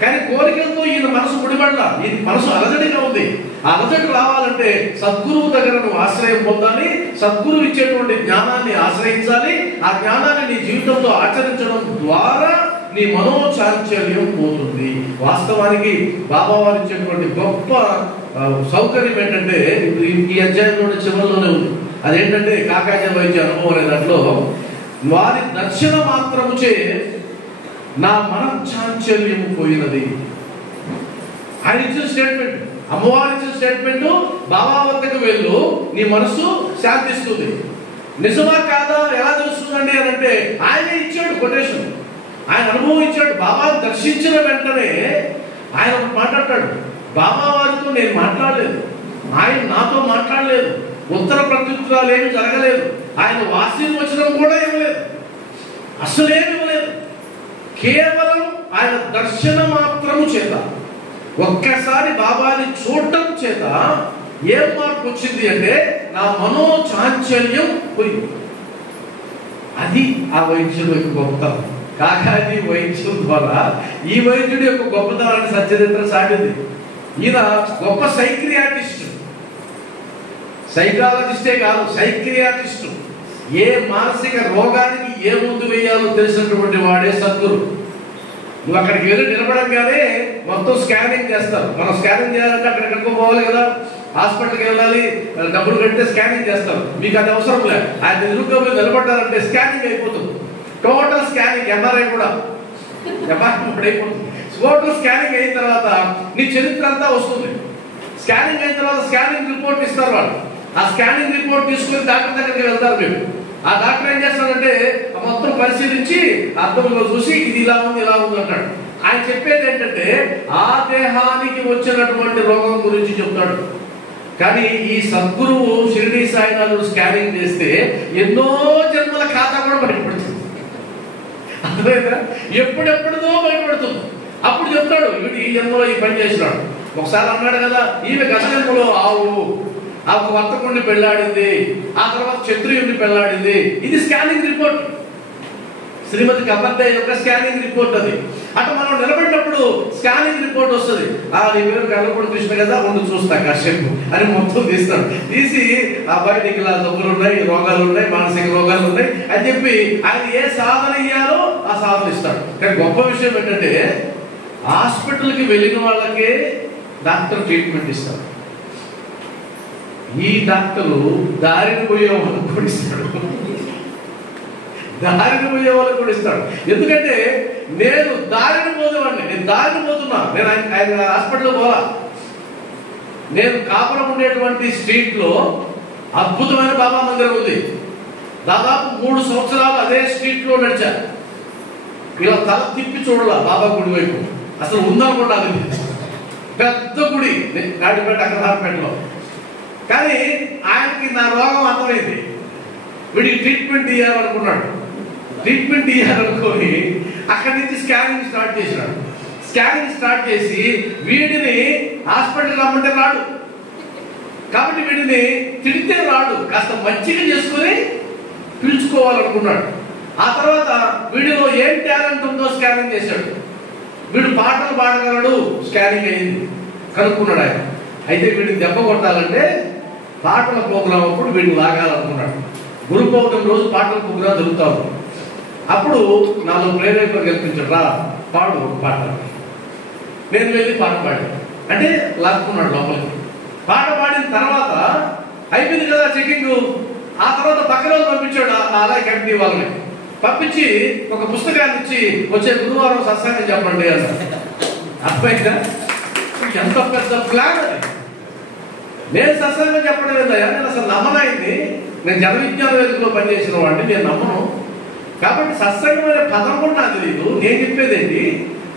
కానీ కోరికలతో ఈయన మనసు ముడిపడలా. ఈ మనసు అలజడిగా ఉంది. ఆ అలజడి రావాలంటే సద్గురువు దగ్గర నువ్వు ఆశ్రయం పొందాలి. సద్గురువు ఇచ్చేటువంటి జ్ఞానాన్ని ఆశ్రయించాలి. ఆ జ్ఞానాన్ని నీ జీవితంలో ఆచరించడం ద్వారా నీ మనోచాంచల్యం పోతుంది. వాస్తవానికి బాబా వారు ఇచ్చేటువంటి గొప్ప సౌకర్యం ఏంటంటే ఇప్పుడు ఈ అధ్యాయంలో చివరిలోనే ఉంది. అదేంటంటే కాకాజ వైద్య అనుభవం అనే దాంట్లో వారి దర్శన మాత్రముచే నా మనశ్చాంచల్యము పోయినది. ఆయన ఇచ్చిన స్టేట్మెంట్, అమ్మవారి ఇచ్చిన స్టేట్మెంట్, బాబా వద్దకు వెళ్ళు, నీ మనసు శాంతిస్తుంది. నిజమా కాదా ఎలా తెలుస్తుందండి అని అంటే ఆయనే ఇచ్చాడు కొటేషన్. ఆయన అనుభవం ఇచ్చాడు. బాబా దర్శించిన వెంటనే ఆయన మాట్లాడతాడు. బాబా వారితో నేను మాట్లాడలేదు, ఆయన నాతో మాట్లాడలేదు, ఉత్తర ప్రత్యుత్తరాలు ఏమి జరగలేదు, ఆయన ఆశీర్వచనం కూడా ఇవ్వలేదు, అసలేమి ఇవ్వలేదు. కేవలం ఆయన దర్శన మాత్రము చేత, ఒక్కసారి బాబాని చూడటం చేత ఏం మార్పు వచ్చింది అంటే నా మనోచాంచల్యం పోయింది. అది ఆ వైద్యుడు యొక్క గొప్పతనం. కాకాజీ వైద్యం ద్వారా ఈ వైద్యుడి యొక్క గొప్పతనాన్ని సత్యచరిత్ర సాటింది. ఈయన గొప్ప సైక్రియాటిస్ట్, సైకాలజిస్టే కాదు, సైక్రియాటిస్ట్. ఏ మానసిక రోగానికి ఏ ముందు వేయాలో తెలిసినటువంటి వాడే సద్గురు. నువ్వు అక్కడికి వెళ్ళి నిలబడంగానే మొత్తం స్కానింగ్ చేస్తారు. మనం స్కానింగ్ చేయాలంటే అక్కడికి పోవాలి కదా, హాస్పిటల్కి వెళ్ళాలి, డబ్బులు కడితే స్కానింగ్ చేస్తారు. మీకు అది అవసరం లేదు. ఆయన ఎదురుగా మీరు నిలబడ్డారంటే స్కానింగ్ అయిపోతుంది. టోటల్ స్కానింగ్, ఎంఆర్ఐ కూడా అయిపోతుంది. టోటల్ స్కానింగ్ అయిన తర్వాత నీ చరిత్ర అంతా వస్తుంది. స్కానింగ్ అయిన తర్వాత స్కానింగ్ రిపోర్ట్ ఇస్తారు వాళ్ళు. ఆ స్కానింగ్ రిపోర్ట్ తీసుకుని డాక్టర్ దగ్గరికి వెళ్తారు మీరు. ఆ డాక్టర్ ఏం చేస్తాడంటే మొత్తం పరిశీలించి అర్థంలో చూసి ఇది ఇలా ఉంది ఇలా ఉంది అంటాడు. ఆయన చెప్పేది ఏంటంటే ఆ దేహానికి వచ్చినటువంటి రోగం గురించి చెప్తాడు. కానీ ఈ సద్గురువు షిరిడి సాయినాథుడు స్కానింగ్ చేస్తే ఎన్నో జన్మల ఖాతా కూడా బయటపడుతుంది. అర్థమైందా? ఎప్పుడెప్పుడుదో బయటపడుతుంది. అప్పుడు చెప్తాడు వీడు ఈ జన్మలో ఈ పని చేసినాడు. ఒకసారి అన్నాడు కదా, ఈమె గత జన్మలో ఆవు ఒక వర్తకుడిని పెళ్లాడింది, ఆ తర్వాత క్షత్రియుడిని పెళ్లాడింది. ఇది స్కానింగ్ రిపోర్ట్, శ్రీమతి కబర్దే యొక్క స్కానింగ్ రిపోర్ట్. అది అటు మనం నిలబడినప్పుడు స్కానింగ్ రిపోర్ట్ వస్తుంది. నీ పేరు కళ్ళపూడి కృష్ణ కదా, ఉండి చూస్తా కాసేపు అని మొత్తం తీస్తాడు. తీసి అబ్బాయి నీకు ఇలా జబ్బులు ఉన్నాయి, రోగాలు ఉన్నాయి, మానసిక రోగాలు ఉన్నాయి అని చెప్పి ఆయన ఏ సాధన ఇయ్యాలో ఆ సాధన ఇస్తాడు. కానీ గొప్ప విషయం ఏంటంటే హాస్పిటల్కి వెళ్ళిన వాళ్ళకే డాక్టర్ ట్రీట్మెంట్ ఇస్తారు. ఈ డాక్టరు దారిని పోయే వాళ్ళకు కూడా ఇస్తాడు. దారిని పోయే వాళ్ళకు కూడా ఇస్తాడు. ఎందుకంటే నేను దారిని పోయేవాడిని, నేను దారిని పోతున్నా. నేను ఆయన హాస్పిటల్ పోలా. నేను కాపురం ఉండేటువంటి స్ట్రీట్ లో అద్భుతమైన బాబా మందిరం ఉంది. దాదాపు 3 సంవత్సరాలు అదే స్ట్రీట్ లో నడిచా. ఇలా తల తిప్పి చూడాల బాబా గుడి వైపు. అసలు ఉందనుకోండి, అది పెద్ద గుడి నాటిపేట అగ్రహారపేటలో. కానీ ఆయనకి నా రోగం అర్థమైంది. వీడికి ట్రీట్మెంట్ ఇవ్వాలనుకున్నాడు. ట్రీట్మెంట్ ఇవ్వాలనుకొని అక్కడి నుంచి స్కానింగ్ స్టార్ట్ చేసినాడు. స్కానింగ్ స్టార్ట్ చేసి వీడిని హాస్పిటల్ రమ్మంటే రాడు, కాబట్టి వీడిని తిడితే రాడు, కాస్త మంచిగా చేసుకుని పిలుచుకోవాలనుకున్నాడు. ఆ తర్వాత వీడిలో ఏం టాలెంట్ ఉందో స్కానింగ్ చేశాడు. వీడు పాటలు పాడగలడు, స్కానింగ్ అయింది, కనుక్కున్నాడు ఆయన. అయితే వీడిని దెబ్బ కొట్టాలంటే పాటల ప్రోగ్రాం అప్పుడు వీడిని లాగాలనుకున్నాడు. గురు పౌర్ణమి రోజు పాటల ప్రోగ్రాం జరుగుతావు. అప్పుడు నాలో ప్రేరేపణ కల్పించాడు, రా పాడు పాట. నేను వెళ్ళి పాట పాడాను. అంటే లాక్కున్నాడు లోపలికి. పాట పాడిన తర్వాత అయిపోయింది కదా చెకింగ్. ఆ తర్వాత పక్క రోజు పంపించాడు అలాగే కమిటీ వాళ్ళని పంపించి ఒక పుస్తకాన్ని ఇచ్చి వచ్చే గురువారం సత్సంగం చెప్పండి అన్నారు. అర్థమైందా? ఎంత పెద్ద ప్లాన్ అది. నేను సత్సంగం చెప్పడం లేదయ్యా, నేను అసలు నమ్మనైంది. నేను జన విజ్ఞాన వేదికలో పనిచేసిన వాడిని, నేను నమ్మను. కాబట్టి సత్సంగం అనే పదం కూడా నాకు తెలియదు, నేను చెప్పేది ఏంటి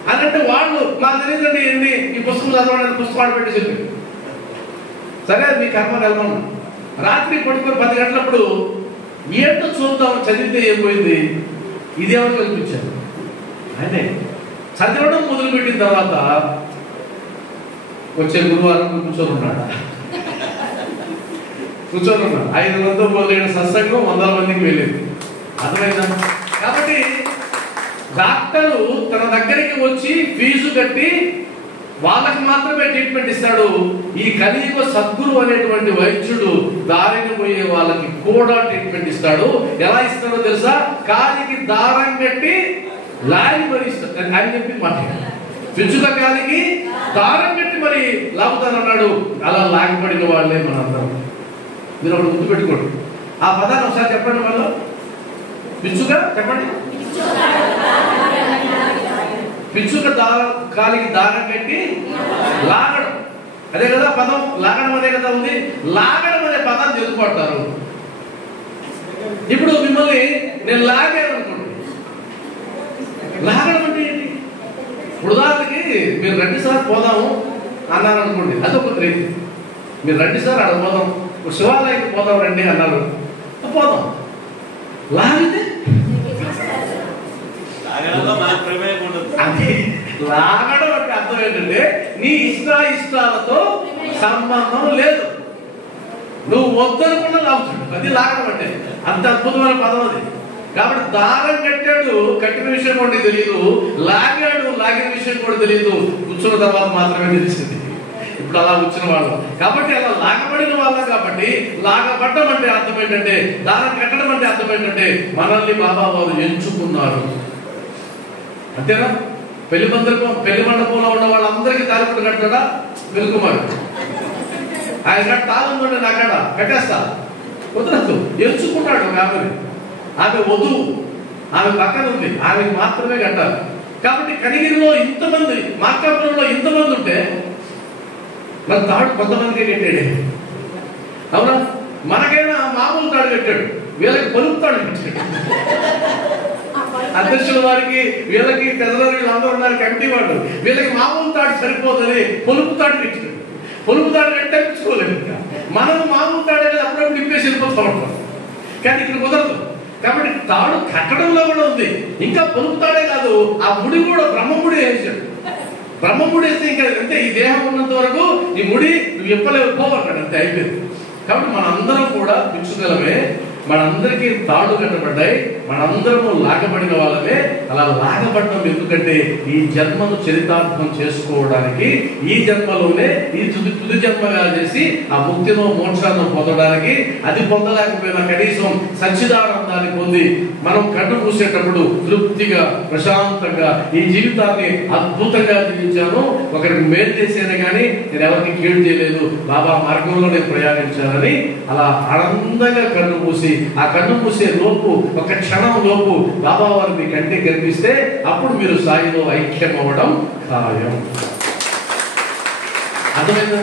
అని అంటే వాళ్ళు నాకు తెలియదండి ఏంటి ఈ పుస్తకం చదవడానికి పుస్తకాలు పెట్టి చెప్పి సరే మీ కర్మ కలమను. రాత్రి పడుకొని 10 గంటలప్పుడు ఏంటో చూద్దాం చదివితే ఏం పోయింది, ఇదేమని కల్పించాను. అయితే చదవడం మొదలుపెట్టిన తర్వాత వచ్చే గురువారం కూర్చొని ఉన్నాడు. 500 మొదలైన సత్సంగం 100 మందికి వెళ్ళింది. అర్థమైందా? కాబట్టి డాక్టరు తన దగ్గరికి వచ్చి ఫీజు కట్టి వాళ్ళకి మాత్రమే ట్రీట్మెంట్ ఇస్తాడు. ఈ కలియుగ సద్గురు అనేటువంటి వైద్యుడు దారిని పోయే వాళ్ళకి కూడా ట్రీట్మెంట్ ఇస్తాడు. ఎలా ఇస్తాడో తెలుసా? కాలికి దారం కట్టి లాగి మరి ఇస్తాడు అని చెప్పి మాట. పిచ్చుక కాలికి దారం కట్టి మరి లాగుతానన్నాడు. అలా లాగిపడిన వాళ్ళే మనందరం. మీరు ఒకటి గుర్తు పెట్టుకోండి. ఆ పదాన్ని ఒకసారి చెప్పండి. వాళ్ళు పిచ్చుక చెప్పండి. పిచ్చుక కాలికి దారం కట్టి లాగడం, అదే కదా పదం. లాగడం అనే కదా ఉంది. లాగడం అనే పదాన్ని తెలుసుకుంటారు. ఇప్పుడు మిమ్మల్ని నేను లాగాను అనుకోండి. లాగడం అంటే ఏంటి? ఉదాహరణకి మీరు రండి సార్ పోదాము అన్నారు అనుకోండి, అదొక రీతి. మీరు రండి సార్ అక్కడ పోదాం, శివాలయానికి పోదాం రండి అన్నారు, పోదాం. లాగితే అది లాగడం అంటే అర్థం ఏంటంటే నీ ఇష్టాలతో సంబంధం లేదు, నువ్వు వద్దనుకున్నా లాగుతాడు. అది లాగడం అంటే అంత అద్భుతమైన పదం అది. కాబట్టి దారం కట్టాడు, కట్టిన విషయం కూడా తెలియదు, లాగాడు, లాగిన విషయం కూడా తెలియదు. కూర్చున్న తర్వాత మాత్రమే తెలిసింది. ఇప్పుడు అలా వచ్చిన వాళ్ళు కాబట్టి అలా లాగబడిన వాళ్ళం. కాబట్టి లాగబడ్డం అంటే అర్థం ఏంటంటే, దారం కట్టడం అంటే అర్థం ఏంటంటే మనల్ని బాబా వారు ఎంచుకున్నారు. అంతేనా? పెళ్లి మండపంలో ఉన్న వాళ్ళందరికీ తాలిపట్టు కట్టాడా వెలుకుమారు? ఆయన తాళందండి నాకాడ కట్టేస్తా, కుదరదు. ఎంచుకున్నాడు ఆమెని. ఆమె వధువు, ఆమె పక్కన ఉంది, ఆమెకి మాత్రమే కట్టాలి. కాబట్టి కనిగిరిలో ఇంతమంది, మార్కాపురంలో ఇంతమంది ఉంటే మన తాడు కొంతమందికే కట్టాడే. అవునా? మనకైనా మామూలు తాడు కట్టాడు, వీళ్ళకి పొలుపు తాడు కట్టాడు. అధ్యక్షుల వారికి వీళ్ళకి పెద్దలు వీళ్ళందరూ ఉన్నారు కమిటీ వాళ్ళు, వీళ్ళకి మామూలు తాడు సరిపోతుంది, పొలుపు తాడు పెట్టారు. పొలుపు తాడు అంటే తెచ్చుకోలేదు. ఇంకా మనం మామూలు తాడు అనేది అప్పుడప్పుడు నింపేసి వెళ్ళిపోతూ ఉంటాం, కానీ ఇక్కడ కుదరదు. కాబట్టి తాడు కట్టడంలో కూడా ఉంది. ఇంకా పొలుపు తాడే కాదు, ఆ ముడి కూడా బ్రహ్మముడి వేసాడు. బ్రహ్మముడి వేస్తే ఇంకా అంటే ఈ దేహం ఉన్నంత వరకు ఈ ముడి నువ్వు ఎప్పలేవు పోవన్నాడు, అంతే అయిపోయింది. కాబట్టి మనందరం కూడా పిచ్చుకలమే, మనందరికీ తాడు కట్టబడ్డాయి, మనందరము లాగబడిన వాళ్ళమే. అలా లాగబడడం ఎందుకంటే ఈ జన్మను చరితార్థం చేసుకోవడానికి, ఈ జన్మలోనే ఈ తుది జన్మగా చేసి ఆ ముక్తిలో మోక్షాన్ని పొందడానికి, అది పొందలేకపోయినా కనీసం సచ్చిదానందాన్ని పొంది మనం కన్ను మూసేటప్పుడు తృప్తిగా ప్రశాంతంగా ఈ జీవితాన్ని అద్భుతంగా జీవించాను, ఒకరికి మేలు చేసేది కానీ నేను ఎవరికి కీడు చేయలేదు, బాబా మార్గంలో నేను ప్రయాణించాలని అలా ఆనందంగా కన్ను మూసి, ఆ కన్ను మూసే లోపు ఒక క్షణం లోపు బాబా వారు మీ కంటికి కనిపిస్తే అప్పుడు మీరు సాయిలో ఐక్యం అవ్వడం ఖాయం. అర్థమైందా?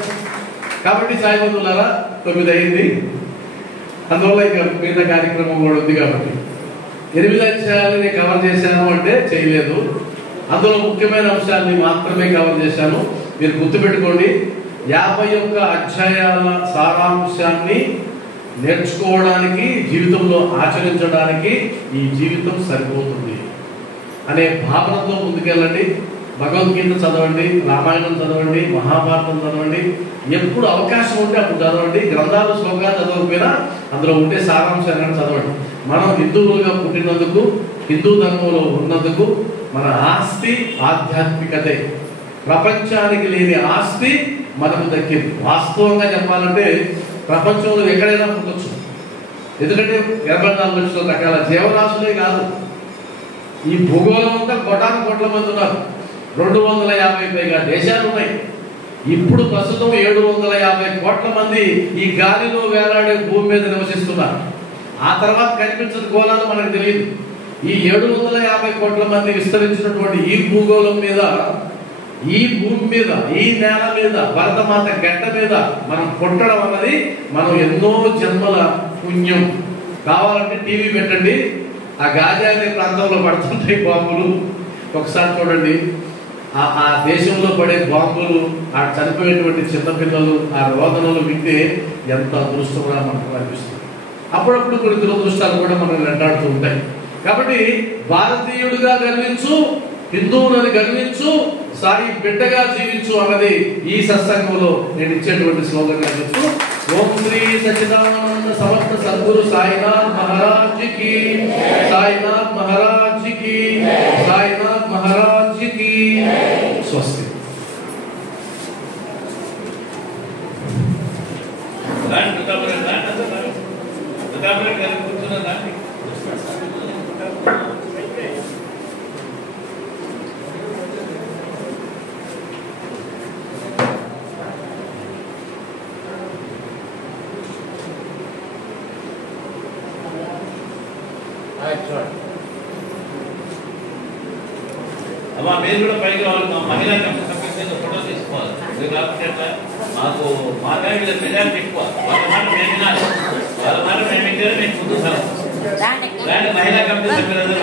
కాబట్టి సాయి బంధువులారా 9 అయింది, అందువల్ల ఇక మిగతా కార్యక్రమం కూడా ఉంది. కాబట్టి 8 అంశాలు నేను కవర్ చేశాను అంటే చేయలేదు, అందులో ముఖ్యమైన అంశాన్ని మాత్రమే కవర్ చేశాను. మీరు గుర్తుపెట్టుకోండి, 51 అధ్యాయాల సారాంశాన్ని నేర్చుకోవడానికి, జీవితంలో ఆచరించడానికి ఈ జీవితం సరిపోతుంది అనే భావనతో ముందుకెళ్ళండి. భగవద్గీత చదవండి, రామాయణం చదవండి, మహాభారతం చదవండి, ఎప్పుడు అవకాశం ఉంటే అప్పుడు చదవండి. గ్రంథాలు శ్లోకాలు చదవకపోయినా అందులో ఉండే సారాంశాలను చదవండి. మనం హిందువులుగా పుట్టినందుకు, హిందూ ధర్మంలో ఉన్నందుకు మన ఆస్తి ఆధ్యాత్మికతే. ప్రపంచానికి లేని ఆస్తి మనకు దక్కింది. వాస్తవంగా చెప్పాలంటే ప్రపంచంలో ఎక్కడైనా పుట్టచ్చు, ఎందుకంటే 84 లక్షల రకాల జీవరాశులే కాదు, ఈ భూగోళం అంతా కోట్ల మంది ఉన్నారు. 250 పైగా దేశాలు ఉన్నాయి. ఇప్పుడు ప్రస్తుతం 750 కోట్ల మంది ఈ గాలిలో వేలాడే భూమి మీద నివసిస్తున్నారు. ఆ తర్వాత కనిపించిన గోళాలు మనకు తెలియదు. ఈ 750 కోట్ల మంది విస్తరించినటువంటి ఈ భూగోళం మీద, ఈ భూమి మీద, ఈ నేల మీద, భరతమాత గడ్డ మీద మనం పుట్టడం అన్నది మనం ఎన్నో జన్మల పుణ్యం. కావాలంటే టీవీ పెట్టండి, ఆ గాజా అనే ప్రాంతంలో పడుతుంటాయి బాంబులు, ఒకసారి చూడండి. ఆ దేశంలో పడే బాంబులు, ఆ చనిపోయేటువంటి చిన్నపిల్లలు, ఆ రోదనలు వింటే ఎంత అదృష్టంగా మనకు అనిపిస్తుంది. అప్పుడప్పుడు కొన్ని దురదృష్టాలు కూడా మనల్ని వెంటాడుతూ ఉంటాయి. కాబట్టి భారతీయుడిగా గర్వించు, హిందువులను గర్వించు, సాయి బిడ్డగా జీవించు అన్నది ఈ సత్సంగంలో నేను ఇచ్చేటువంటి స్లోగన్ గా చెప్తూ, ఓం శ్రీ సచ్చిదానంద సమర్థ సద్గురు సాయినాథ్ మహారాజ్ కి, సాయినాథ్ మహారాజ్ కి, సాయినాథ్ మహారాజ్ కి స్వస్తి. అమ్మా మీరు కూడా పైకి రావాలి, మా మహిళా కమిషన్ ఫోటో తీసుకోవాలి. ఇది కాకపోతే మాకు మా మీద మెజారిటీ ఎక్కువ, వాళ్ళ మాట మేము వినాలి, వాళ్ళ మాట మేము వింటేనే మేము ముందు దాన్ని మహిళా కమిషన్ సభ్యులందరూ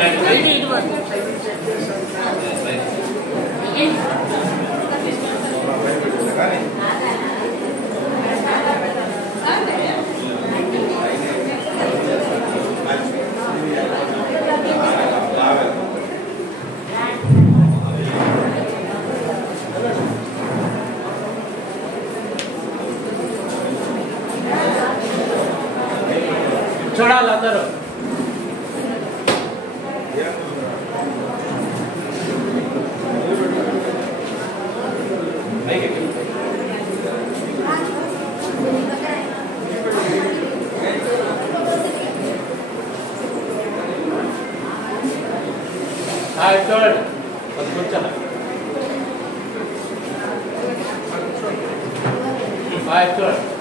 చూడాలి అందరూ. చూడండి కూర్చోండి. చూడండి